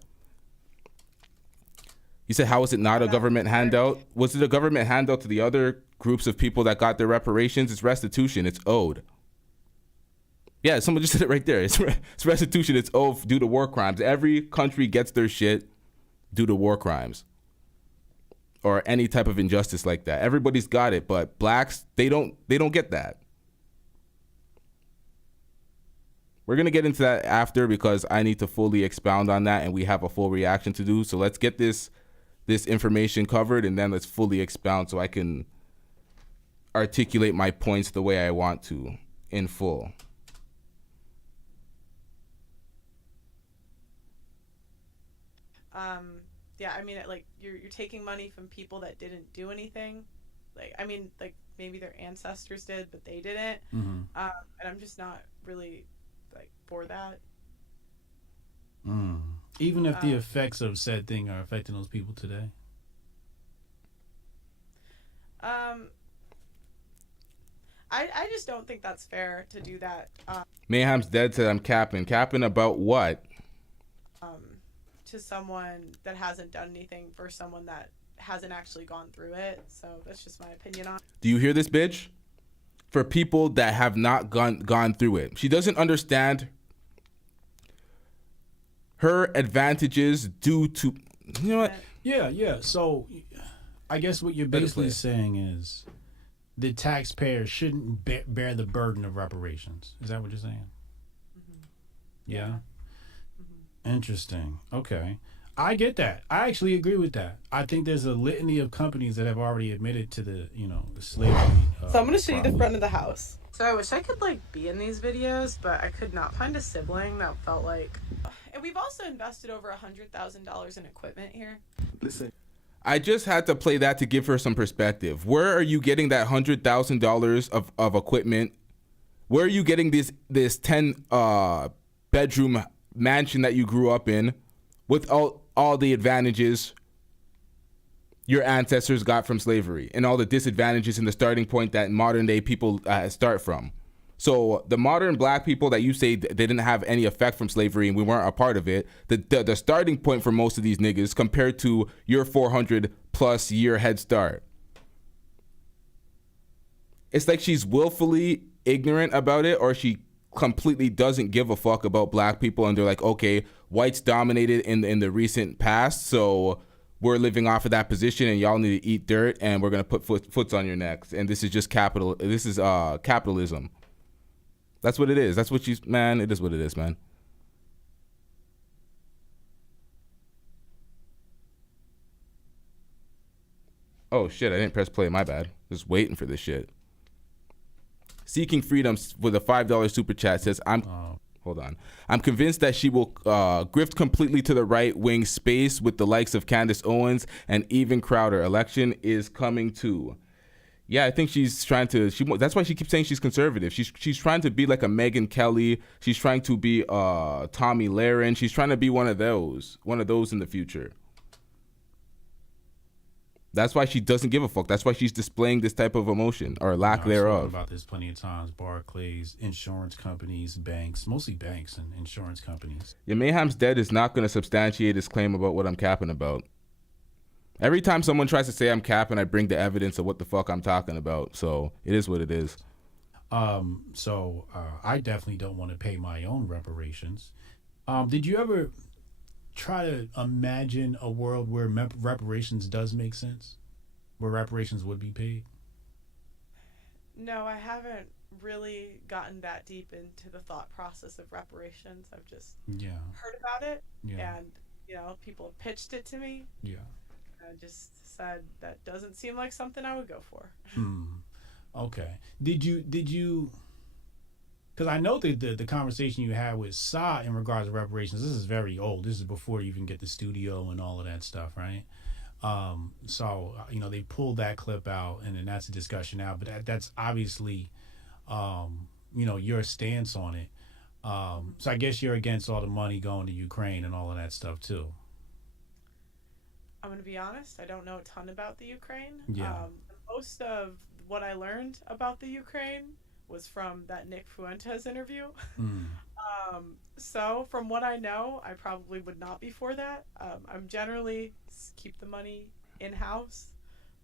You said, how is it not a government handout? Was it a government handout to the other groups of people that got their reparations? It's restitution. It's owed. Yeah, someone just said it right there. It's restitution. It's owed due to war crimes. Every country gets their shit due to war crimes or any type of injustice like that. Everybody's got it, but blacks, they don't get that. We're going to get into that after because I need to fully expound on that and we have a full reaction to do. So let's get this information covered and then let's fully expound so I can articulate my points the way I want to in full. Yeah, I mean, like you're taking money from people that didn't do anything. Like, I mean, like maybe their ancestors did, but they didn't. Mm-hmm. And I'm just not really like for that. Even if the effects of said thing are affecting those people today. I just don't think that's fair to do that. Mayhem's Dead said I'm capping. Capping about what? To someone that hasn't done anything for someone that hasn't actually gone through it. So that's just my opinion on it. Do you hear this, bitch? For people that have not gone through it. She doesn't understand her advantages due to, you know what? Yeah. So I guess what you're basically saying is the taxpayer shouldn't bear the burden of reparations. Is that what you're saying? Mm-hmm. Yeah. Interesting. Okay. I get that. I actually agree with that. I think there's a litany of companies that have already admitted to the slavery. So I'm going to show you the front of the house. So I wish I could be in these videos, but I could not find a sibling that felt like. And we've also invested over $100,000 in equipment here. Listen. I just had to play that to give her some perspective. Where are you getting that $100,000 of equipment? Where are you getting this 10 bedroom mansion that you grew up in with all the advantages your ancestors got from slavery and all the disadvantages and the starting point that modern day people start from? So the modern black people that you say they didn't have any effect from slavery and we weren't a part of it, the starting point for most of these niggas compared to your 400 plus year head start. It's like she's willfully ignorant about it, or she completely doesn't give a fuck about black people, and they're like, okay, whites dominated in the recent past, so we're living off of that position and y'all need to eat dirt and we're gonna put foots on your necks, and this is just capitalism. That's what it is. That's what man, it is what it is, man. Oh shit, I didn't press play, my bad. Just waiting for this shit. Seeking Freedom with a $5 super chat says, hold on. I'm convinced that she will grift completely to the right wing space with the likes of Candace Owens and even Crowder. Election is coming too. Yeah, I think she's trying to. That's why she keeps saying she's conservative. She's trying to be like a Megyn Kelly. She's trying to be Tommy Lahren. She's trying to be one of those in the future. That's why she doesn't give a fuck. That's why she's displaying this type of emotion or lack thereof. I've spoken about this plenty of times. Barclays, insurance companies, banks, mostly banks and insurance companies. Yeah, Mayhem's dead is not going to substantiate his claim about what I'm capping about. Every time someone tries to say I'm capping, I bring the evidence of what the fuck I'm talking about. So it is what it is. So I definitely don't want to pay my own reparations. Did you ever try to imagine a world where reparations does make sense? Where reparations would be paid? No, I haven't really gotten that deep into the thought process of reparations. I've just heard about it. Yeah. And, people have pitched it to me. Yeah. I just said that doesn't seem like something I would go for. Okay. Did you? Because I know the conversation you had with Sa in regards to reparations. This is very old. This is before you even get the studio and all of that stuff, right? So they pulled that clip out, and then that's a discussion now. But that's obviously, your stance on it. So I guess you're against all the money going to Ukraine and all of that stuff too. I'm going to be honest, I don't know a ton about the Ukraine. Yeah. Most of what I learned about the Ukraine was from that Nick Fuentes interview. So from what I know, I probably would not be for that. I'm generally keep the money in-house,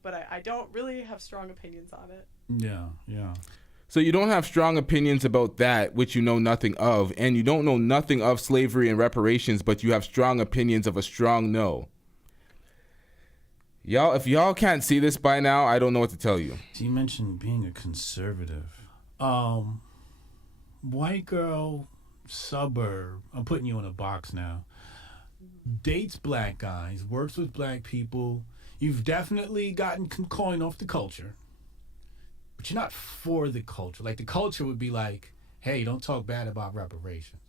but I don't really have strong opinions on it. Yeah. So you don't have strong opinions about that, which you know nothing of, and you don't know nothing of slavery and reparations, but you have strong opinions of a strong no. Y'all, if y'all can't see this by now, I don't know what to tell you. You mentioned being a conservative. White girl, suburb. I'm putting you in a box now. Dates black guys, works with black people. You've definitely gotten coin off the culture, but you're not for the culture. Like the culture would be like, hey, don't talk bad about reparations,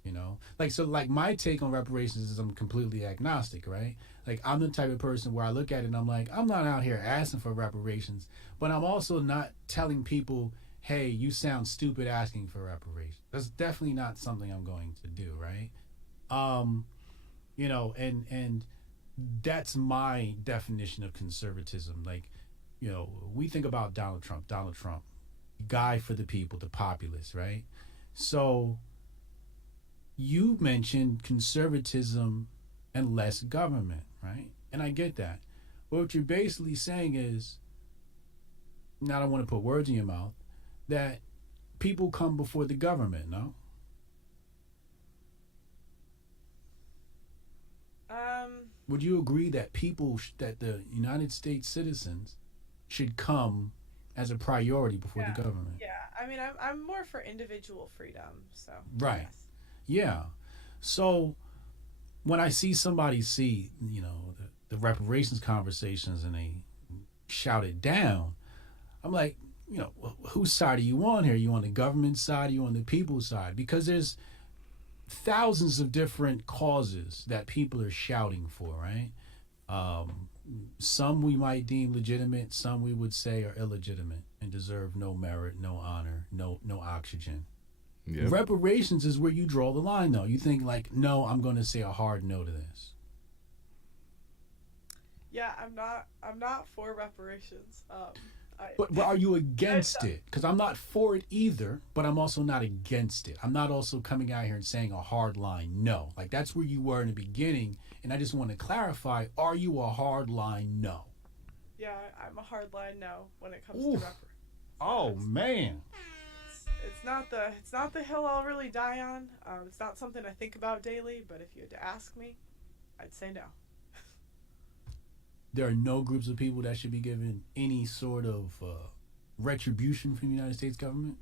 Like my take on reparations is I'm completely agnostic, right? Like I'm the type of person where I look at it and I'm like, I'm not out here asking for reparations, but I'm also not telling people, hey, you sound stupid asking for reparations. That's definitely not something I'm going to do, right? And that's my definition of conservatism. Like, we think about Donald Trump, guy for the people, the populace, right? So you mentioned conservatism and less government, right? And I get that. But what you're basically saying is, and I don't want to put words in your mouth, that people come before the government, no? Would you agree that that the United States citizens should come as a priority before the government? Yeah, I mean, I'm more for individual freedom, so. Right. Yes. Yeah. So when I see somebody the reparations conversations and they shout it down, I'm like, whose side are you on here? Are you on the government side? Are you on the people's side? Because there's thousands of different causes that people are shouting for, right? Some we might deem legitimate, some we would say are illegitimate and deserve no merit, no honor, no oxygen. Yep. Reparations is where you draw the line, though. You think like, no, I'm going to say a hard no to this. Yeah, I'm not for reparations. But are you against it? Because I'm not for it either, but I'm also not against it. I'm not also coming out here and saying a hard line no. Like that's where you were in the beginning, and I just want to clarify: are you a hard line no? Yeah, I'm a hard line no when it comes to reparations. Oh man. It's not the hill I'll really die on. It's not something I think about daily. But if you had to ask me, I'd say no. There are no groups of people that should be given any sort of retribution from the United States government?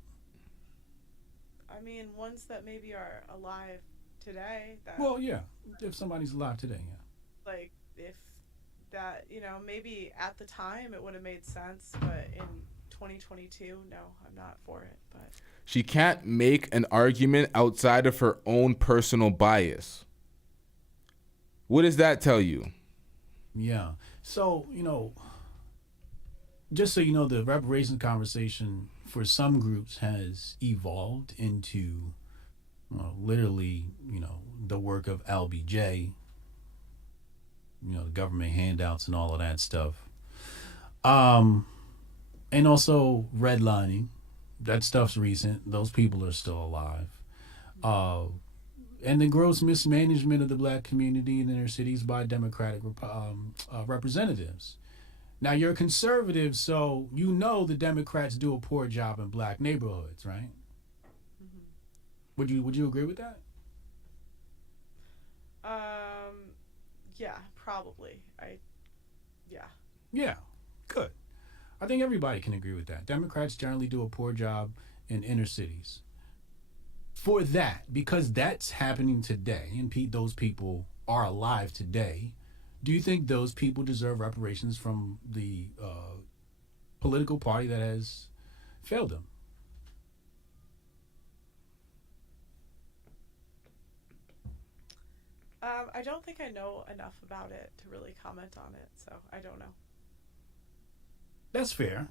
I mean, ones that maybe are alive today. Well, yeah. If somebody's alive today, yeah. Like, if that, maybe at the time it would have made sense, but in 2022, no, I'm not for it. But she can't make an argument outside of her own personal bias. What does that tell you? Yeah. So, just so you know, the reparations conversation for some groups has evolved into literally, the work of LBJ, the government handouts and all of that stuff. And also redlining. That stuff's recent. Those people are still alive. And the gross mismanagement of the black community in inner cities by Democratic representatives. Now, you're a conservative, so you know the Democrats do a poor job in black neighborhoods, right? Mm-hmm. Would you agree with that? Yeah, probably. Yeah, good. I think everybody can agree with that. Democrats generally do a poor job in inner cities. For that, because that's happening today, and those people are alive today, do you think those people deserve reparations from the political party that has failed them? I don't think I know enough about it to really comment on it, so I don't know. That's fair.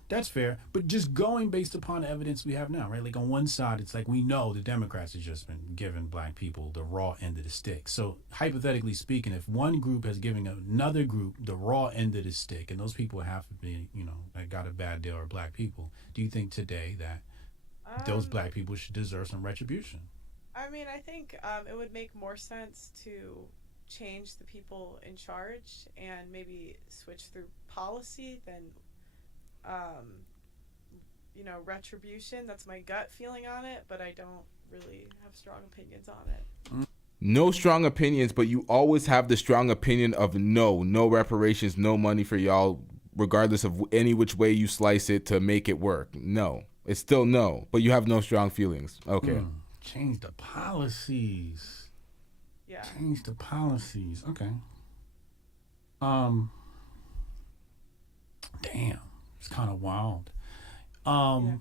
But just going based upon the evidence we have now, right? Like on one side, it's like we know the Democrats have just been giving black people the raw end of the stick. So hypothetically speaking, if one group has given another group the raw end of the stick, and those people have to be, that got a bad deal are black people, do you think today that those black people should deserve some retribution? I mean, I think it would make more sense to change the people in charge and maybe switch through policy than retribution. That's my gut feeling on it, but I don't really have strong opinions on it. No strong opinions, but you always have the strong opinion of no reparations, no money for y'all, regardless of any which way you slice it to make it work. No, it's still no, but you have no strong feelings. Okay. Change the policies. Yeah. Change the policies. Okay. Damn. It's kind of wild. Yeah.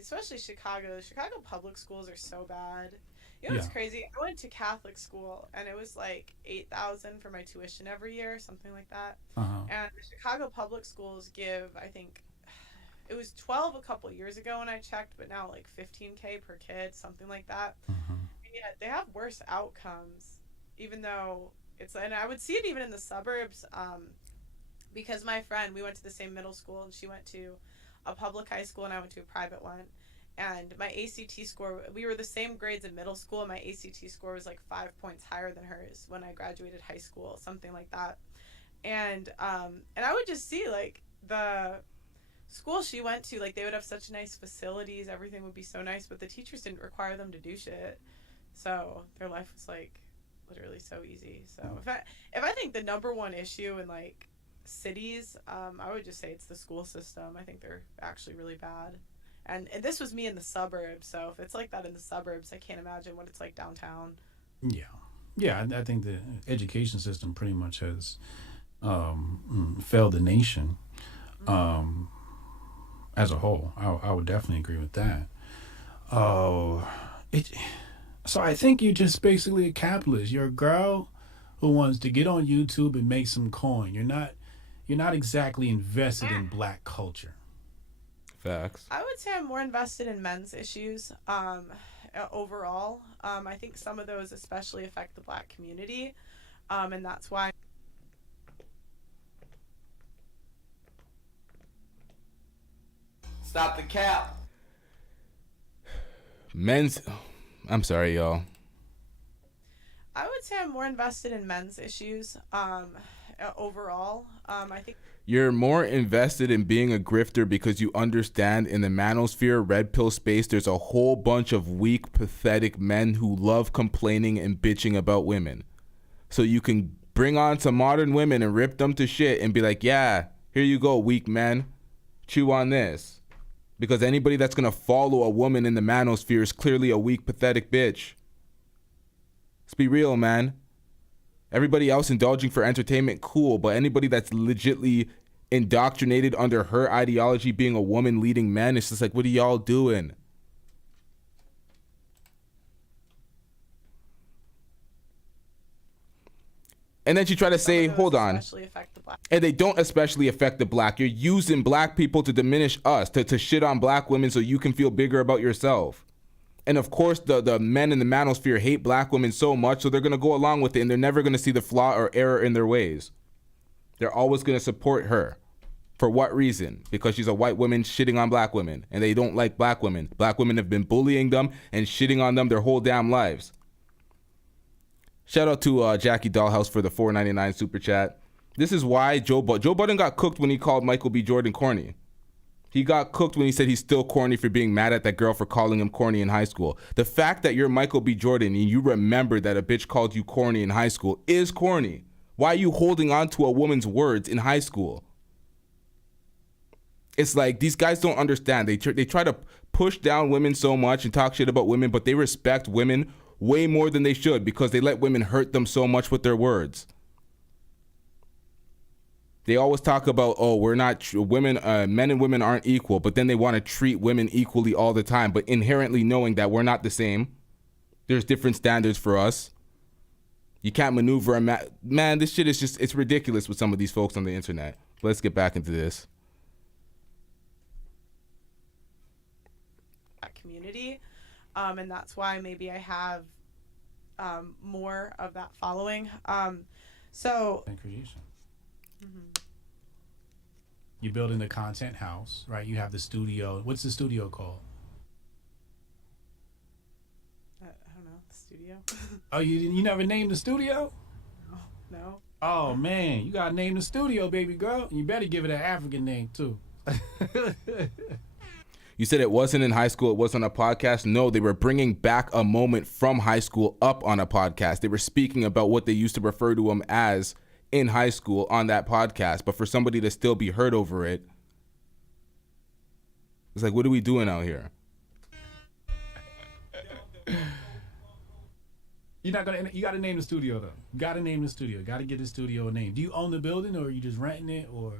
Especially Chicago. Chicago public schools are so bad. You know what's crazy? I went to Catholic school, and it was like $8,000 for my tuition every year, something like that. And the Chicago public schools give, I think, it was $12 a couple years ago when I checked, but now like $15K per kid, something like that. And yet they have worse outcomes, even though and I would see it even in the suburbs. Because my friend, we went to the same middle school, and she went to a public high school, and I went to a private one. And my ACT score, we were the same grades in middle school, and my ACT score was like 5 points higher than hers when I graduated high school, something like that. And I would just see like the school she went to, like they would have such nice facilities, everything would be so nice, but the teachers didn't require them to do shit. So their life was like literally so easy. So if I think the number one issue in like cities, I would just say it's the school system. I think they're actually really bad. And this was me in the suburbs, so if it's like that in the suburbs, I can't imagine what it's like downtown. Yeah, I think the education system pretty much has failed the nation as a whole. I would definitely agree with that. So I think you're just basically a capitalist. You're a girl who wants to get on YouTube and make some coin. You're not exactly invested in black culture. Facts. I would say I'm more invested in men's issues overall. I think some of those especially affect the black community, and that's why. Stop the cap. I'm sorry, y'all. I would say I'm more invested in men's issues overall. I think You're more invested in being a grifter because you understand in the manosphere, red pill space, there's a whole bunch of weak, pathetic men who love complaining and bitching about women. So you can bring on some modern women and rip them to shit and be like, yeah, here you go, weak men. Chew on this. Because anybody that's going to follow a woman in the manosphere is clearly a weak, pathetic bitch. Let's be real, man. Everybody else indulging for entertainment, cool. But anybody that's legitly indoctrinated under her ideology being a woman leading men, it's just like, what are y'all doing? And then she tried to say, hold on. Especially affect the black. And they don't especially affect the black. You're using black people to diminish us, to shit on black women so you can feel bigger about yourself. And of course, the men in the manosphere hate black women so much, so they're going to go along with it, and they're never going to see the flaw or error in their ways. They're always going to support her. For what reason? Because she's a white woman shitting on black women, and they don't like black women. Black women have been bullying them and shitting on them their whole damn lives. Shout out to Jackie Dollhouse for the $4.99 super chat. This is why Joe Budden got cooked when he called Michael B. Jordan corny. He got cooked when he said he's still corny for being mad at that girl for calling him corny in high school. The fact that you're Michael B. Jordan and you remember that a bitch called you corny in high school is corny. Why are you holding on to a woman's words in high school? It's like these guys don't understand. They try to push down women so much and talk shit about women, but they respect women way more than they should because they let women hurt them so much with their words. They always talk about, oh, we're not women, men and women aren't equal, but then they want to treat women equally all the time, but inherently knowing that we're not the same. There's different standards for us. You can't maneuver a man. This shit is it's ridiculous with some of these folks on the internet. Let's get back into this. Community, and that's why maybe I have more of that following. So creation. You're building the content house, right? You have the studio. What's the studio called? I don't know. The studio. Oh, you never named the studio? No. Oh man, you gotta name the studio, baby girl. You better give it an African name too. You said it wasn't in high school, it wasn't a podcast. No, they were bringing back a moment from high school up on a podcast. They were speaking about what they used to refer to them as in high school on that podcast. But for somebody to still be hurt over it, it's like, what are we doing out here? You gotta name the studio though. You gotta name the studio. Gotta get the studio a name. Do you own the building or are you just renting it or?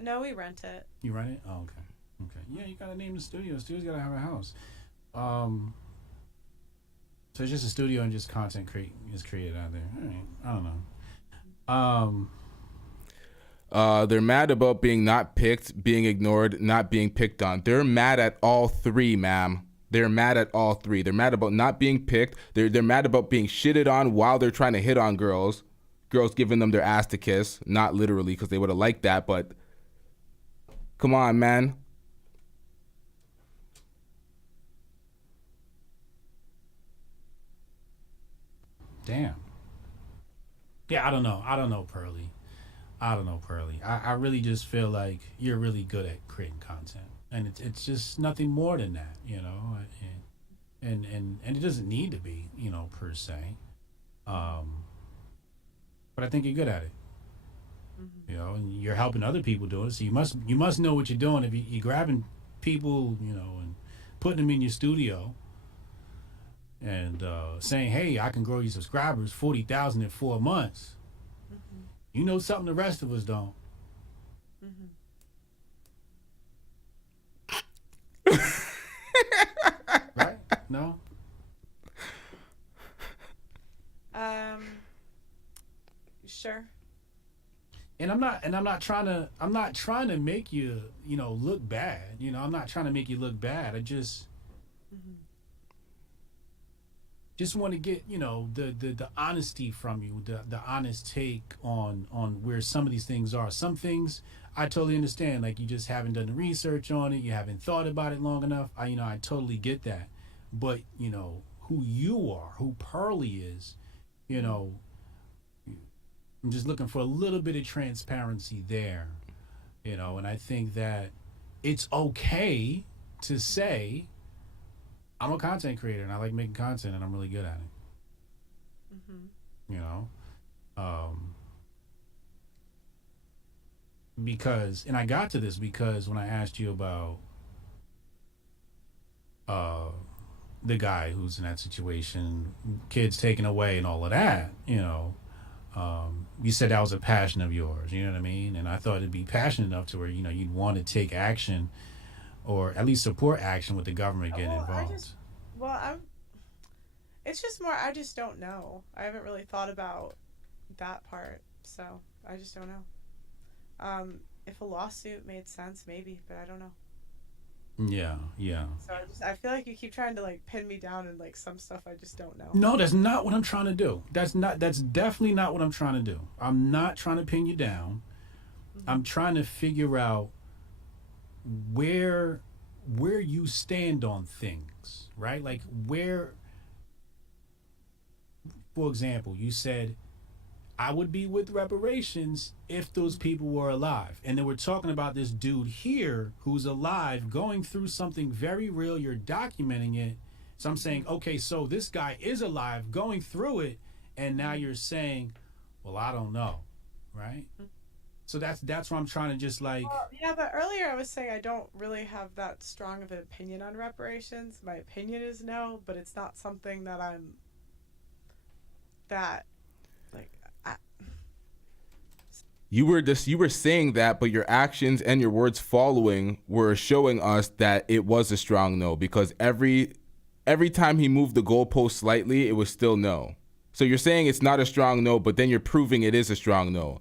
No, we rent it. You rent it? Oh, okay. Okay. Yeah, you gotta name the studio. The studio's gotta have a house. So it's just a studio and just content is created out there. All right. I don't know. They're mad about being not picked, being ignored, not being picked on. They're mad at all three, ma'am. They're mad at all three. They're mad about not being picked. They're mad about being shitted on while they're trying to hit on girls. Girls giving them their ass to kiss. Not literally, because they would have liked that, but come on, man. Damn. Yeah, I don't know, Pearly. I really just feel like you're really good at creating content, and it's just nothing more than that, you know. And it doesn't need to be, you know, per se. But I think you're good at it. You know, and you're helping other people do it. So you must know what you're doing. If you're grabbing people, you know, and putting them in your studio. And saying, hey, I can grow you subscribers 40,000 in 4 months. You know something the rest of us don't. Right? No? Sure. And I'm not trying to make you, you know, look bad. You know, I'm not trying to make you look bad. I just want to get, you know, the honesty from you, the honest take on where some of these things are. Some things I totally understand, like you just haven't done the research on it, you haven't thought about it long enough. I totally get that. But, you know, who you are, who Pearly is, you know, I'm just looking for a little bit of transparency there, you know, and I think that it's okay to say, I'm a content creator and I like making content and I'm really good at it. You know? Because, and I got to this because when I asked you about the guy who's in that situation, kids taken away and all of that, you know, you said that was a passion of yours, you know what I mean? And I thought it'd be passionate enough to where, you know, you'd want to take action or at least support action with the government getting involved. It's just more, I just don't know. I haven't really thought about that part. So I just don't know. If a lawsuit made sense, maybe, but I don't know. Yeah. So I feel like you keep trying to like pin me down and like some stuff I just don't know. No, that's not what I'm trying to do. That's definitely not what I'm trying to do. I'm not trying to pin you down. I'm trying to figure out where you stand on things, right? Like where, for example, you said I would be with reparations if those people were alive. And then we're talking about this dude here who's alive going through something very real. You're documenting it. So I'm saying, okay, so this guy is alive going through it. And now you're saying, well, I don't know. Right? So that's what I'm trying to just like. Yeah, but earlier I was saying I don't really have that strong of an opinion on reparations. My opinion is no, but it's not something that I'm You were saying that, but your actions and your words following were showing us that it was a strong no, because every time he moved the goalpost slightly, it was still no. So you're saying it's not a strong no, but then you're proving it is a strong no.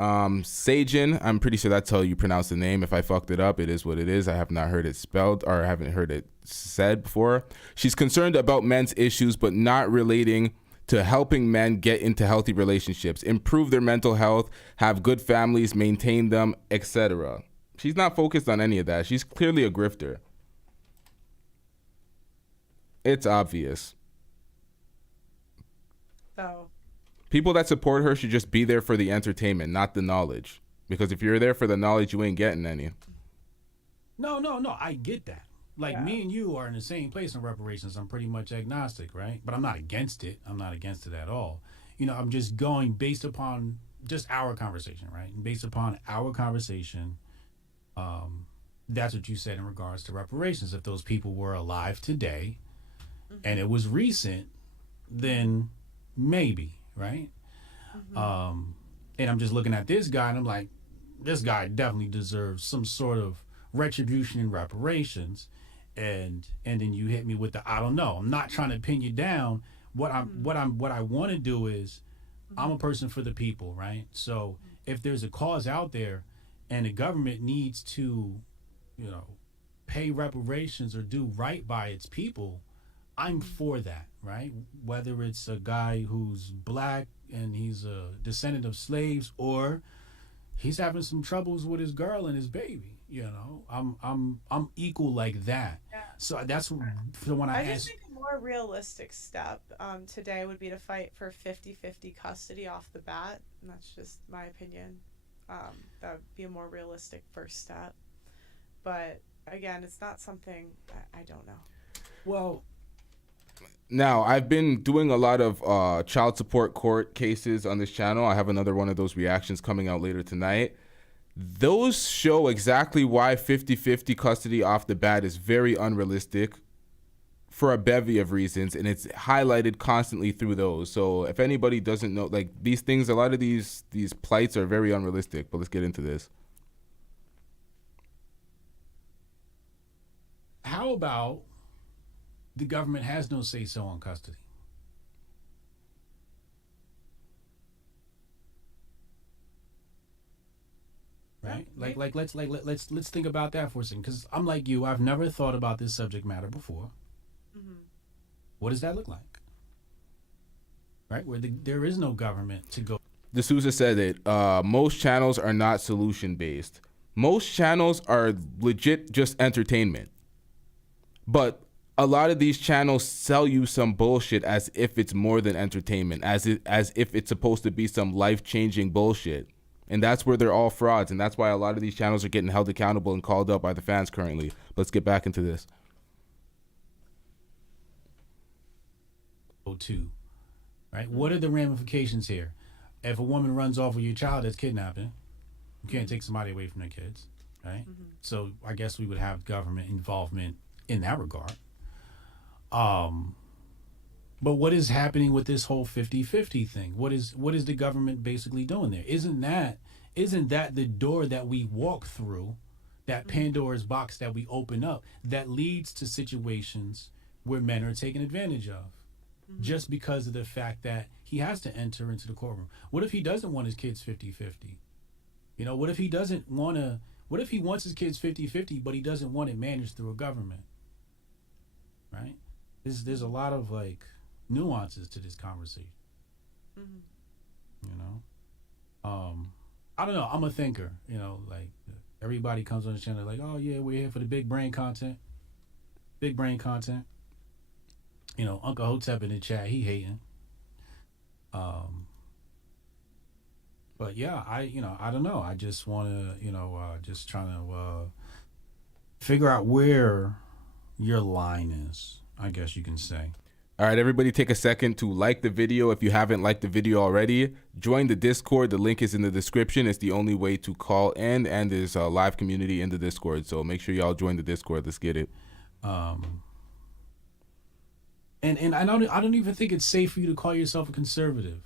Sajin, I'm pretty sure that's how you pronounce the name. If I fucked it up, it is what it is. I have not heard it spelled, or I haven't heard it said before. She's concerned about men's issues, but not relating to helping men get into healthy relationships, improve their mental health, have good families, maintain them, etc. She's not focused on any of that. She's clearly a grifter. It's obvious. So people that support her should just be there for the entertainment, not the knowledge. Because if you're there for the knowledge, you ain't getting any. No, I get that. Like, me and you are in the same place in reparations. I'm pretty much agnostic, right? But I'm not against it. I'm not against it at all. You know, I'm just going based upon just our conversation, right? And based upon our conversation, that's what you said in regards to reparations. If those people were alive today and it was recent, then maybe, right? And I'm just looking at this guy and I'm like, this guy definitely deserves some sort of retribution and reparations. And then you hit me with the I don't know. I'm not trying to pin you down. What I want to do is I'm a person for the people, right? So if there's a cause out there and the government needs to, you know, pay reparations or do right by its people, I'm for that, right? Whether it's a guy who's black and he's a descendant of slaves, or he's having some troubles with his girl and his baby. You know, I'm equal like that. Yeah. So that's the one I just asked. think a more realistic step today would be to fight for 50-50 custody off the bat, and that's just my opinion. That would be a more realistic first step. But again, it's not something I don't know. Well, now I've been doing a lot of child support court cases on this channel. I have another one of those reactions coming out later tonight. Those show exactly why 50-50 custody off the bat is very unrealistic for a bevy of reasons, and it's highlighted constantly through those. So if anybody doesn't know, like, these things, a lot of these plights are very unrealistic. But let's get into this. How about the government has no say-so on custody? Right? Let's think about that for a second, because I'm like you, I've never thought about this subject matter before. What does that look like? Right? Where there is no government to go. D'Souza said it. Most channels are not solution-based. Most channels are legit just entertainment. But a lot of these channels sell you some bullshit as if it's more than entertainment, as if it's supposed to be some life-changing bullshit. And that's where they're all frauds, and that's why a lot of these channels are getting held accountable and called up by the fans currently. Let's get back into this. Right? What are the ramifications here? If a woman runs off with your child, that's kidnapping. You can't take somebody away from their kids, right? So I guess we would have government involvement in that regard. But what is happening with this whole 50-50 thing? What is the government basically doing there? Isn't that the door that we walk through, that Pandora's box that we open up, that leads to situations where men are taken advantage of? just because of the fact that he has to enter into the courtroom. What if he doesn't want his kids 50-50? You know, what if he doesn't want to, what if he wants his kids 50-50, but he doesn't want it managed through a government? Right? There's a lot of like nuances to this conversation. You know? I don't know. I'm a thinker, you know, like everybody comes on the channel like, oh yeah, we're here for the big brain content. Big brain content. You know, Uncle Hotep in the chat, he hating. But yeah, I don't know. I just want to, just trying to figure out where your line is, I guess you can say. All right, everybody take a second to like the video. If you haven't liked the video already, join the Discord. The link is in the description. It's the only way to call in, and there's a live community in the Discord. So make sure y'all join the Discord. Let's get it. And I don't even think it's safe for you to call yourself a conservative,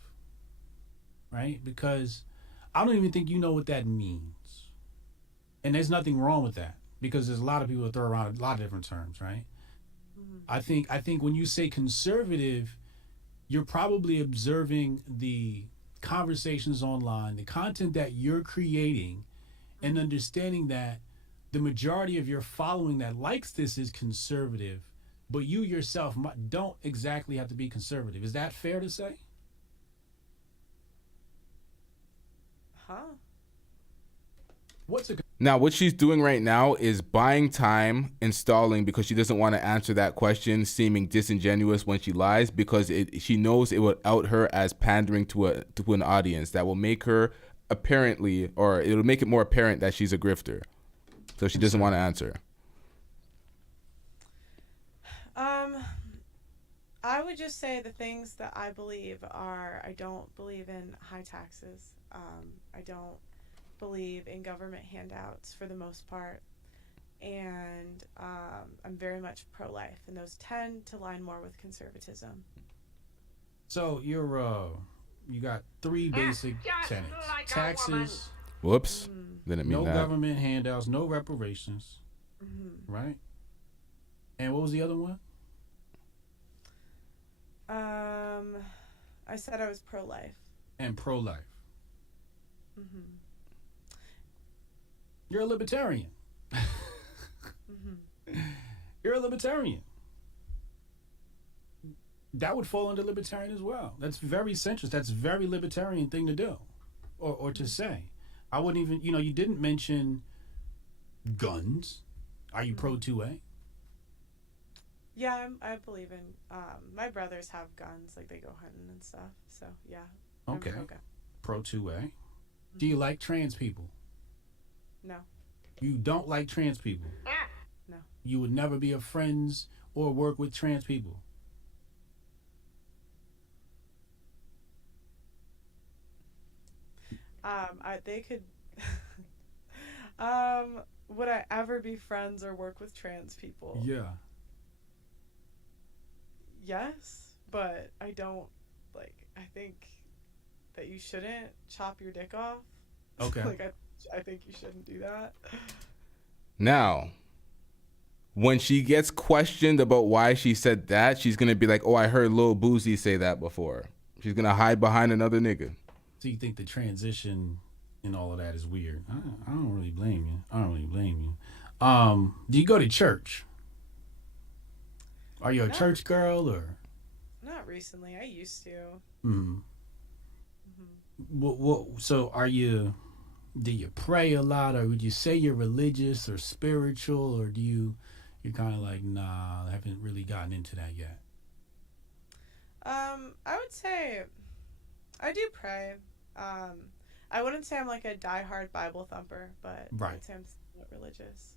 right? Because I don't even think you know what that means. And there's nothing wrong with that, because there's a lot of people that throw around a lot of different terms, right? I think when you say conservative, you're probably observing the conversations online, the content that you're creating, and understanding that the majority of your following that likes this is conservative, but you yourself don't exactly have to be conservative. Is that fair to say? Now, what she's doing right now is buying time, installing, because she doesn't want to answer that question, seeming disingenuous when she lies, because she knows it will out her as pandering to an audience that will make her apparently, or it'll make it more apparent that she's a grifter. So she doesn't want to answer. I would just say the things that I believe are, I don't believe in high taxes. I don't believe in government handouts for the most part. And I'm very much pro-life, and those tend to line more with conservatism. So you got three basic tenets. Taxes. Whoops. Didn't mean no that. No government handouts, no reparations. Right? And what was the other one? I said I was pro-life. And pro-life. You're a libertarian. You're a libertarian. That would fall under libertarian as well. That's very centrist. That's a very libertarian thing to do, or to say. I wouldn't even, you didn't mention guns. Are you pro 2A? Yeah, I believe in, my brothers have guns, like they go hunting and stuff, so yeah. Okay. Pro 2A. Do you like trans people? No. You don't like trans people? No. You would never be a friends or work with trans people? They could, would I ever be friends or work with trans people? Yeah. Yes, but I don't, I think that you shouldn't chop your dick off. Okay. I think you shouldn't do that. Now, when she gets questioned about why she said that, she's going to be like, oh, I heard Lil Boozy say that before. She's going to hide behind another nigga. So you think the transition and all of that is weird? I don't really blame you. Do you go to church? Are you a church girl or? Not recently. I used to. So do you pray a lot, or would you say you're religious or spiritual, or you're kind of like, nah, I haven't really gotten into that yet? I would say I do pray. I wouldn't say I'm like a diehard Bible thumper, but I would say I'm somewhat religious.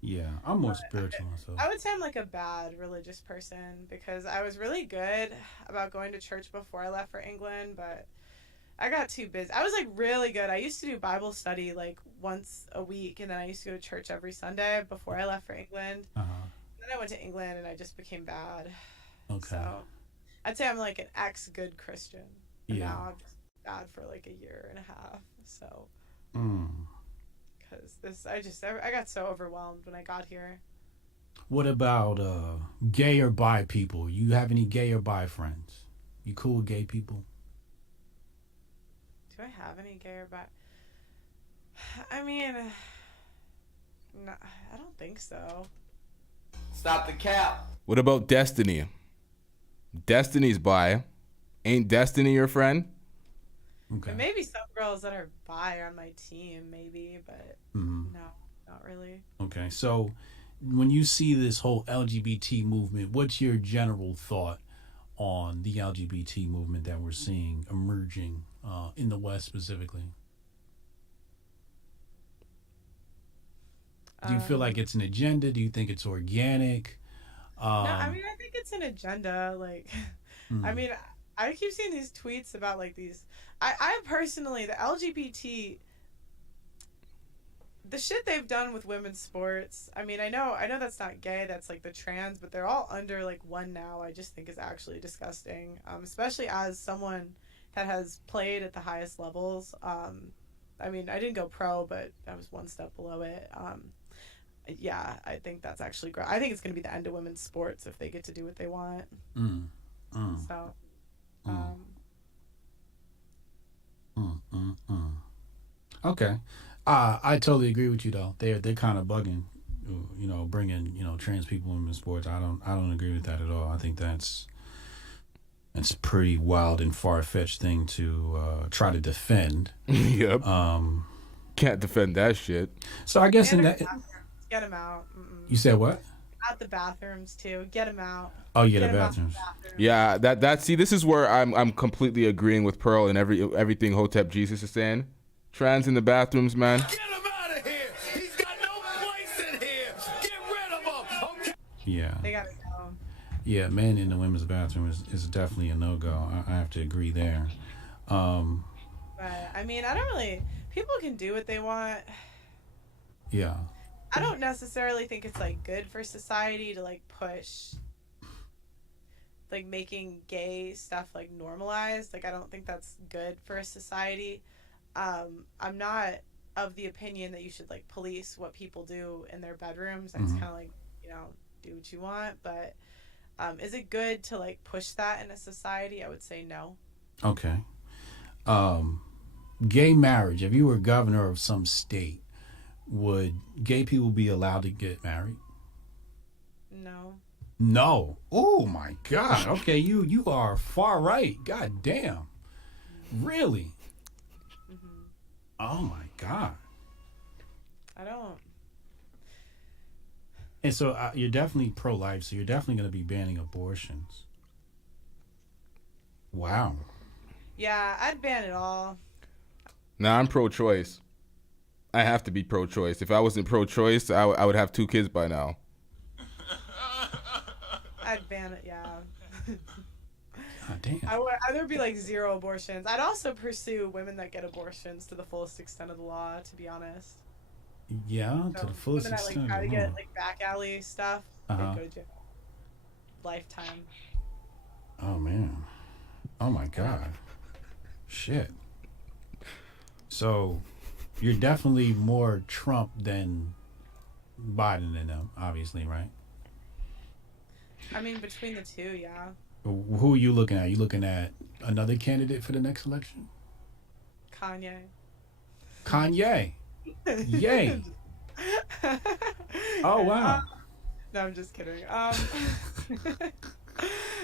Yeah, I'm more spiritual. I would say I'm like a bad religious person, because I was really good about going to church before I left for England, but I got too busy. I was really good. I used to do Bible study once a week, and then I used to go to church every Sunday before I left for England. Then I went to England, and I just became bad. Okay. So I'd say I'm like an ex-good Christian. And Yeah. now I'm just bad for a year and a half. So. Because I got so overwhelmed when I got here. What about gay or bi people? You have any gay or bi friends? You cool with gay people? Do I have any gay or bi? I mean, no, I don't think so. Stop the cap. What about Destiny? Destiny's bi. Ain't Destiny your friend? Okay. And maybe some girls that are bi are on my team, maybe, but no, not really. Okay, so when you see this whole LGBT movement, what's your general thought on the LGBT movement that we're seeing emerging in the West specifically? Do you feel like it's an agenda? Do you think it's organic? No, I mean, I think it's an agenda. Like, I mean, I keep seeing these tweets about like these. I personally, the LGBT, the shit they've done with women's sports. I mean, I know that's not gay. That's like the trans, but they're all under like one now. I just think is actually disgusting. Especially as someone that has played at the highest levels. I mean, I didn't go pro, but I was one step below it. Yeah, I think that's actually great. I think it's going to be the end of women's sports if they get to do what they want. So, Okay, I totally agree with you though. They're kind of bugging, you know, bringing trans people in sports. I don't agree with that at all. I think that's a pretty wild and far fetched thing to try to defend. Yep. Can't defend that shit. So I guess in that. Get them out. You said what? Out the bathrooms too. Get them out. Oh yeah, Get the 'em out bathrooms. Yeah, that see, this is where I'm completely agreeing with Pearl and everything Hotep Jesus is saying. Trans in the bathrooms, man. Get him out of here. He's got no place in here. Get rid of him. Okay. Yeah. They gotta go. Yeah, men in the women's bathroom is definitely a no-go. I have to agree there. But I mean, I don't really. People can do what they want. Yeah. I don't necessarily think it's like good for society to like push like making gay stuff like normalized. Like I don't think that's good for a society. I'm not of the opinion that you should like police what people do in their bedrooms. It's kind of like, do what you want, but is it good to like push that in a society? I would say no. Okay. Gay marriage. If you were governor of some state, would gay people be allowed to get married? No. No. Oh my God. Okay, you are far right. God damn. Really? Oh my God. I don't. And so you're definitely pro-life, so you're definitely going to be banning abortions. Wow. Yeah, I'd ban it all. Nah, I'm pro-choice. I have to be pro-choice. If I wasn't pro-choice, I would have 2 kids by now. I'd ban it, yeah. God damn. I would either be like 0 abortions. I'd also pursue women that get abortions to the fullest extent of the law, to be honest. Yeah, So to the fullest women that like extent. try to get like back alley stuff, they go to jail. Lifetime. Oh man. Oh my God. Shit. So you're definitely more Trump than Biden and them, obviously, right? I mean, between the two, yeah. Who are you looking at? You looking at another candidate for the next election? Kanye. Kanye. Yay. Oh wow. No, I'm just kidding.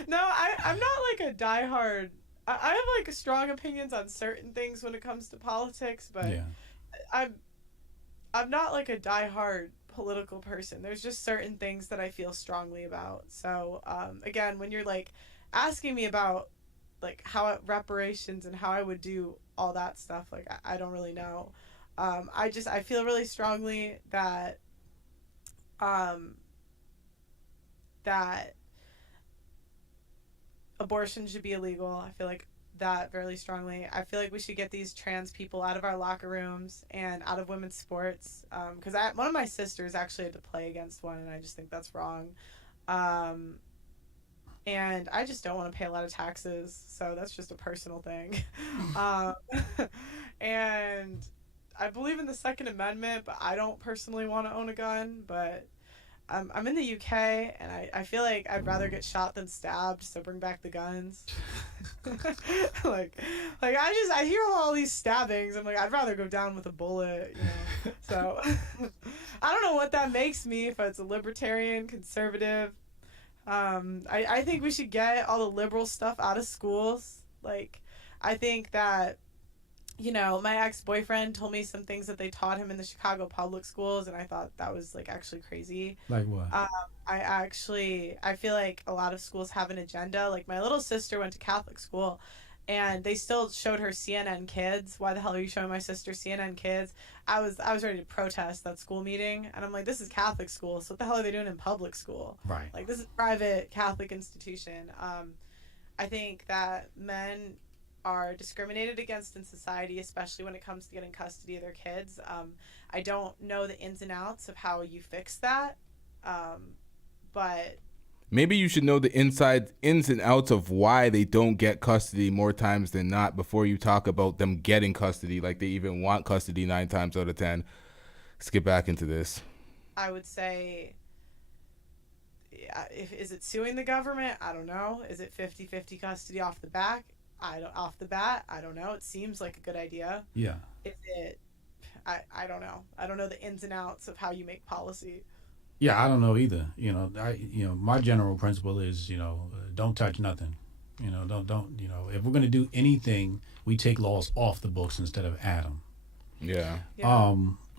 No, I'm not like a diehard. I have like strong opinions on certain things when it comes to politics, but yeah. I'm not like a diehard political person. There's just certain things that I feel strongly about. So again, when you're like asking me about like how reparations and how I would do all that stuff, like I don't really know. I feel really strongly that that abortion should be illegal. I feel like that very strongly. I feel like we should get these trans people out of our locker rooms and out of women's sports. Because one of my sisters actually had to play against one, and I just think that's wrong. And I just don't want to pay a lot of taxes, so that's just a personal thing. And I believe in the Second Amendment, but I don't personally want to own a gun. But I'm in the UK, and I feel like I'd rather get shot than stabbed, so bring back the guns. like I hear all these stabbings. I'm like, I'd rather go down with a bullet, you know. So I don't know what that makes me, if it's a libertarian, conservative. I think we should get all the liberal stuff out of schools. Like, I think that, you know, my ex-boyfriend told me some things that they taught him in the Chicago public schools, and I thought that was, like, actually crazy. Like what? I feel like a lot of schools have an agenda. Like, my little sister went to Catholic school, and they still showed her CNN Kids. Why the hell are you showing my sister CNN Kids? I was ready to protest that school meeting, and I'm like, this is Catholic school, so what the hell are they doing in public school? Right. Like, this is a private Catholic institution. I think that men are discriminated against in society, especially when it comes to getting custody of their kids. I don't know the ins and outs of how you fix that, but maybe you should know the ins and outs of why they don't get custody more times than not before you talk about them getting custody, like they even want custody 9 times out of 10. Let's get back into this. I would say, is it suing the government? I don't know. Is it 50-50 custody off the bat? I don't know. It seems like a good idea. Yeah. Is it? I don't know. I don't know the ins and outs of how you make policy. Yeah, I don't know either. You know, my general principle is, don't touch nothing. Don't. If we're gonna do anything, we take laws off the books instead of add them. Yeah.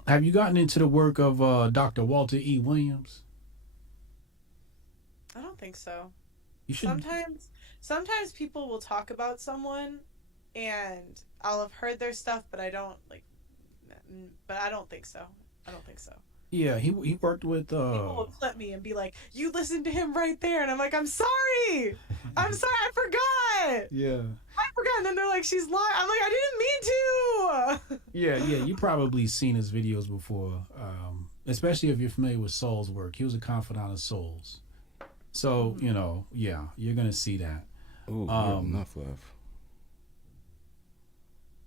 Have you gotten into the work of Dr. Walter E. Williams? I don't think so. You should. Sometimes people will talk about someone, and I'll have heard their stuff, but I don't think so. Yeah, he worked with. People will clip me and be like, "You listened to him right there," and I'm like, "I'm sorry, I forgot." Yeah. I forgot, and then they're like, "She's lying." I'm like, "I didn't mean to." Yeah, you probably seen his videos before, especially if you're familiar with Soul's work. He was a confidant of Soul's, so you're gonna see that. Ooh, enough left.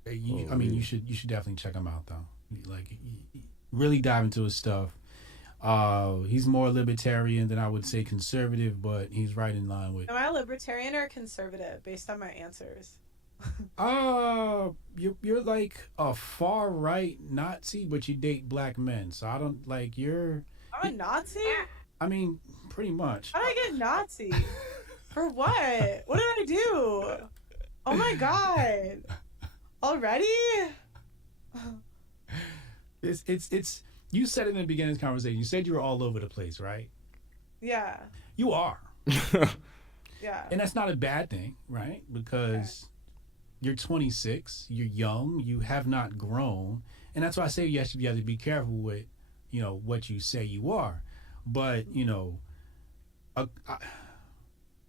You should definitely check him out though. Like, really dive into his stuff. He's more libertarian than I would say conservative, but he's right in line with. Am I a libertarian or a conservative based on my answers? You're like a far right Nazi, but you date black men. So I don't like you're. I'm a Nazi? I mean, pretty much. How did I get Nazi? For what? What did I do? Oh my god! Already? It's. You said it in the beginning of the conversation. You said you were all over the place, right? Yeah. You are. Yeah. And that's not a bad thing, right? Because you're 26, you're young, you have not grown, and that's why I say you have to be careful with, what you say you are. But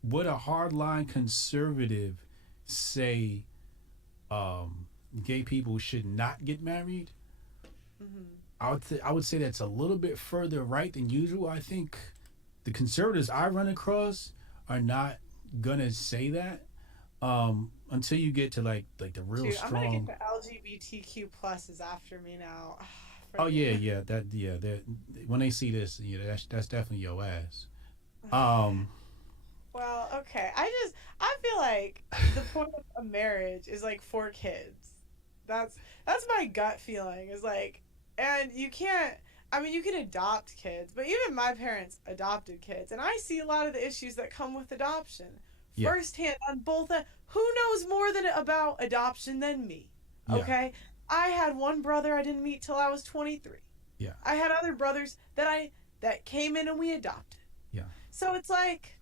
would a hardline conservative say gay people should not get married? Mm-hmm. I would say that's a little bit further right than usual. I think the conservatives I run across are not gonna say that until you get to like the real strong. I'm gonna get the LGBTQ plus is after me now. Oh yeah. When they see this, that's definitely your ass. Well, okay. I feel like the point of a marriage is like 4 kids. That's my gut feeling. Is like, and you can't. I mean, you can adopt kids, but even my parents adopted kids, and I see a lot of the issues that come with adoption firsthand on both. Who knows more about adoption than me? Okay, I had one brother I didn't meet till I was 23. Yeah, I had other brothers that came in and we adopted. Yeah, so it's like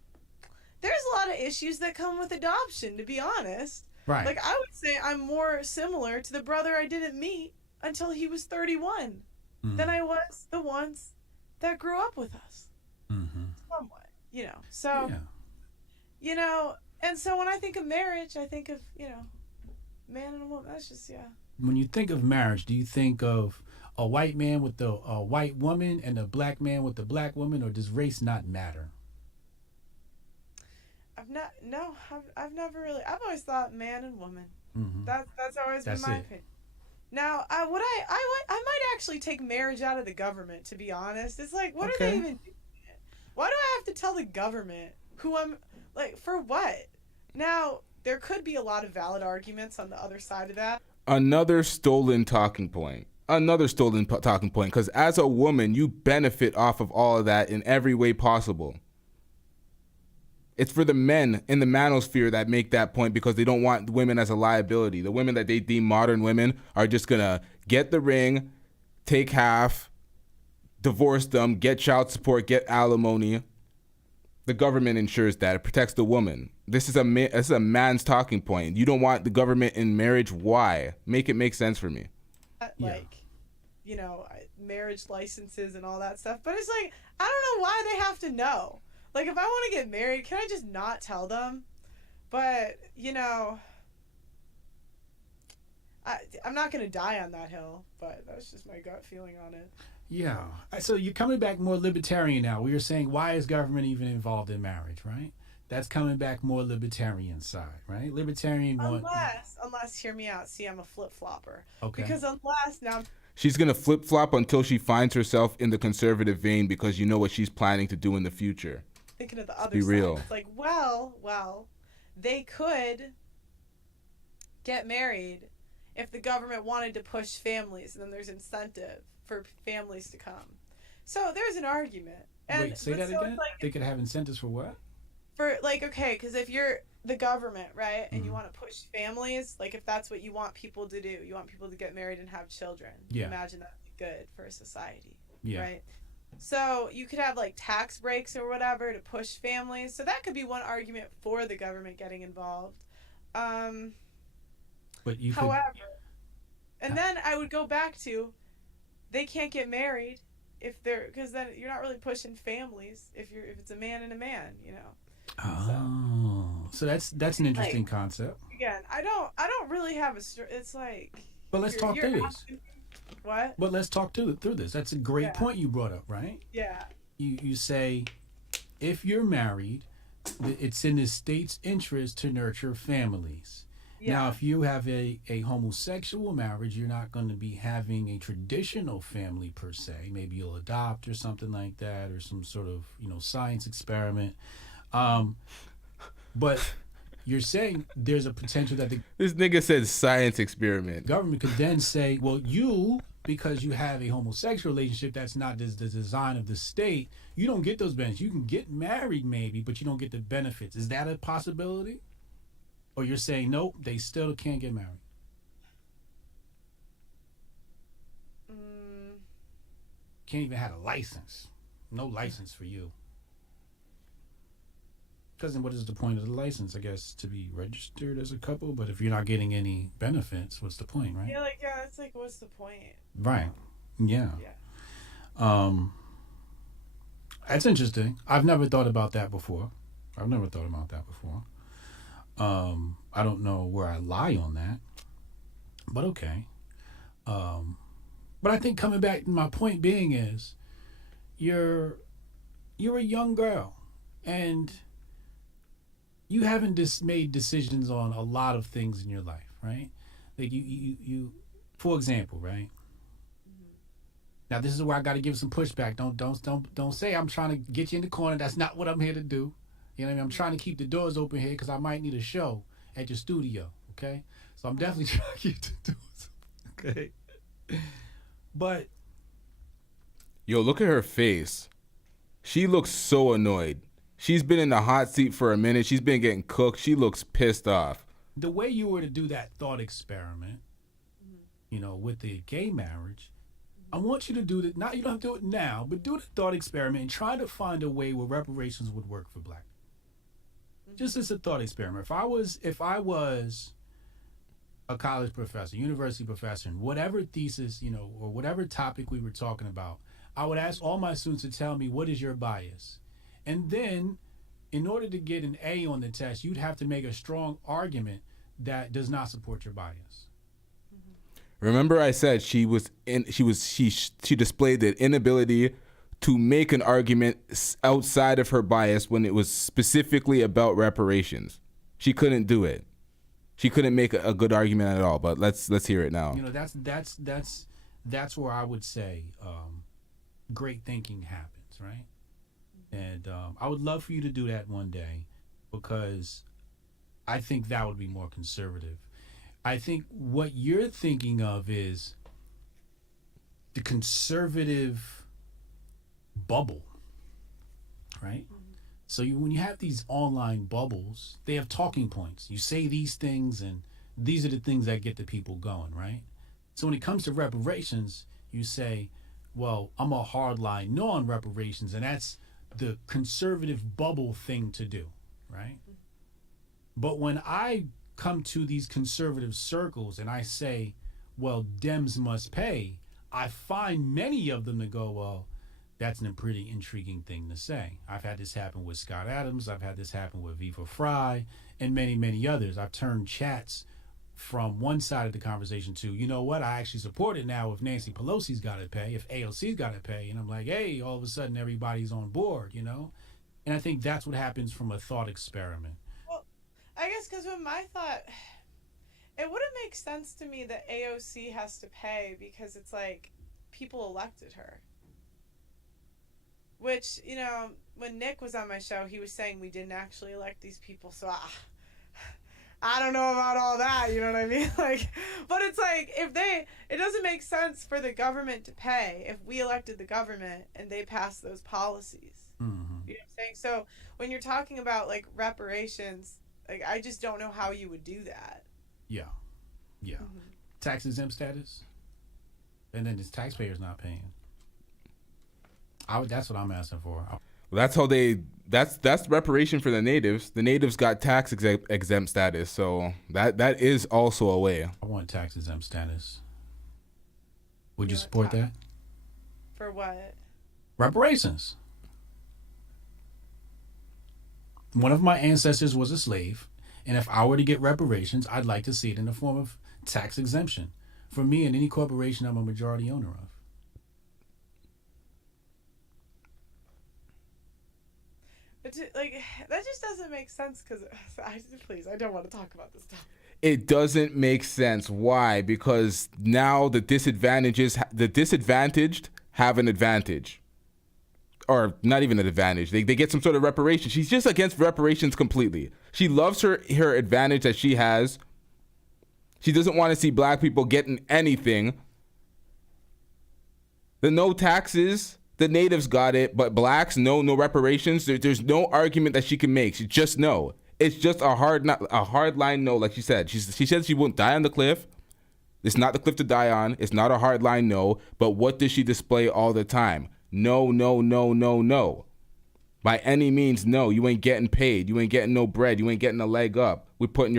there's a lot of issues that come with adoption, to be honest. Right. Like, I would say I'm more similar to the brother I didn't meet until he was 31 than I was the ones that grew up with us. Mm-hmm. Somewhat, So, and so when I think of marriage, I think of, man and a woman. That's just, When you think of marriage, do you think of a white man with a white woman and a black man with a black woman, or does race not matter? I've never really. I've always thought man and woman. Mm-hmm. That's always been my opinion. Now, I might actually take marriage out of the government. To be honest, it's like, what are they even? have to tell the government who I'm like for what? Now, there could be a lot of valid arguments on the other side of that. Another stolen talking point. Because as a woman, you benefit off of all of that in every way possible. It's for the men in the manosphere that make that point because they don't want women as a liability. The women that they deem modern women are just going to get the ring, take half, divorce them, get child support, get alimony. The government ensures that. It protects the woman. This is a man's talking point. You don't want the government in marriage. Why? Make it make sense for me. Like, you know, marriage licenses and all that stuff. But it's like, I don't know why they have to know. Like, if I want to get married, can I just not tell them? But, you know, I'm not going to die on that hill. But that's just my gut feeling on it. Yeah. So you're coming back more libertarian now. We were saying, why is government even involved in marriage, right? That's coming back more libertarian side, right? Libertarian Unless, hear me out. See, I'm a flip-flopper. Okay. Because unless now... She's going to flip-flop until she finds herself in the conservative vein because you know what she's planning to do in the future. Thinking of the other Be side. real. It's like, well, they could get married if the government wanted to push families, and then there's incentive for families to come. So there's an argument. And, wait, say that again? Like, they could have incentives for what? For, like, okay, because if you're the government, right, and you want to push families, like, if that's what you want people to do, you want people to get married and have children. Yeah. Imagine that would be good for a society. Yeah. Right? So you could have, like, tax breaks or whatever to push families. So that could be one argument for the government getting involved. But you however, and then I would go back to, they can't get married if they're, because then you're not really pushing families if it's a man and a man, you know. Oh, so that's an interesting concept. Again, I don't really have it's like. But let's talk through this. What? But let's talk through this. That's a great point you brought up, right? Yeah. You say, if you're married, it's in the state's interest to nurture families. Yeah. Now, if you have a homosexual marriage, you're not going to be having a traditional family per se. Maybe you'll adopt or something like that, or some sort of science experiment. But you're saying there's a potential that this nigga said science experiment. Government could then say, well, because you have a homosexual relationship that's not the design of the state, you don't get those benefits. You can get married maybe, but you don't get the benefits. Is that a possibility? Or you're saying, nope, they still can't get married? Can't even have a license. No license for you. Because then what is the point of the license? I guess to be registered as a couple, but if you're not getting any benefits, what's the point, right? Yeah, it's like, what's the point? Right. Yeah. That's interesting. I've never thought about that before. I don't know where I lie on that, but okay. But I think coming back, my point being is, you're a young girl, and you haven't made decisions on a lot of things in your life, right? Like you for example, right? Now this is where I got to give some pushback. Don't say I'm trying to get you in the corner. That's not what I'm here to do. You know what I mean? I'm trying to keep the doors open here because I might need a show at your studio. Okay, so I'm definitely trying to keep the doors open. Okay, but yo, look at her face. She looks so annoyed. She's been in the hot seat for a minute. She's been getting cooked. She looks pissed off. The way you were to do that thought experiment, with the gay marriage, I want you to do that. Not, you don't have to do it now, but do the thought experiment and try to find a way where reparations would work for black people. Just as a thought experiment. If I was a college professor, university professor, and whatever thesis, or whatever topic we were talking about, I would ask all my students to tell me, what is your bias? And then, in order to get an A on the test, you'd have to make a strong argument that does not support your bias. Remember, I said she displayed the inability to make an argument outside of her bias when it was specifically about reparations. She couldn't do it. She couldn't make a good argument at all. But let's hear it now. That's where I would say great thinking happens, right? And I would love for you to do that one day, because I think that would be more conservative. I think what you're thinking of is the conservative bubble, right? So when you have these online bubbles, they have talking points. You say these things, and these are the things that get the people going, right? So when it comes to reparations, you say, well, I'm a hardline no on reparations, and that's the conservative bubble thing to do, right? But when I come to these conservative circles and I say, well, Dems must pay, I find many of them to go, well, that's a pretty intriguing thing to say. I've had this happen with Scott Adams. I've had this happen with Viva Fry and many, many others. I've turned chats from one side of the conversation to, you know what, I actually support it now if Nancy Pelosi's got to pay, if AOC's got to pay. And I'm like, hey, all of a sudden everybody's on board, you know? And I think that's what happens from a thought experiment. Well, I guess because with my thought, it wouldn't make sense to me that AOC has to pay, because it's like people elected her. Which, you know, when Nick was on my show, he was saying we didn't actually elect these people, so I don't know about all that, you know what I mean? Like, but it's like, it doesn't make sense for the government to pay if we elected the government and they passed those policies. Mm-hmm. You know what I'm saying? So when you're talking about like reparations, like I just don't know how you would do that. Yeah. Mm-hmm. Tax exempt status, and then the taxpayers not paying. That's what I'm asking for. Well, that's how that's reparation for the natives. The natives got tax exempt status, so that is also a way. I want tax exempt status. Would you support that? For what? Reparations. One of my ancestors was a slave, and if I were to get reparations, I'd like to see it in the form of tax exemption for me and any corporation I'm a majority owner of. But like that just doesn't make sense, because please, I don't want to talk about this stuff. It doesn't make sense. Why? Because now the disadvantaged have an advantage, or not even an advantage. They get some sort of reparation. She's just against reparations completely. She loves her advantage that she has. She doesn't want to see black people getting anything. The no taxes. The natives got it, but blacks, no reparations. There's no argument that she can make. She just no. It's just a hard line no, like she said. She said she won't die on the cliff. It's not the cliff to die on. It's not a hard line no. But what does she display all the time? No. By any means, no. You ain't getting paid. You ain't getting no bread. You ain't getting a leg up. We're putting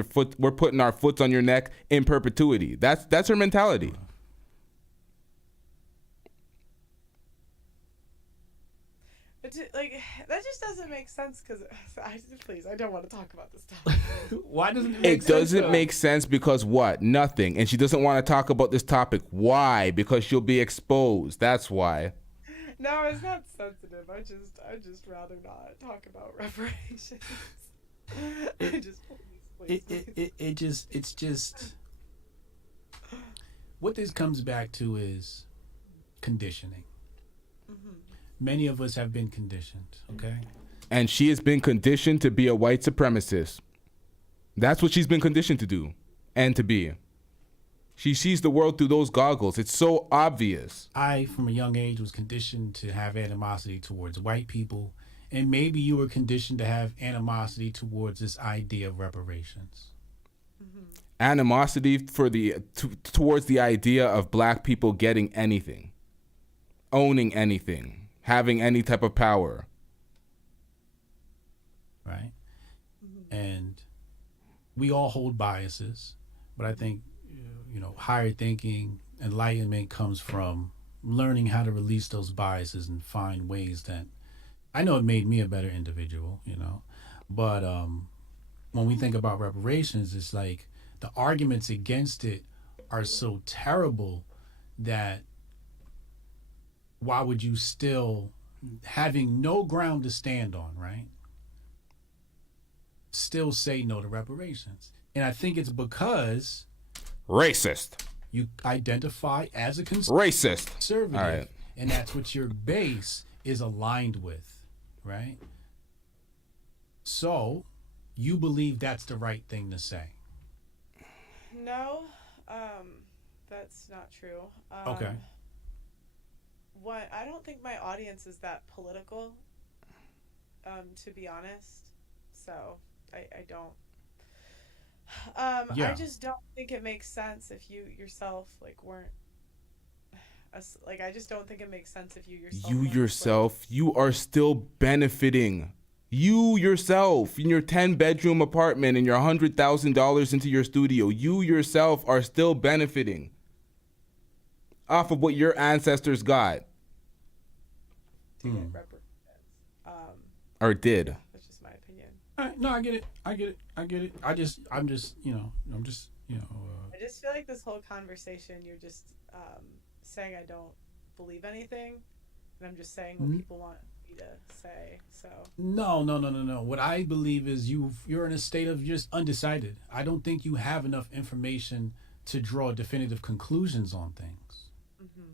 our foot on your neck in perpetuity. That's her mentality. Like that just doesn't make sense, because please, I don't want to talk about this topic. Why doesn't it make sense? It doesn't make sense because what? Nothing. And she doesn't want to talk about this topic. Why? Because she'll be exposed. That's why. No, it's not sensitive. I just rather not talk about reparations. It's just what this comes back to is conditioning. Mm-hmm. Many of us have been conditioned, okay? And she has been conditioned to be a white supremacist. That's what she's been conditioned to do and to be. She sees the world through those goggles. It's so obvious. I, from a young age, was conditioned to have animosity towards white people. And maybe you were conditioned to have animosity towards this idea of reparations. Mm-hmm. Animosity towards the idea of black people getting anything, owning anything, having any type of power. Right? Mm-hmm. And we all hold biases, but I think, higher thinking, enlightenment comes from learning how to release those biases and find ways that, I know it made me a better individual, but when we think about reparations, it's like the arguments against it are so terrible that why would you still, having no ground to stand on, right, still say no to reparations? And I think it's because racist. You identify as a racist conservative, all right, and that's what your base is aligned with, right? So, you believe that's the right thing to say? No, that's not true. Okay. I don't think my audience is that political, to be honest. So I don't. Yeah. I just don't think it makes sense if you yourself like weren't. Like I just don't think it makes sense if you yourself. You are still benefiting. You yourself in your 10-bedroom apartment and your $100,000 into your studio, you yourself are still benefiting off of what your ancestors got. Or did. That's just my opinion. All right, no, I get it. I'm just, I just feel like this whole conversation, you're just saying I don't believe anything, and I'm just saying what people want me to say. So No. What I believe is you're in a state of just undecided. I don't think you have enough information to draw definitive conclusions on things.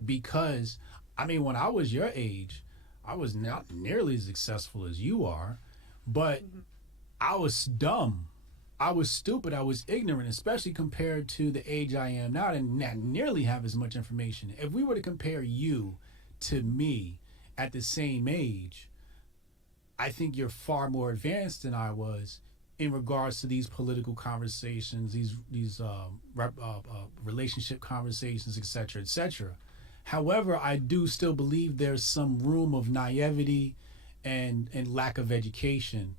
Because, I mean, when I was your age, I was not nearly as successful as you are, but I was dumb. I was stupid. I was ignorant, especially compared to the age I am now. I didn't nearly have as much information. If we were to compare you to me at the same age, I think you're far more advanced than I was in regards to these political conversations, these relationship conversations, etc., etc. However, I do still believe there's some room of naivety and lack of education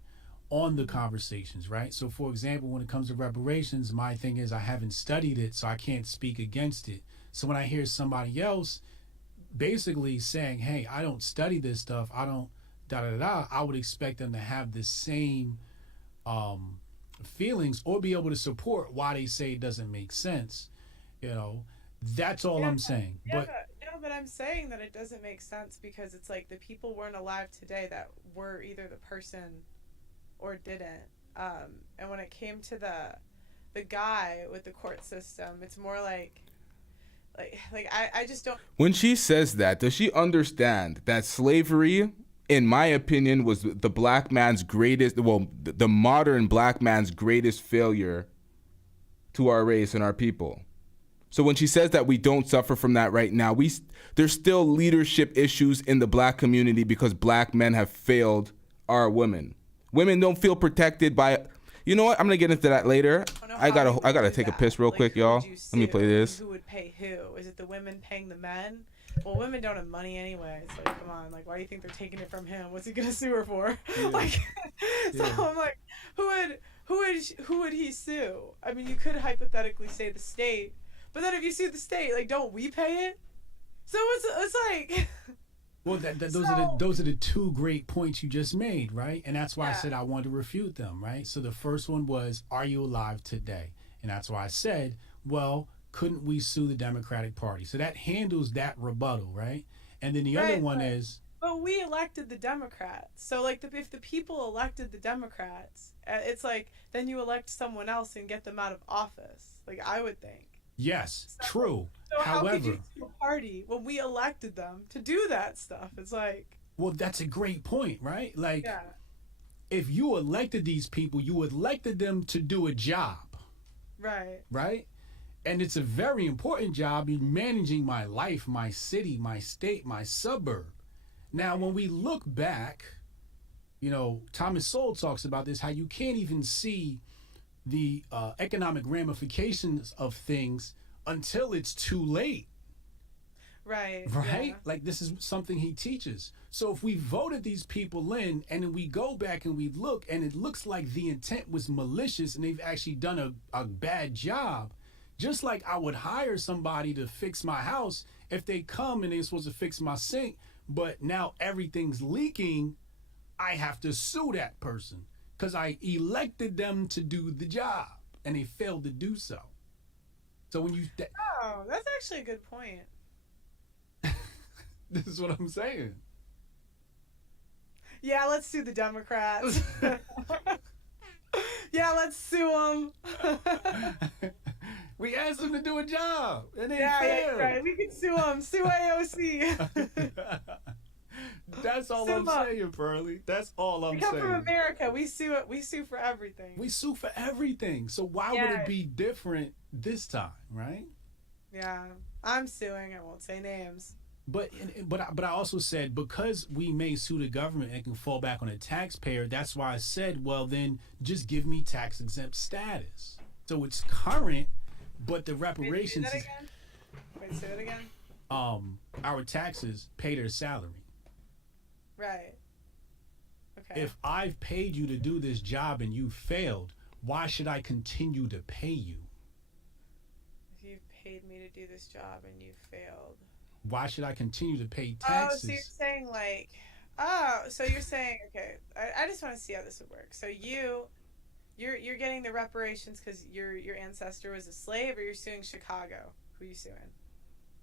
on the conversations, right? So, for example, when it comes to reparations, my thing is I haven't studied it, so I can't speak against it. So when I hear somebody else basically saying, hey, I don't study this stuff, I don't da-da-da-da, I would expect them to have the same feelings or be able to support why they say it doesn't make sense. You know, that's all I'm saying. But I'm saying that it doesn't make sense because it's like the people weren't alive today that were either the person or didn't. And when it came to the guy with the court system, it's more like I just don't. When she says that, does she understand that slavery, in my opinion, was the black man's greatest, the modern black man's greatest failure to our race and our people? So when she says that we don't suffer from that right now, there's still leadership issues in the black community because black men have failed our women. Women don't feel protected by. You know what? I'm gonna get into that later. I gotta take a piss real quick, y'all. Let me play this. Who would pay who? Is it the women paying the men? Well, women don't have money anyway. It's like, come on, like, why do you think they're taking it from him? What's he gonna sue her for? Yeah. Like, so I'm like, who would he sue? I mean, you could hypothetically say the state, but then if you sue the state, like, don't we pay it? So it's like. Well, those are the two great points you just made, right? And that's why I said I wanted to refute them, right? So the first one was, are you alive today? And that's why I said, well, couldn't we sue the Democratic Party? So that handles that rebuttal, right? And then the other one is... But we elected the Democrats. So, like, if the people elected the Democrats, it's like, then you elect someone else and get them out of office. Like, I would think. Yes, true. So However, how could you sue a party when we elected them to do that stuff? It's like... Well, that's a great point, right? Like, if you elected these people, you elected them to do a job. Right. Right? And it's a very important job in managing my life, my city, my state, my suburb. Now, when we look back, you know, Thomas Sowell talks about this, how you can't even see the economic ramifications of things until it's too late. Right. Right? Yeah. Like, this is something he teaches. So if we voted these people in and then we go back and we look and it looks like the intent was malicious and they've actually done a bad job, just like I would hire somebody to fix my house if they come and they're supposed to fix my sink, but now everything's leaking, I have to sue that person because I elected them to do the job and they failed to do so. So when you... Oh, that's actually a good point. This is what I'm saying. Yeah, let's sue the Democrats. Yeah, let's sue them. We asked them to do a job, and they failed. failed. Yeah, right. We can sue them. Sue AOC. That's all I'm saying, Pearly. That's all I'm we come saying. from America. We sue for everything. We sue for everything. So why would it be different this time, right? Yeah, I'm suing. I won't say names. But I also said, because we may sue the government and can fall back on the taxpayer, that's why I said, well, then just give me tax exempt status. So it's current, but the reparations. Wait, say that again. Our taxes pay their salary. Right. Okay. If I've paid you to do this job and you failed, why should I continue to pay you? If you've paid me to do this job and you failed. Why should I continue to pay taxes? Oh, so you're saying okay. I just want to see how this would work. So you're getting the reparations because your ancestor was a slave, or you're suing Chicago? Who are you suing?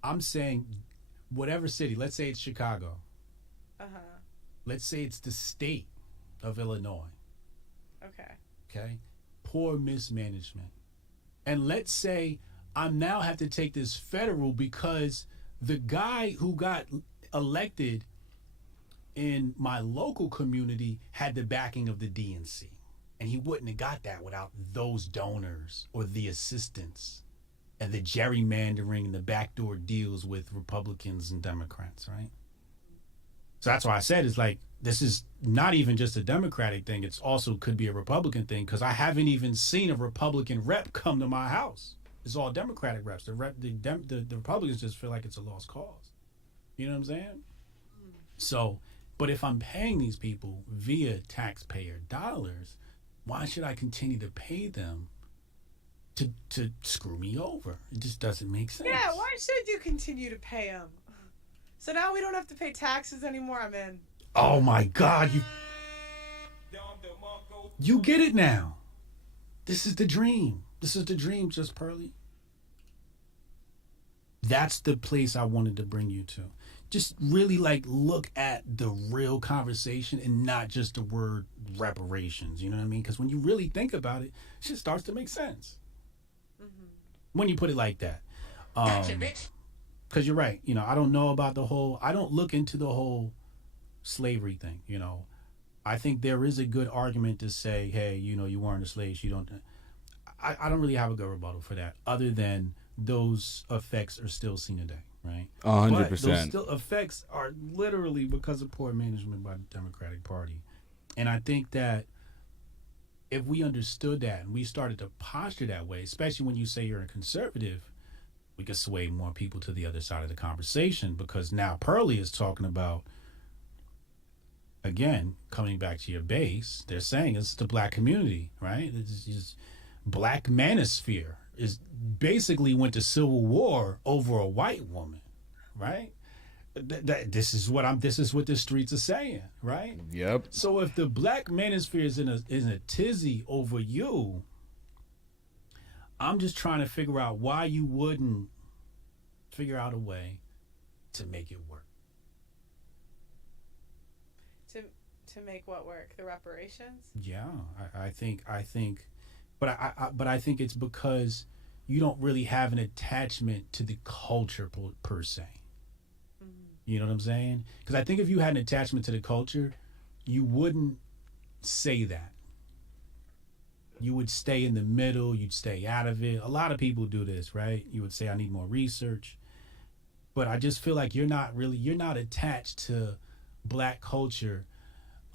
I'm saying whatever city. Let's say it's Chicago. Let's say it's the state of Illinois. Okay. Poor mismanagement. And let's say I now have to take this federal because the guy who got elected in my local community had the backing of the DNC. And he wouldn't have got that without those donors or the assistance and the gerrymandering and the backdoor deals with Republicans and Democrats, right? So that's why I said it's like, this is not even just a Democratic thing. It's also could be a Republican thing, because I haven't even seen a Republican rep come to my house. It's all Democratic reps. The Republicans just feel like it's a lost cause. You know what I'm saying? So, but if I'm paying these people via taxpayer dollars, why should I continue to pay them to screw me over? It just doesn't make sense. Yeah, why should you continue to pay them? So now we don't have to pay taxes anymore. I'm in. Oh my God, you get it now. This is the dream. This is the dream, just Pearly. That's the place I wanted to bring you to. Just really look at the real conversation and not just the word reparations. You know what I mean? Because when you really think about it, shit starts to make sense. When you put it like that. Because you're right. You know, I don't know about I don't look into the whole slavery thing. You know, I think there is a good argument to say, hey, you know, you weren't a slave. You don't. I don't really have a good rebuttal for that, other than those effects are still seen today, right? 100%. Those still effects are literally because of poor management by the Democratic Party. And I think that if we understood that and we started to posture that way, especially when you say you're a conservative, we could sway more people to the other side of the conversation, because now Pearly is talking about, again, coming back to your base, they're saying it's the black community, right? It's just black manosphere is basically went to civil war over a white woman, right? This is what the streets are saying, right? Yep. So if the black manosphere is in a tizzy over you, I'm just trying to figure out why you wouldn't figure out a way to make it work. To make what work? The reparations? Yeah, I think, but I think it's because you don't really have an attachment to the culture per se. You know what I'm saying? Because I think if you had an attachment to the culture, you wouldn't say that. You would stay in the middle. You'd stay out of it. A lot of people do this, right? You would say, I need more research. But I just feel like you're not attached to black culture,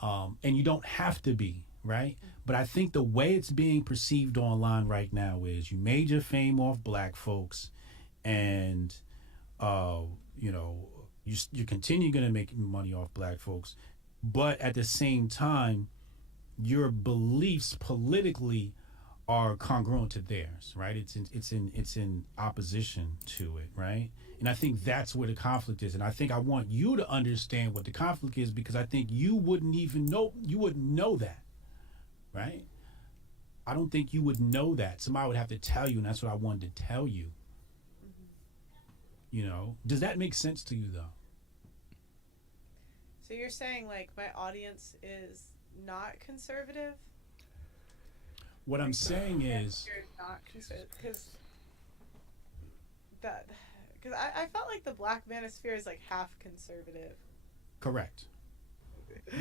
and you don't have to be, right? But I think the way it's being perceived online right now is you made your fame off black folks, and you know, you continue going to make money off black folks, but at the same time, your beliefs politically are congruent to theirs, right? It's in opposition to it, right? And I think that's where the conflict is. And I think I want you to understand what the conflict is, because I think you wouldn't know that, right? I don't think you would know that. Somebody would have to tell you, and that's what I wanted to tell you. You know, does that make sense to you though? So you're saying like my audience is not conservative? What I'm saying is, you're not conservative, because I felt like the black manosphere is like half conservative. Correct.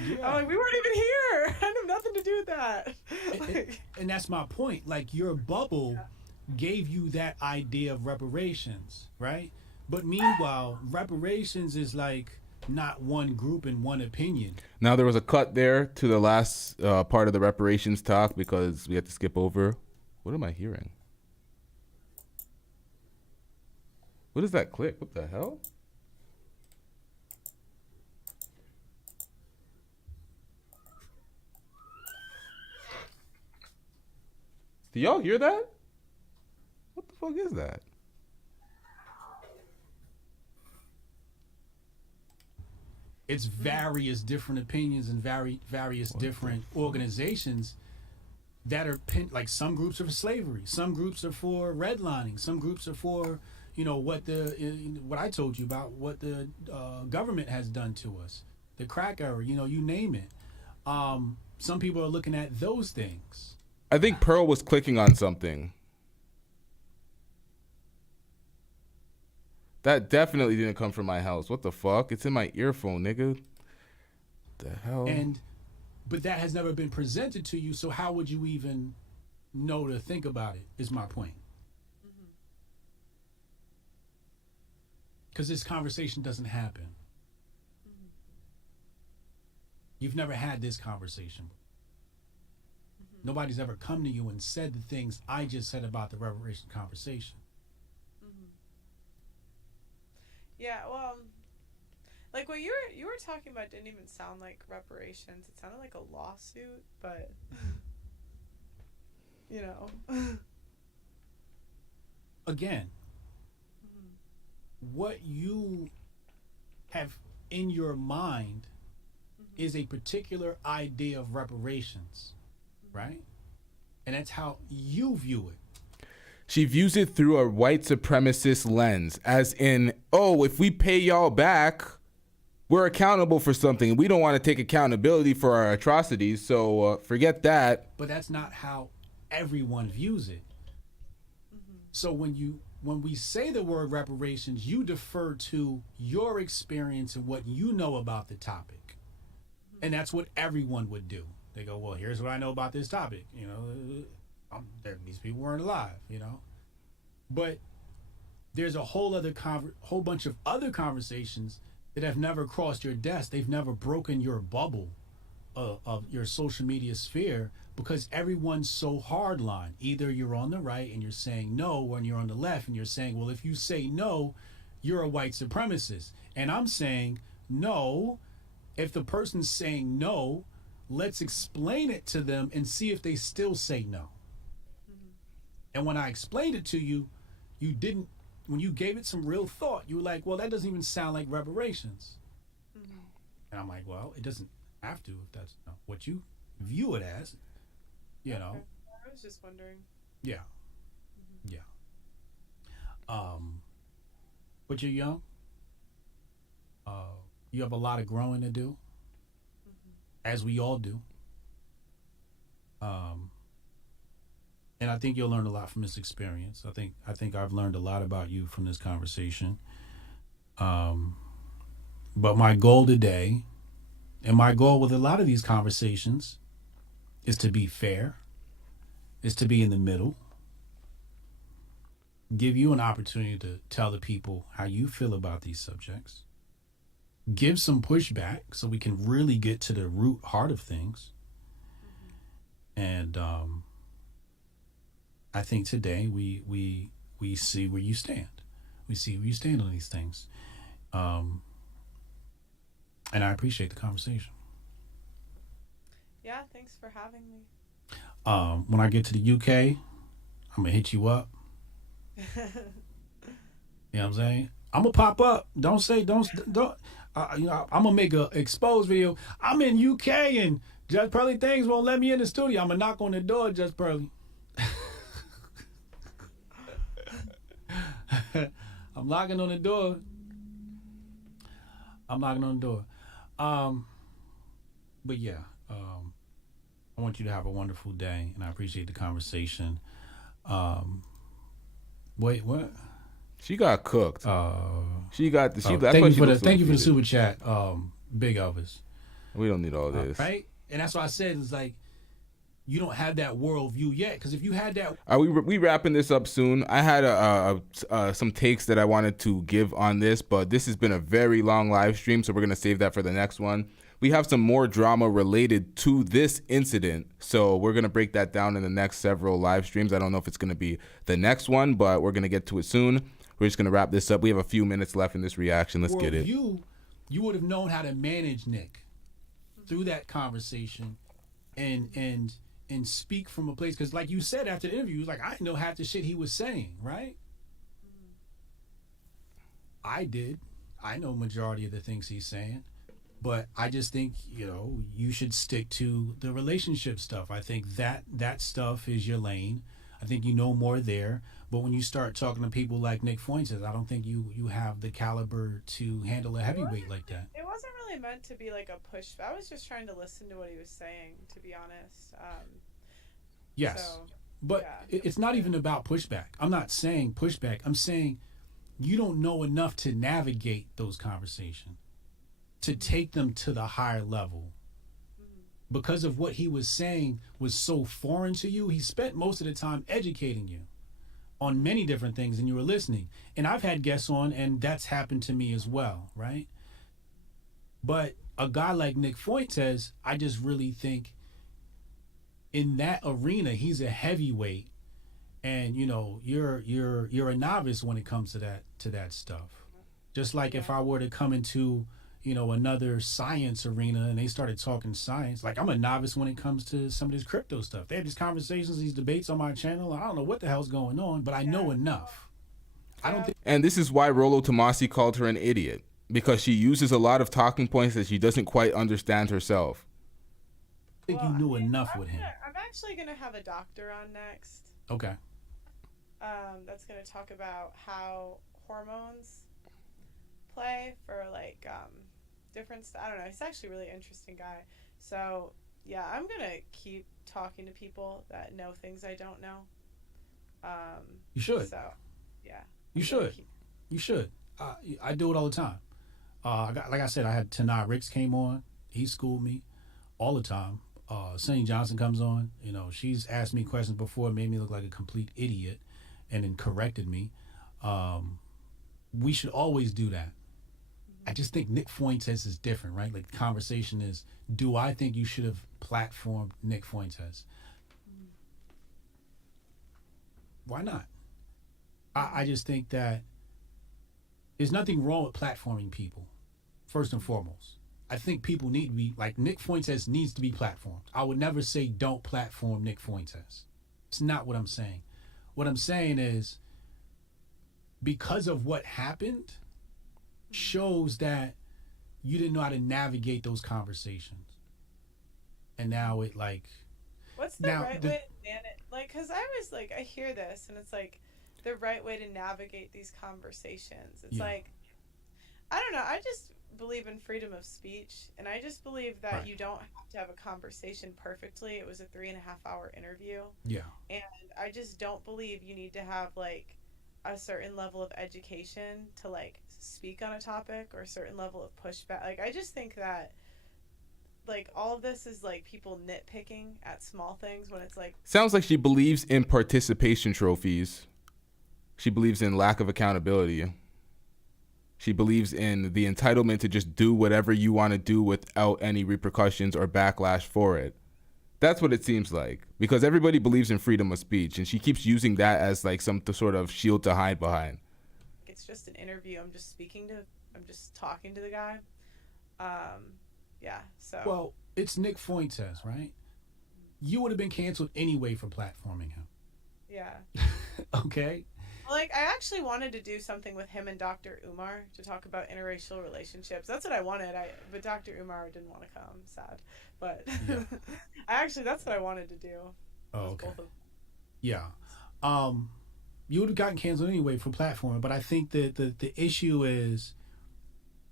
Yeah. I'm like, we weren't even here. I have nothing to do with that. And that's my point. Like, your bubble gave you that idea of reparations, right? But meanwhile, reparations is like not one group and one opinion. Now, there was a cut there to the last part of the reparations talk because we had to skip over. What am I hearing? What is that click? What the hell? Do y'all hear that? What the fuck is that? It's various different opinions and various different organizations that are like some groups are for slavery, some groups are for redlining, some groups are for what I told you about what the government has done to us, the crack era, you name it. Some people are looking at those things. I think Pearl was clicking on something. That definitely didn't come from my house. What the fuck? It's in my earphone, nigga. The hell? But that has never been presented to you, so how would you even know to think about it, is my point. Because this conversation doesn't happen. You've never had this conversation. Nobody's ever come to you and said the things I just said about the reparation conversation. Yeah, well, like what you were talking about didn't even sound like reparations. It sounded like a lawsuit, but Again, what you have in your mind is a particular idea of reparations, right? And that's how you view it. She views it through a white supremacist lens, as in, oh, if we pay y'all back, we're accountable for something. We don't want to take accountability for our atrocities, so forget that. But that's not how everyone views it. So when we say the word reparations, you defer to your experience and what you know about the topic. And that's what everyone would do. They go, well, here's what I know about this topic. These people weren't alive, But there's a whole bunch of other conversations that have never crossed your desk. They've never broken your bubble of your social media sphere, because everyone's so hardline. Either you're on the right and you're saying no, or you're on the left and you're saying, well, if you say no, you're a white supremacist. And I'm saying, no, if the person's saying no, let's explain it to them and see if they still say no. And when I explained it to you, when you gave it some real thought, you were like, well, that doesn't even sound like reparations. And I'm like, well, it doesn't have to if that's what you view it as, Okay. I was just wondering. Yeah. Yeah. But you're young. You have a lot of growing to do, as we all do. And I think you'll learn a lot from this experience. I think I've learned a lot about you from this conversation. But my goal today, and my goal with a lot of these conversations, is to be fair, is to be in the middle, give you an opportunity to tell the people how you feel about these subjects, give some pushback so we can really get to the root heart of things. And I think today we see where you stand. We see where you stand on these things. And I appreciate the conversation. Yeah, thanks for having me. When I get to the UK, I'm gonna hit you up. You know what I'm saying? I'm gonna pop up. Don't. I'm gonna make a exposed video. I'm in UK and Just Pearly Things won't let me in the studio. I'm gonna knock on the door, Just Pearly. I'm knocking on the door. But yeah, I want you to have a wonderful day, and I appreciate the conversation. Wait, what? She got cooked. She got. Thank you for the super chat, Big Elvis. We don't need all this. Right? And that's why I said it's like, you don't have that worldview yet. Because if you had that... Are we wrapping this up soon? I had some takes that I wanted to give on this, but this has been a very long live stream, so we're going to save that for the next one. We have some more drama related to this incident, so we're going to break that down in the next several live streams. I don't know if it's going to be the next one, but we're going to get to it soon. We're just going to wrap this up. We have a few minutes left in this reaction. Let's get it. You would have known how to manage Nick through that conversation and speak from a place, because like you said after the interview, like, I didn't know half the shit he was saying, right? I did. I know majority of the things he's saying, but I just think, you should stick to the relationship stuff. I think that stuff is your lane. I think you know more there. But when you start talking to people like Nick Fuentes, I don't think you have the caliber to handle a heavyweight like that. It wasn't really meant to be like a push. I was just trying to listen to what he was saying, to be honest. Yes, but it's not even about pushback. I'm not saying pushback. I'm saying you don't know enough to navigate those conversations, to take them to the higher level. Because of what he was saying was so foreign to you, he spent most of the time educating you on many different things, and you were listening. And I've had guests on, and that's happened to me as well, right? But a guy like Nick Fuentes, I just really think in that arena, he's a heavyweight, and you're a novice when it comes to that stuff. Just like if I were to come into another science arena and they started talking science, like, I'm a novice when it comes to some of this crypto stuff. They have these conversations, these debates on my channel. I don't know what the hell's going on, but I know enough. I don't think. And this is why Rollo Tomasi called her an idiot, because she uses a lot of talking points that she doesn't quite understand herself. I think you knew enough with him. I'm actually going to have a doctor on next. Okay. That's going to talk about how hormones play for different I don't know. He's actually a really interesting guy. So yeah, I'm going to keep talking to people that know things I don't know. You should. So yeah. You should. You should. I do it all the time. Like I said, I had Tanai Ricks came on. He schooled me all the time. Sonny Johnson comes on. She's asked me questions before, made me look like a complete idiot, and then corrected me. We should always do that. I just think Nick Fuentes is different, right? Like, the conversation is, do I think you should have platformed Nick Fuentes? Why not? I just think that there's nothing wrong with platforming people, first and foremost. I think people need to be, like, Nick Fuentes needs to be platformed. I would never say don't platform Nick Fuentes. It's not what I'm saying. What I'm saying is, because of what happened, shows that you didn't know how to navigate those conversations. And now it, like... What's the right way to man it? Like, because I was like, I hear this, and it's like, the right way to navigate these conversations. It's like, I don't know, I just believe in freedom of speech, and I just believe that you don't have to have a conversation perfectly. It was a 3.5-hour interview. Yeah. And I just don't believe you need to have, like, a certain level of education to, like, speak on a topic, or a certain level of pushback. Like, I just think that, like, all of this is, like, people nitpicking at small things when it's like... Sounds like she believes in participation trophies. She believes in lack of accountability. She believes in the entitlement to just do whatever you want to do without any repercussions or backlash for it. That's what it seems like, because everybody believes in freedom of speech, and she keeps using that as, like, some sort of shield to hide behind. It's just an interview. I'm just talking to the guy. Yeah, so... Well, it's Nick Fuentes, right? You would have been canceled anyway for platforming him. Yeah. Okay? Like, I actually wanted to do something with him and Dr. Umar to talk about interracial relationships. That's what I wanted. But Dr. Umar didn't want to come. Sad. But that's what I wanted to do. Oh, okay. Yeah. You would have gotten canceled anyway for platforming, but I think that the issue is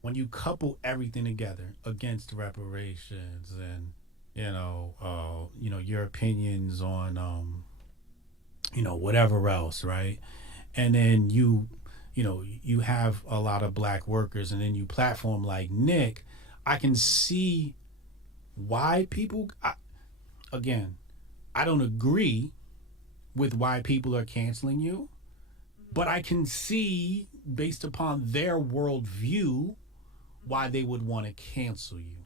when you couple everything together against reparations and, your opinions on, whatever else, right? And then you have a lot of black workers, and then you platform like Nick, I can see why people, again, I don't agree with why people are canceling you, but I can see, based upon their worldview, why they would want to cancel you.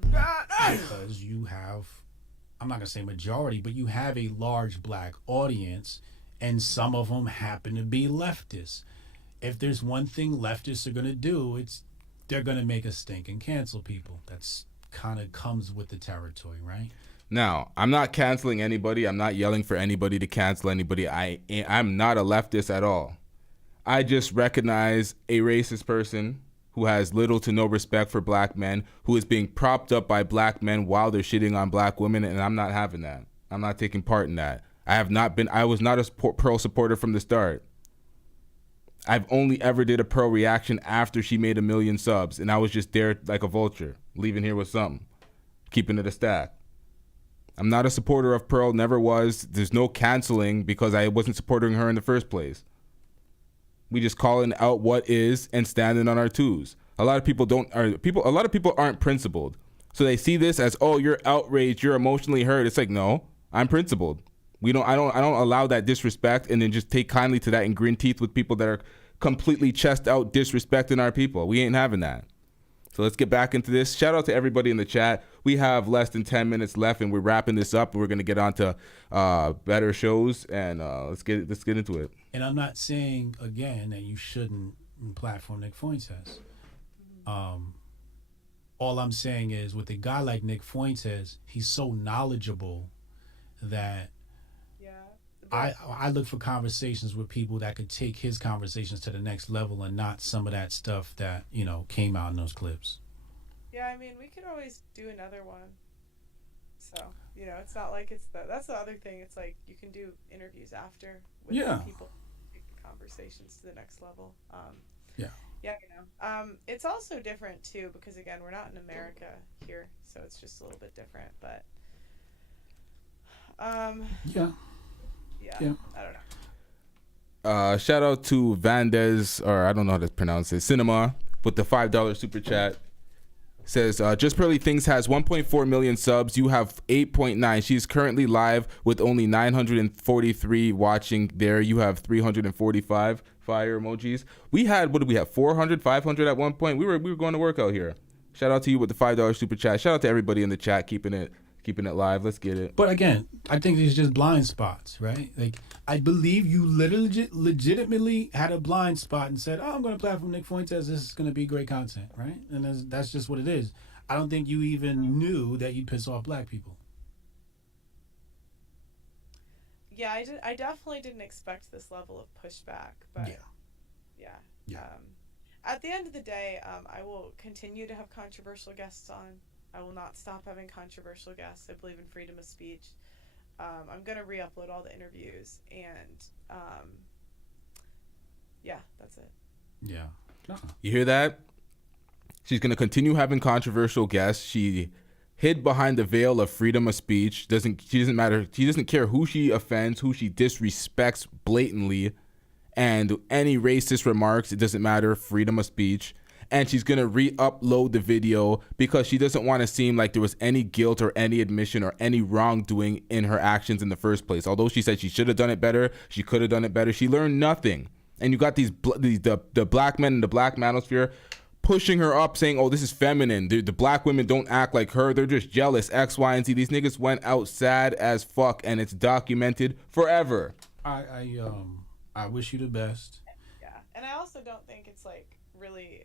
Because you have, I'm not going to say majority, but you have a large black audience, and some of them happen to be leftists. If there's one thing leftists are going to do, it's they're going to make a stink and cancel people. That's kind of comes with the territory, right? Now, I'm not canceling anybody. I'm not yelling for anybody to cancel anybody. I'm not a leftist at all. I just recognize a racist person who has little to no respect for black men, who is being propped up by black men while they're shitting on black women, and I'm not having that. I'm not taking part in that. I was not a Pearl supporter from the start. I've only ever did a Pearl reaction after she made 1 million subs, and I was just there like a vulture, leaving here with something, keeping it a stack. I'm not a supporter of Pearl, never was. There's no canceling because I wasn't supporting her in the first place. We just calling out what is and standing on our twos. A lot of people aren't principled. So they see this as, oh, you're outraged, you're emotionally hurt. It's like, no, I'm principled. I don't allow that disrespect and then just take kindly to that and grin teeth with people that are completely chest out disrespecting our people. We ain't having that. So let's get back into this. Shout out to everybody in the chat. We have less than 10 minutes left, and we're wrapping this up. And we're gonna get on to better shows, and let's get into it. And I'm not saying again that you shouldn't platform Nick Fuentes. All I'm saying is, with a guy like Nick Fuentes, he's so knowledgeable that I look for conversations with people that could take his conversations to the next level and not some of that stuff that, came out in those clips. Yeah, I mean, we could always do another one. So, it's not like that's the other thing. It's like you can do interviews after with people, take the conversations to the next level. It's also different too because again, we're not in America here, so it's just a little bit different. But I don't know. Shout out to Vandes, or I don't know how to pronounce it, Cinema, with the $5 super chat. Says, Just Pearly Things has 1.4 million subs. You have 8.9. She's currently live with only 943 watching there. You have 345 fire emojis. We had, what did we have? 400, 500 at one point. We were going to work out here. Shout out to you with the $5 super chat. Shout out to everybody in the chat keeping it live. Let's get it. But again, I think these are just blind spots, right? Like, I believe you legitimately had a blind spot and said, I'm going to platform Nick Fuentes. This is going to be great content, right? And that's just what it is. I don't think you even knew that you'd piss off black people. Yeah, I definitely didn't expect this level of pushback, but yeah. At the end of the day, I will continue to have controversial guests on. I will not stop having controversial guests. I believe in freedom of speech. I'm going to re-upload all the interviews, and that's it. Yeah. You hear that? She's going to continue having controversial guests. She hid behind the veil of freedom of speech. She doesn't matter. She doesn't care who she offends, who she disrespects blatantly, and any racist remarks. It doesn't matter. Freedom of speech. And she's going to re-upload the video because she doesn't want to seem like there was any guilt or any admission or any wrongdoing in her actions in the first place. Although she said she should have done it better, she could have done it better, she learned nothing. And you got the black men in the black manosphere pushing her up, saying, oh, this is feminine. The black women don't act like her. They're just jealous, X, Y, and Z. These niggas went out sad as fuck, and it's documented forever. I wish you the best. Yeah, and I also don't think it's like really...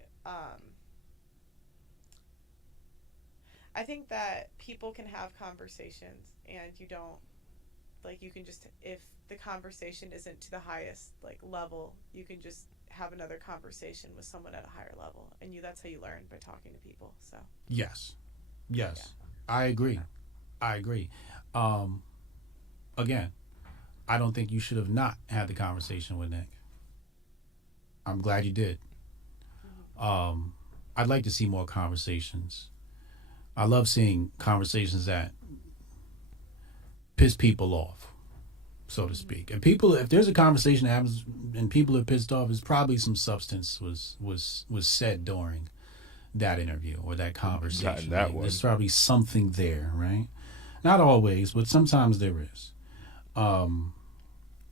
I think that people can have conversations and you can just, if the conversation isn't to the highest level, you can just have another conversation with someone at a higher level, and that's how you learn, by talking to people. So yes, I agree. Again, I don't think you should have not had the conversation with Nick. I'm glad you did. I'd like to see more conversations. I love seeing conversations that piss people off, so to speak. And if there's a conversation that happens and people are pissed off, it's probably some substance was said during. that interview or that conversation. That Like, one. there's probably something there, right? Not always, but sometimes there is.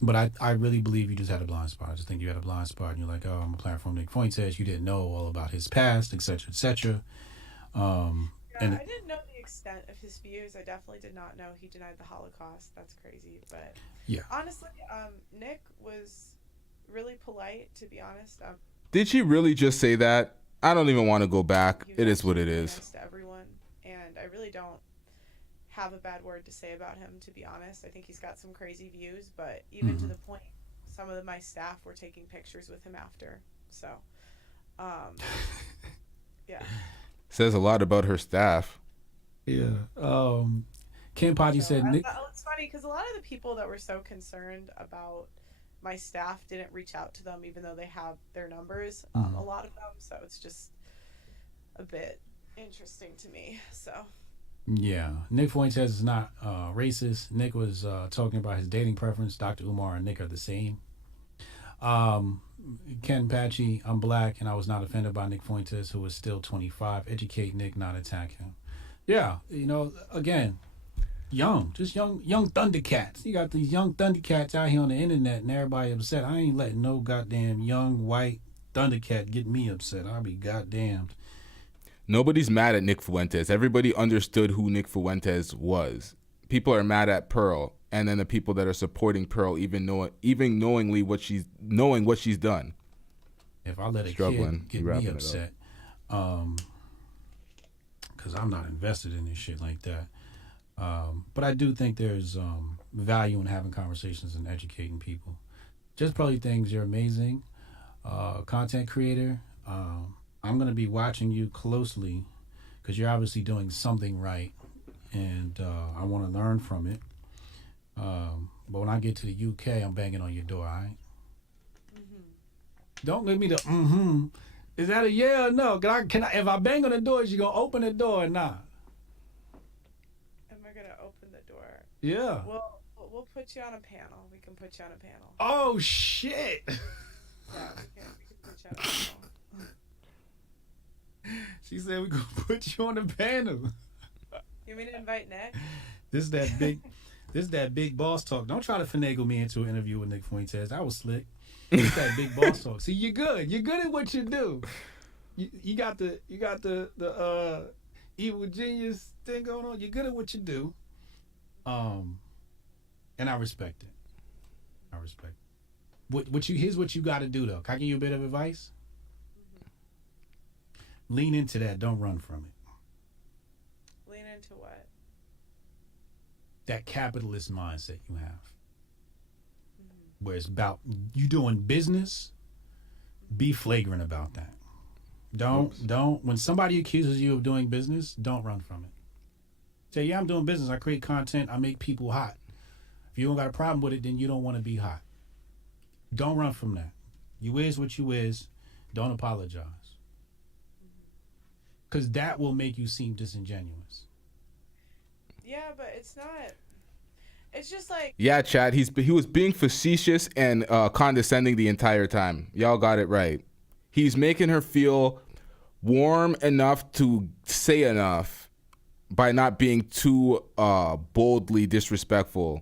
But I really believe you just had a blind spot. I just think you had a blind spot, and you're like, oh, I'm a platform Nick Fuentes. You didn't know all about his past, etc., etc. And I didn't know the extent of his views. I definitely did not know he denied the Holocaust. That's crazy. But yeah, honestly, Nick was really polite, to be honest. Did she really just say that? I don't even want to go back. It is what it is. Nice to everyone, and I really don't have a bad word to say about him, to be honest. I think he's got some crazy views, but even to the point, some of my staff were taking pictures with him after. So, yeah. Says a lot about her staff. Yeah. Ken Potty said Nick. It's funny because a lot of the people that were so concerned about my staff didn't reach out to them, even though they have their numbers, a lot of them. So it's just a bit interesting to me. So. Yeah, Nick Fuentes is not racist. Nick was talking about his dating preference. Dr. Umar and Nick are the same. Ken Patchy, I'm black, and I was not offended by Nick Fuentes, who is still 25. Educate Nick, not attack him. Yeah, again, young Thundercats. You got these young Thundercats out here on the internet, and everybody upset. I ain't letting no goddamn young white Thundercat get me upset. I'll be goddamned. Nobody's mad at Nick Fuentes. Everybody understood who Nick Fuentes was. People are mad at Pearl, and then the people that are supporting Pearl, even knowingly what she's done. If I let a kid get me upset, because I'm not invested in this shit like that. But I do think there's value in having conversations and educating people. Just probably things. You're amazing, content creator. I'm going to be watching you closely because you're obviously doing something right, and I want to learn from it. But when I get to the UK, I'm banging on your door, all right? Don't give me the Is that a yeah or no? Can I if I bang on the door, is you going to open the door or not? Am I going to open the door? Yeah. Well, we'll put you on a panel. We can put you on a panel. Oh, shit. Yeah, we can put you on a panel. She said we're gonna put you on the panel. You mean to invite Nick? This is that big boss talk. Don't try to finagle me into an interview with Nick Fuentes. That was slick. It's that big boss talk. See, you're good. You're good at what you do. You got the evil genius thing going on. You're good at what you do. And I respect it. I respect it. Here's what you got to do though. Can I give you a bit of advice? Lean into that. Don't run from it. Lean into what? That capitalist mindset you have. Where it's about you doing business, be flagrant about that. Don't when somebody accuses you of doing business, don't run from it. Say, yeah, I'm doing business. I create content. I make people hot. If you don't got a problem with it, then you don't want to be hot. Don't run from that. You is what you is. Don't apologize. Because that will make you seem disingenuous. Yeah, but it's not. It's just like. Yeah, Chad. He was being facetious and condescending the entire time. Y'all got it right. He's making her feel warm enough to say enough by not being too boldly disrespectful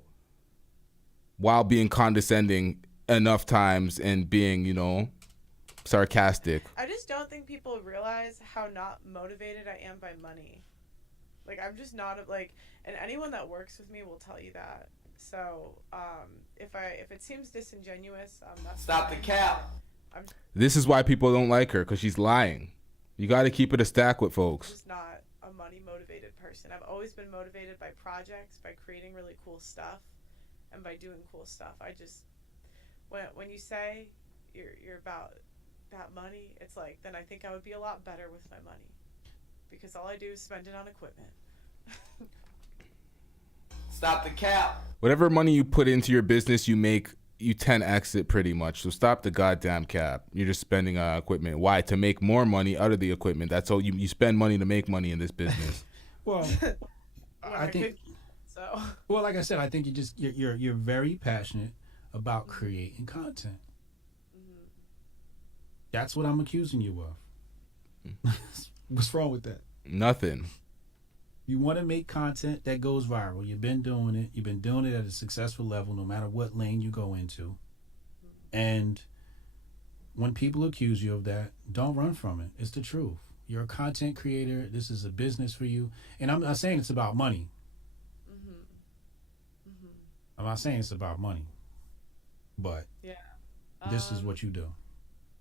while being condescending enough times and being, sarcastic. I just don't think people realize how not motivated I am by money. Like, I'm just not and anyone that works with me will tell you that. So, if it seems disingenuous, that's Stop the cap. This is why people don't like her, because she's lying. You got to keep it a stack with folks. I'm just not a money motivated person. I've always been motivated by projects, by creating really cool stuff, and by doing cool stuff. I just when you say you're about that money, it's like, then I think I would be a lot better with my money, because all I do is spend it on equipment. Stop the cap. Whatever money you put into your business, you 10x it pretty much. So stop the goddamn cap. You're just spending on equipment. Why? To make more money out of the equipment. That's all you spend money to make money in this business. Well, I think so. Well, like I said, I think you're very passionate about creating content. That's what I'm accusing you of. What's wrong with that? Nothing. You want to make content that goes viral. You've been doing it. You've been doing it at a successful level, no matter what lane you go into. And when people accuse you of that, don't run from it. It's the truth. You're a content creator. This is a business for you. And I'm not saying it's about money. I'm not saying it's about money. But this is what you do.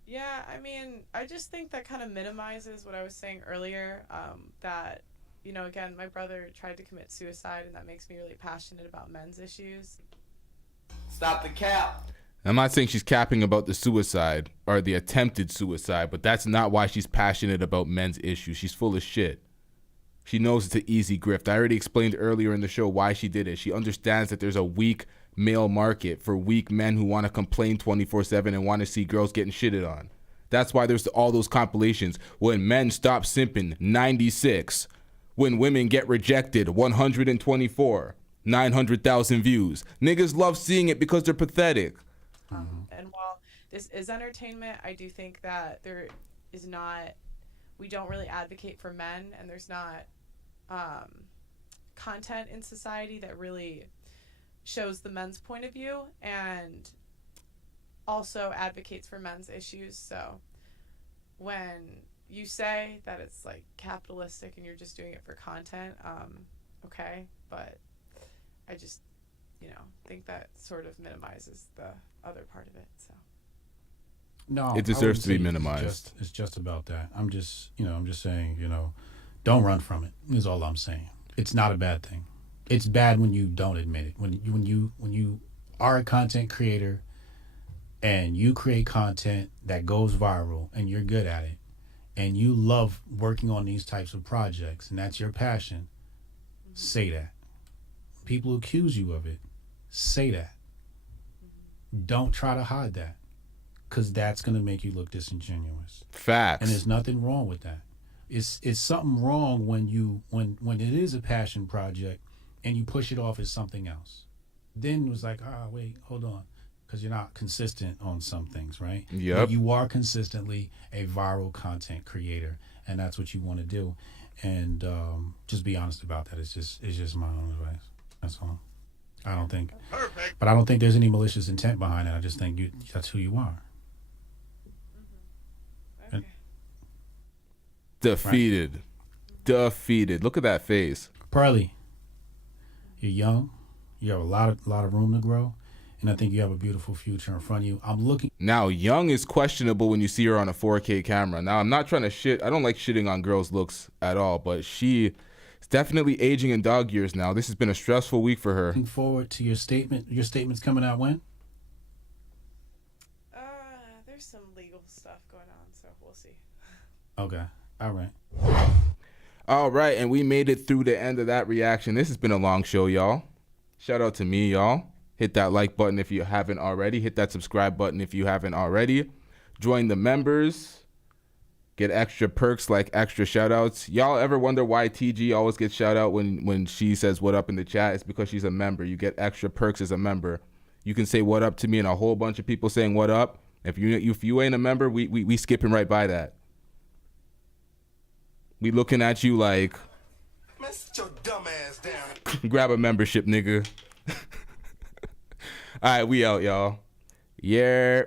Yeah, I mean, I just think that kind of minimizes what I was saying earlier, that, you know, again, my brother tried to commit suicide, and that makes me really passionate about men's issues. Stop the cap. I'm not saying she's capping about the suicide or the attempted suicide, but that's not why she's passionate about men's issues. She's full of shit. She knows it's an easy grift. I already explained earlier in the show why she did it. She understands that there's a weak male market for weak men who want to complain 24/7 and want to see girls getting shitted on. That's why there's all those compilations. When men stop simping, 96. When women get rejected, 124. 900,000 views. Niggas love seeing it because they're pathetic. And while this is entertainment, I do think that there is not, we don't really advocate for men, and there's not content in society that really shows the men's point of view and also advocates for men's issues. So when you say that it's like capitalistic and you're just doing it for content, okay, but I just, you know, think that sort of minimizes the other part of it. So no, it deserves to be minimized. It's just about that. I'm just saying, you know, don't run from it. Is all I'm saying. It's not a bad thing. It's bad when you don't admit it. When you are a content creator and you create content that goes viral and you're good at it and you love working on these types of projects and that's your passion, say that. People accuse you of it, say that. Don't try to hide that, because that's going to make you look disingenuous. Facts. And there's nothing wrong with that. It's something wrong when it is a passion project and you push it off as something else. Then it was like, wait, hold on, because you're not consistent on some things, right? Yep. But you are consistently a viral content creator, and that's what you want to do. And just be honest about that. It's just my own advice. That's all. I don't think there's any malicious intent behind it. I just think that's who you are. Okay. Defeated. Right. Defeated. Look at that face. Pearly, you're young. You have a lot of room to grow. And I think you have a beautiful future in front of you. I'm looking. Now, young is questionable when you see her on a 4K camera. Now, I'm not trying to shit. I don't like shitting on girls' looks at all, but she... definitely aging in dog years now. This has been a stressful week for her. Looking forward to your statement. Your statement's coming out when? There's some legal stuff going on, so we'll see. Okay. All right. All right, and we made it through the end of that reaction. This has been a long show, y'all. Shout out to me, y'all. Hit that like button if you haven't already. Hit that subscribe button if you haven't already. Join the members. Get extra perks like extra shout-outs. Y'all ever wonder why TG always gets shout-out when she says what up in the chat? It's because she's a member. You get extra perks as a member. You can say what up to me and a whole bunch of people saying what up. If you ain't a member, we skipping right by that. We looking at you like, man, sit your dumb ass down. Grab a membership, nigga. All right, we out, y'all. Yeah.